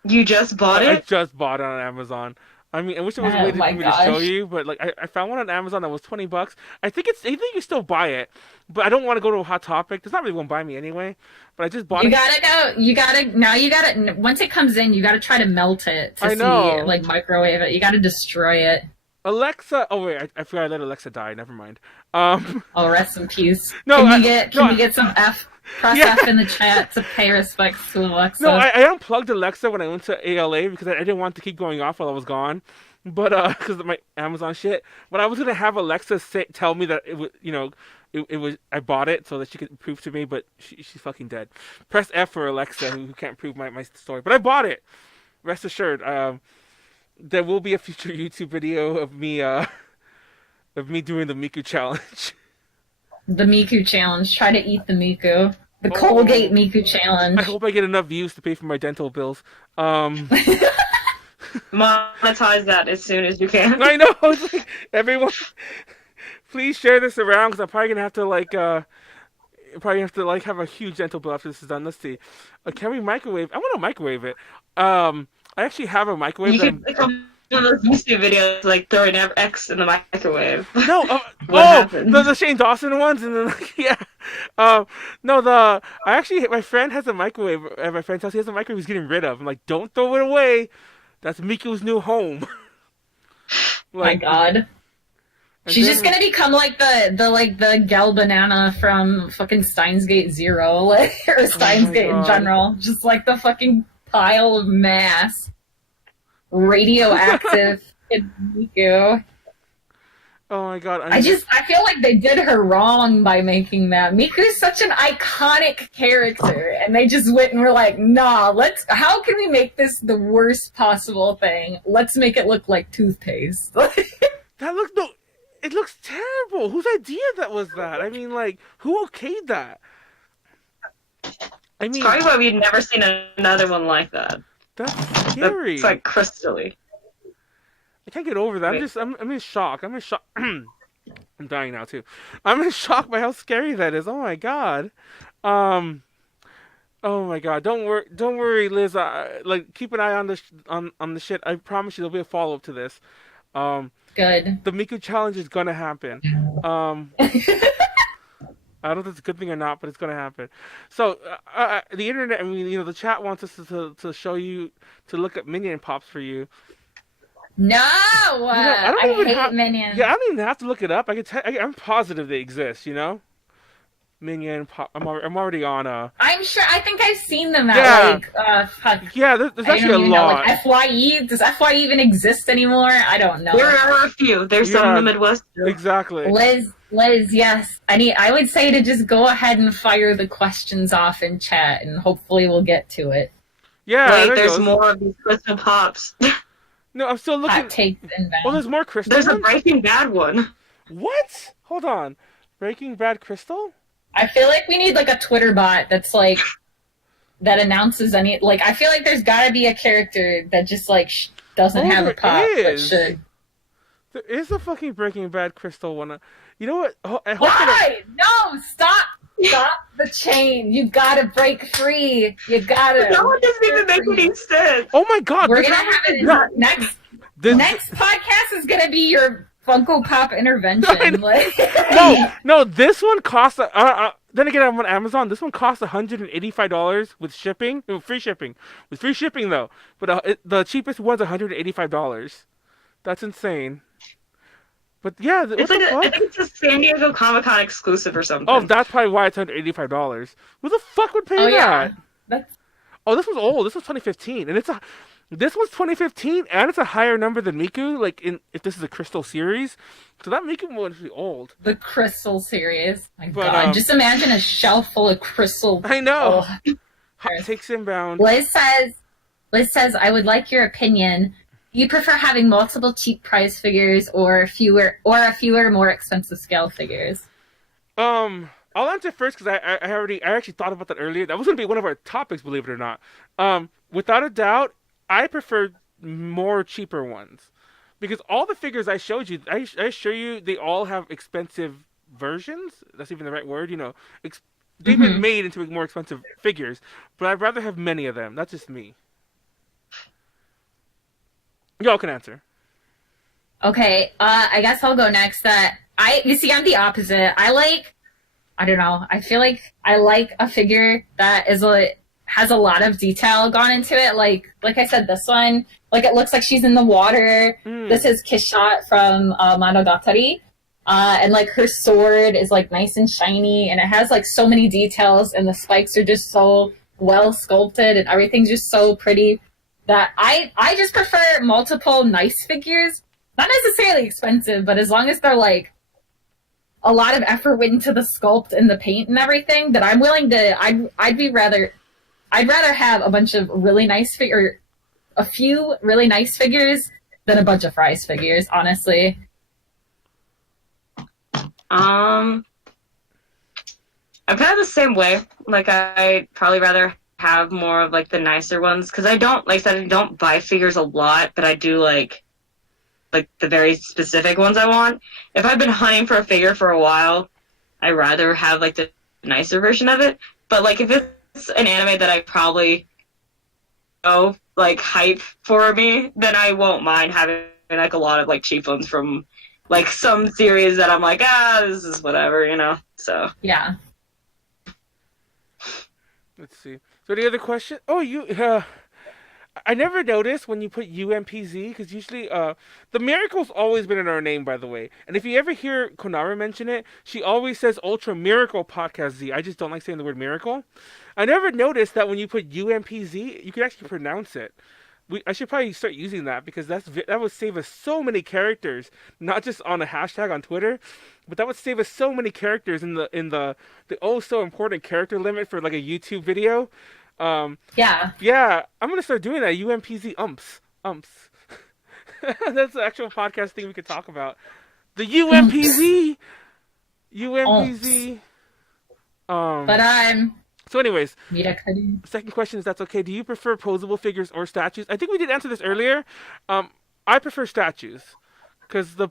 You just bought it? I just bought it on Amazon. I mean, I wish there was a way for me to show you, but like I found one on Amazon that was $20. I think you can still buy it, but I don't want to go to a Hot Topic. It's not really gonna buy me anyway. But I just bought it. You gotta once it comes in, you gotta try to melt it to see, like microwave it. You gotta destroy it. Alexa. Oh wait, I forgot I let Alexa die. Never mind. Oh, rest in peace. No, can we get some F? Press F in the chat to pay respects to Alexa. No, I unplugged Alexa when I went to ALA because I didn't want to keep going off while I was gone, but because of my Amazon shit. But I was gonna have Alexa tell me that it was, it was I bought it so that she could prove to me, but she's fucking dead. Press F for Alexa who can't prove my story, but I bought it. Rest assured, there will be a future YouTube video of me doing the Miku challenge. The Miku challenge. Try to eat the Miku. The Colgate Miku challenge. I hope I get enough views to pay for my dental bills. Monetize that as soon as you can. I know. It's like, everyone, please share this around because I'm probably gonna have to have a huge dental bill after this is done. Let's see. Can we microwave? I want to microwave it. I actually have a microwave. You can become one of those YouTube videos like throwing X in the microwave. No, the Shane Dawson ones, and then my friend has a microwave at my friend's house. He has a microwave he's getting rid of. I'm like, don't throw it away. That's Miku's new home. My God. She's just gonna become like the gal banana from fucking Steins Gate Zero, or Steins Gate in general. Just like the fucking pile of mass. Radioactive Miku. Oh my god. I feel like they did her wrong by making that. Miku's such an iconic character, and they just went and were like, nah, how can we make this the worst possible thing? Let's make it look like toothpaste. It looks terrible. Whose idea was that? I mean, like, who okayed that? I mean, it's probably why we've never seen another one like that. That's scary. It's like crystally. I can't get over that. I'm in shock. I'm in shock. I'm dying now too. I'm in shock by how scary that is. Oh my god. Oh my god. Don't worry, Liz. Keep an eye on the shit. I promise you there'll be a follow up to this. Good. The Miku challenge is gonna happen. I don't know if it's a good thing or not, but it's going to happen. So, the internet, I mean, the chat wants us to show you, to look at Minion Pops for you. No! I hate Minions. Yeah, I don't even have to look it up. I'm positive they exist, Minion Pop. I'm already on I'm sure. I think I've seen them at yeah, there's actually a lot. Like FYE. Does FYE even exist anymore? I don't know. There are a few. There's some in the Midwest too. Exactly. Liz, yes. I would say to just go ahead and fire the questions off in chat, and hopefully we'll get to it. Yeah. There's more of these crystal pops. No, I'm still looking. Hot takes inbound. Well, there's more crystal. There's a Breaking Bad one. What? Hold on. Breaking Bad crystal? I feel like we need like a Twitter bot that's like, that announces any. Like, I feel like there's got to be a character that just like doesn't have a pop but should. There is a fucking Breaking Bad crystal one. You know what? I hope Why? No, stop the chain. You gotta break free. You gotta. No, it doesn't even make any sense. Oh my god! We're gonna have it in next. Next podcast is gonna be your Funko Pop intervention. No, this one costs. Then again, I'm on Amazon. This one costs $185 with shipping, free shipping. With free shipping though, but the cheapest one's $185. That's insane. But yeah, it's like I think it's a San Diego Comic-Con exclusive or something. Oh, that's probably why it's $185. Who the fuck would pay that? Yeah. Oh, this was old. This was 2015, and this was 2015, and it's a higher number than Miku. Like if this is a Crystal series, so that Miku one should be old. The Crystal series. My God, just imagine a shelf full of crystal. I know. Hot takes inbound. Liz says, I would like your opinion. Do you prefer having multiple cheap prize figures or fewer more expensive scale figures? I'll answer first because I actually thought about that earlier. That was going to be one of our topics, believe it or not. Without a doubt, I prefer more cheaper ones because all the figures I showed you, I assure you, they all have expensive versions. That's even the right word, you know. They've been made into more expensive figures, but I'd rather have many of them. That's just me. Y'all can answer. Okay, I guess I'll go next. You see, I'm the opposite. I don't know. I feel like I like a figure that has a lot of detail gone into it. Like I said, this one, like it looks like she's in the water. This is Kishot from Monogatari. And like her sword is like nice and shiny and it has like so many details and the spikes are just so well sculpted and everything's just so pretty that I just prefer multiple nice figures. Not necessarily expensive, but as long as they're like a lot of effort went into the sculpt and the paint and everything, that I'm willing to. I'd rather have a bunch of really nice a few really nice figures than a bunch of prize figures. Honestly. I'm kind of the same way. Like I'd probably rather have more of like the nicer ones because I don't buy figures a lot, but I do like the very specific ones I want. If I've been hunting for a figure for a while, I'd rather have like the nicer version of it. But like if it's an anime that I probably like hype for me, then I won't mind having like a lot of like cheap ones from like some series that I'm like, this is whatever, you know. So yeah. Let's see. So the other question? Oh, I never noticed when you put UMPZ, because usually, the Miracle's always been in our name, by the way. And if you ever hear Konara mention it, she always says Ultra Miracle Podcast Z. I just don't like saying the word miracle. I never noticed that when you put UMPZ, you can actually pronounce it. I should probably start using that, because that would save us so many characters, not just on a hashtag on Twitter, but that would save us so many characters in the oh so important character limit for like a YouTube video. Yeah, I'm gonna start doing that. UMPZ umps. That's the actual podcast thing we could talk about. The UMPZ. But So anyways, second question is that's okay. Do you prefer posable figures or statues? I think we did answer this earlier. I prefer statues. Because the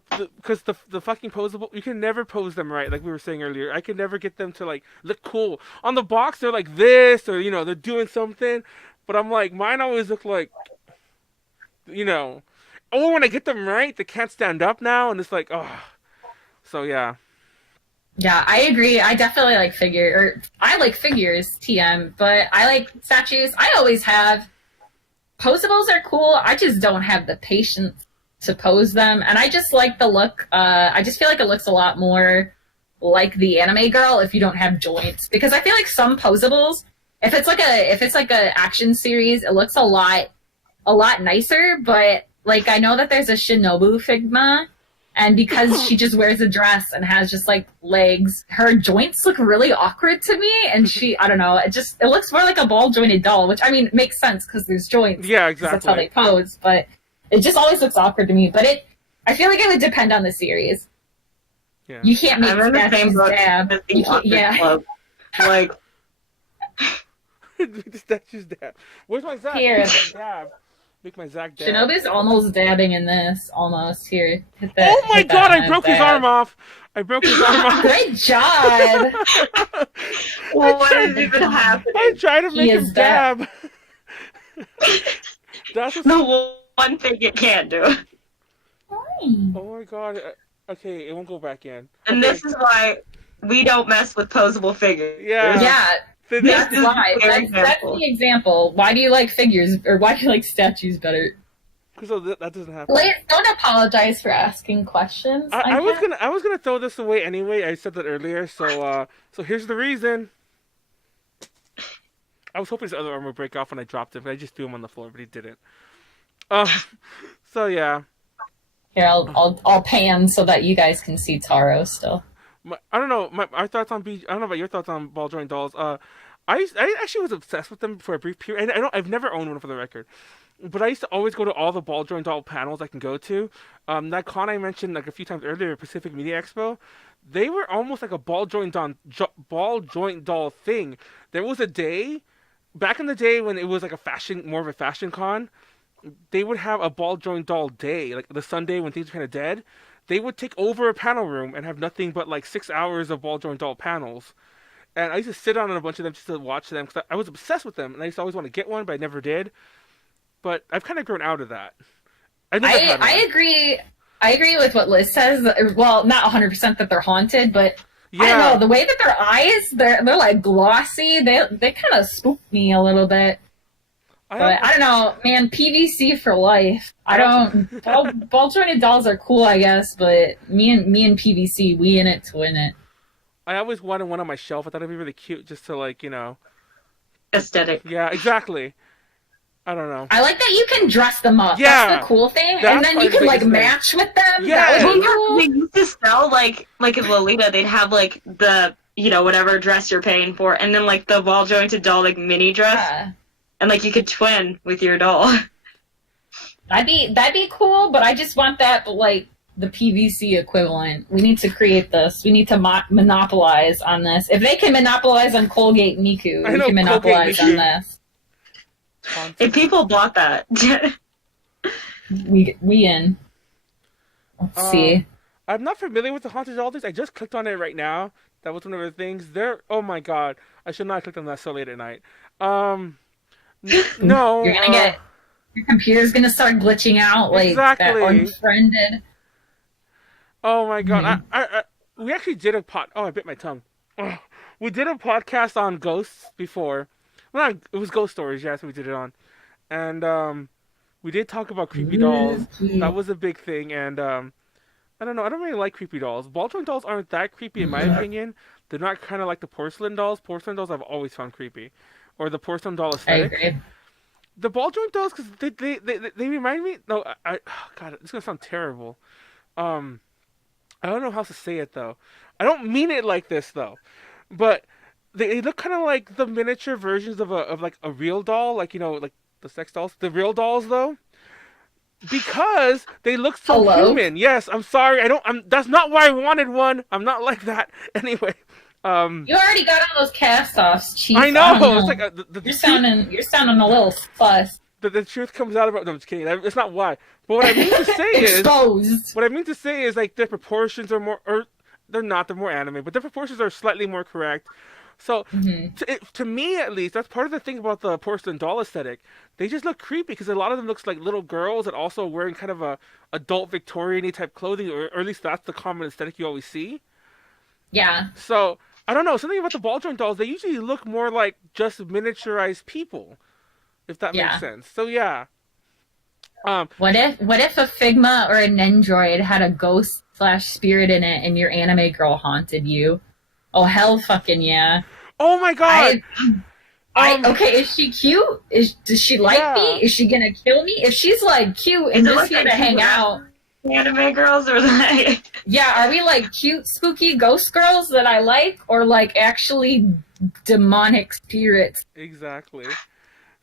fucking posable, you can never pose them right, like we were saying earlier. I can never get them to like look cool. On the box, they're like this, or they're doing something. But I'm like, mine always look like, or when I get them right, they can't stand up now, and it's like, oh. So yeah. Yeah, I agree. I definitely like I like figures, TM, but I like statues. I always have. Posables are cool. I just don't have the patience to pose them, and I just like the look. I just feel like it looks a lot more like the anime girl if you don't have joints, because I feel like some posables, if it's like a action series, it looks a lot nicer. But like I know that there's a Shinobu Figma, and because she just wears a dress and has just like legs, her joints look really awkward to me, and I don't know, it looks more like a ball jointed doll, which I mean makes sense because there's joints. Yeah, exactly. That's how they pose, but it just always looks awkward to me. But I feel like it would depend on the series. Yeah. You can't make statues dab. Yeah. Like, Make the statues dab. Where's my Zach? Here. Dab. Make my Zach dab. Shinobi's almost dabbing in this. Almost. Here. Hit that. Oh my hit god, that I broke his dab. arm off. I broke his arm off. Great job. Well, what is even happening? I tried to make him is that- dab. That's what's... The one thing you can't do. Oh my god. Okay, it won't go back in. And Okay. this is why we don't mess with posable figures. Yeah. Yeah. Then That's is why. an That's example. the example. Why do you like figures, or why do you like statues better? So that doesn't happen. Wait, don't apologize for asking questions. I was gonna throw this away anyway. I said that earlier. So here's the reason. I was hoping his other arm would break off when I dropped it, but I just threw him on the floor, but he didn't. So yeah. Here, I'll pan so that you guys can see Taro still. I don't know. Our thoughts on I don't know about your thoughts on ball joint dolls. I actually was obsessed with them for a brief period. I've never owned one for the record, but I used to always go to all the ball joint doll panels I can go to. That con I mentioned like a few times earlier, Pacific Media Expo, they were almost like a ball joint doll thing. There was a day back in the day when it was like more of a fashion con. They would have a ball joint doll day, like the Sunday when things were kind of dead. They would take over a panel room and have nothing but like 6 hours of ball joint doll panels. And I used to sit on a bunch of them just to watch them because I was obsessed with them. And I used to always want to get one, but I never did. But I've kind of grown out of that. I agree. I agree with what Liz says. Well, not 100% that they're haunted, but Yeah. I don't know, the way that their eyes, they're like glossy. They kind of spook me a little bit. But I don't know, man. PVC for life. I don't. Ball jointed dolls are cool, I guess, but me and PVC, we in it to win it. I always wanted one on my shelf. I thought it'd be really cute just to like, Aesthetic. Yeah, exactly. I don't know. I like that you can dress them up. Yeah, That's the cool thing. that's And then you probably the can like biggest thing. match with them. Yeah. That would be cool. They used to sell like in Lolita, they'd have like the whatever dress you're paying for, and then like the ball jointed doll like mini dress, Yeah. and like you could twin with your doll. That'd be cool, but I just want that, but like the PVC equivalent. We need to create this. We need to monopolize on this. If they can monopolize on Colgate Miku, I we know, can monopolize Colgate on this. If people bought that, We in. Let's see. I'm not familiar with the haunted doll things. I just clicked on it right now. That was one of the things. Oh my god. I should not have clicked on that so late at night. No. You're gonna get your computer's gonna start glitching out like Exactly. that unfriended. Oh my god. We actually did a I bit my tongue. Ugh. We did a podcast on ghosts before. Well, it was ghost stories, yes, we did it on. And we did talk about creepy dolls. That was a big thing, and I don't know, I don't really like creepy dolls. Ball joint dolls aren't that creepy in my opinion. They're not kind of like the porcelain dolls. Porcelain dolls I've always found creepy. Or the porcelain doll I aesthetic. agree. The ball joint dolls, because they remind me. No, oh god, it's gonna sound terrible. I don't know how to say it though. I don't mean it like this though, but they look kind of like the miniature versions of like a real doll, like like the sex dolls. The real dolls though, because they look so Hello? human. Yes, I'm sorry. That's not why I wanted one. I'm not like that. Anyway. You already got all those cast-offs, Chief. I know. don't It's like You're sounding a little fuss. the truth comes out about. No, I'm just kidding. It's not why. But what I mean to say is, Exposed. what I mean to say is like their proportions are more, or they're not. They're more anime, but their proportions are slightly more correct. So to me at least, that's part of the thing about the porcelain doll aesthetic. They just look creepy because a lot of them looks like little girls that also wearing kind of a adult Victorian-y type clothing, or at least that's the common aesthetic you always see. Yeah. So I don't know, something about the ball joint dolls. They usually look more like just miniaturized people, if that makes sense. So yeah. What if a Figma or a Nendoroid had a ghost / spirit in it and your anime girl haunted you? Oh hell fucking yeah. Oh my god. Okay, is she cute? Does she like me? Is she gonna kill me? If she's like cute and just here to hang out. anime girls or like Yeah, are we like cute, spooky ghost girls that I like, or like actually demonic spirits? Exactly.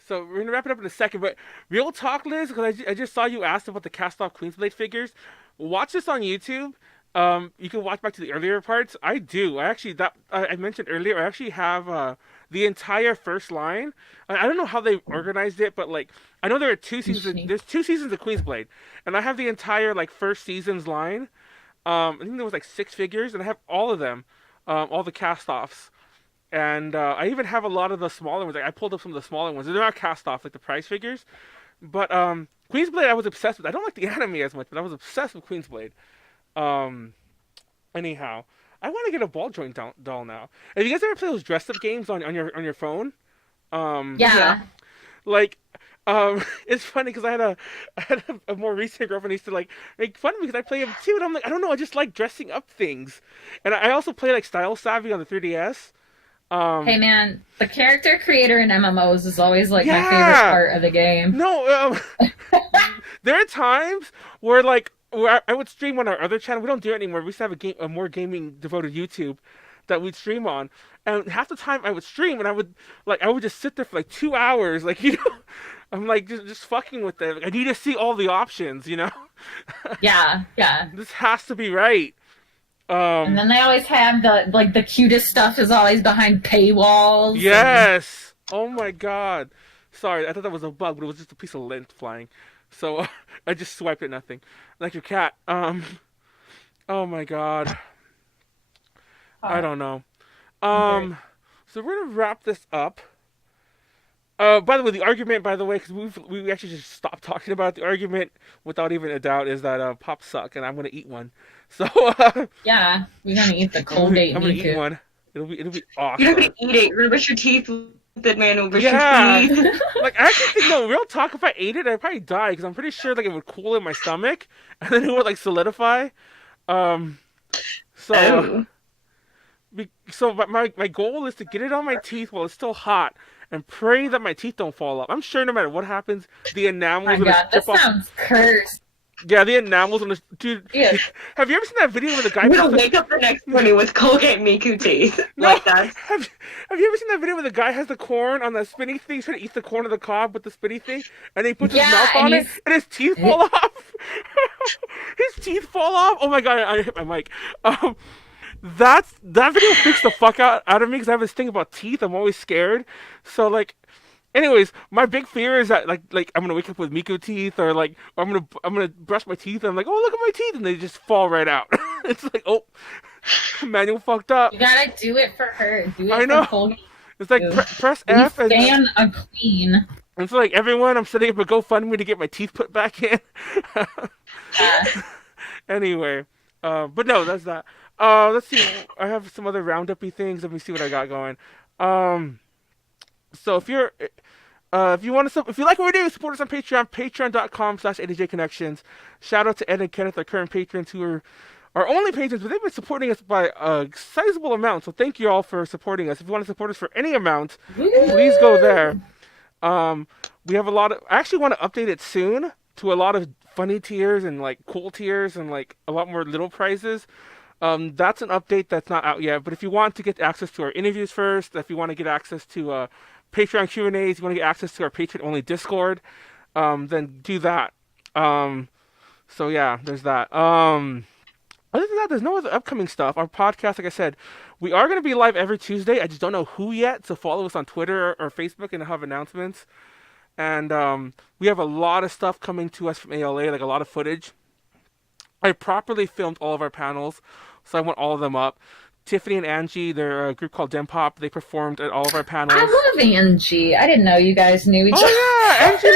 So we're gonna wrap it up in a second, but real talk, Liz, because I just saw you asked about the cast-off Queensblade figures. Watch this on YouTube. You can watch back to the earlier parts. I do. I actually I mentioned earlier. I actually have the entire first line. I don't know how they organized it, but like I know there are two seasons. There's 2 seasons of Queensblade, and I have the entire like first season's line. I think there was like 6 figures, and I have all of them, all the cast-offs. And I even have a lot of the smaller ones. Like, I pulled up some of the smaller ones. They're not cast-off, like the prize figures. But Queensblade I was obsessed with. I don't like the anime as much, but I was obsessed with Queensblade. Um, Anyhow, I want to get a ball joint doll now. Have you guys ever played those dress-up games on your phone? Yeah. Like, it's funny because I had a more recent girlfriend who used to like make fun of me because I play them too, and I'm like, I don't know, I just like dressing up things, and I also play like Style Savvy on the 3DS. Hey man, the character creator in MMOs is always like my favorite part of the game. No, there are times where like where I would stream on our other channel. We don't do it anymore. We used to have a more gaming devoted YouTube that we'd stream on, and half the time I would stream and I would just sit there for like 2 hours, like I'm like just fucking with it. Like, I need to see all the options. Yeah. This has to be right. And then they always have the cutest stuff is always behind paywalls. Yes. Oh my god. Sorry, I thought that was a bug, but it was just a piece of lint flying. So I just swiped at nothing, like your cat. Oh my god. I don't know. So we're gonna wrap this up. By the way, the argument, because we actually just stopped talking about the argument without even a doubt, is that pops suck, and I'm gonna eat one. So yeah, we're gonna eat the Colgate. I'm gonna eat one. It'll be awesome. You're not gonna eat it. You're gonna brush your teeth with it, man. Brush your teeth. Like I actually think, no, real talk. If I ate it, I'd probably die because I'm pretty sure like it would cool in my stomach, and then it would like solidify. So my goal is to get it on my teeth while it's still hot and pray that my teeth don't fall off. I'm sure no matter what happens, the enamel's gonna strip off. That sounds cursed. Yeah, the enamel's gonna. Dude, yeah. Have you ever seen that video where the guy? I'm gonna wake up the next morning with Colgate Miku teeth. No, like that. Have you ever seen that video where the guy has the corn on the spinny thing, trying to eat the corn of the cob with the spinny thing, and he puts his mouth on it, and his teeth fall off? His teeth fall off. Oh my god! I hit my mic. That video freaks the fuck out of me because I have this thing about teeth. I'm always scared. So like, anyways, my big fear is that like I'm gonna wake up with Miku teeth, or I'm gonna brush my teeth and I'm like, oh look at my teeth, and they just fall right out. It's like, oh, Manuel fucked up. You gotta do it for her. Do it I know. For Colgate. It's like press F and stand a queen. And so like everyone, I'm setting up a GoFundMe to get my teeth put back in. Anyway, but no, that's that. Let's see. I have some other roundup-y things. Let me see what I got going. So if you like what we do, support us on Patreon, patreon.com/ADJConnections. Shout out to Ed and Kenneth, our current patrons, who are our only patrons, but they've been supporting us by a sizable amount. So thank you all for supporting us. If you want to support us for any amount, please go there. We have I actually want to update it soon to a lot of funny tiers and like cool tiers and like a lot more little prizes. That's an update that's not out yet. But if you want to get access to our interviews first, if you want to get access to Patreon Q&As, you want to get access to our Patreon-only Discord, then do that. So yeah, there's that. Other than that, there's no other upcoming stuff. Our podcast, like I said, we are going to be live every Tuesday. I just don't know who yet, so follow us on Twitter or Facebook and I'll have announcements. And we have a lot of stuff coming to us from ALA, like a lot of footage. I properly filmed all of our panels, so I want all of them up. Tiffany and Angie, they're a group called Dempop. They performed at all of our panels. I love Angie. I didn't know you guys knew each other. Oh yeah, Angie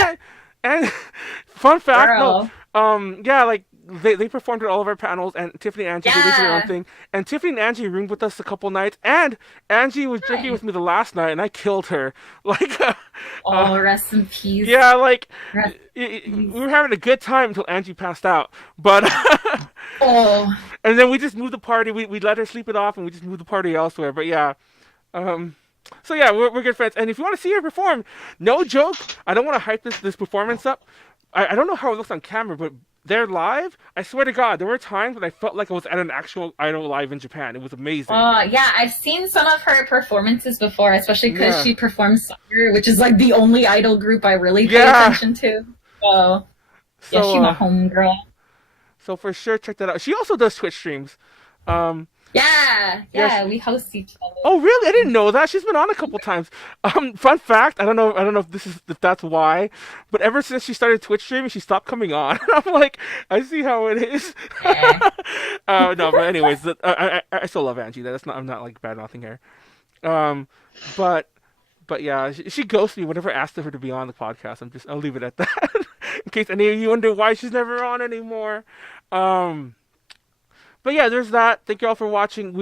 and fun fact, Girl. yeah, like they performed at all of our panels, and Tiffany and Angie did their own thing. And Tiffany and Angie roomed with us a couple nights, and Angie was drinking with me the last night, and I killed her. Like, rest in peace. Yeah, like we were having a good time until Angie passed out, but. And then we just moved the party. We let her sleep it off, and we just moved the party elsewhere. But yeah, so yeah, we're good friends. And if you want to see her perform, no joke, I don't want to hype this performance up. I don't know how it looks on camera, but they're live. I swear to God, there were times when I felt like I was at an actual Idol live in Japan. It was amazing. Yeah, I've seen some of her performances before, especially because she performs soccer, which is like the only Idol group I really pay attention to. So yeah, she's my homegirl. So for sure, check that out. She also does Twitch streams. Yeah, we host each other. Oh, really? I didn't know that. She's been on a couple times. Fun fact, I don't know if that's why, but ever since she started Twitch streaming, she stopped coming on. I'm like, I see how it is. Yeah. No, but anyways, I still love Angie. I'm not like bad mouthing her. Um, but yeah, she ghosts me whenever I asked her to be on the podcast. I'll leave it at that. In case any of you wonder why she's never on anymore. Um, but yeah, there's that. Thank you all for watching.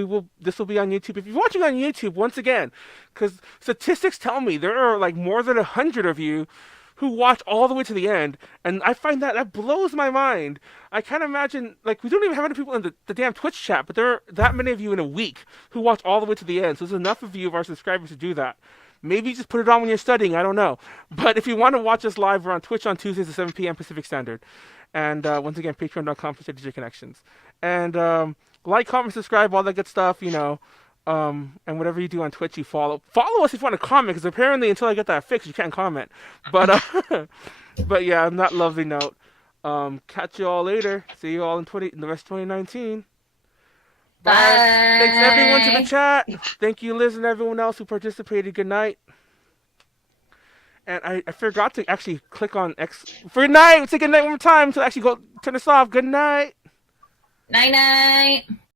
This will be on YouTube. If you're watching on YouTube, once again, because statistics tell me there are like more than 100 of you who watch all the way to the end, and I find that blows my mind. I can't imagine, like, we don't even have any people in the damn Twitch chat, but there are that many of you in a week who watch all the way to the end. So there's enough of you of our subscribers to do that. Maybe just put it on when you're studying. I don't know. But if you want to watch us live, we're on Twitch on Tuesdays at 7 p.m. Pacific Standard. And once again, patreon.com/DJ Connections. And like, comment, subscribe, all that good stuff, and whatever you do on Twitch, you follow. Follow us if you want to comment, because apparently until I get that fixed, you can't comment. But but yeah, on that lovely note, catch you all later. See you all in the rest of 2019. Bye. Thanks everyone to the chat. Thank you, Liz, and everyone else who participated. Good night. And I forgot to actually click on X for good night. Say good night one more time to actually go turn this off. Good night. Night night.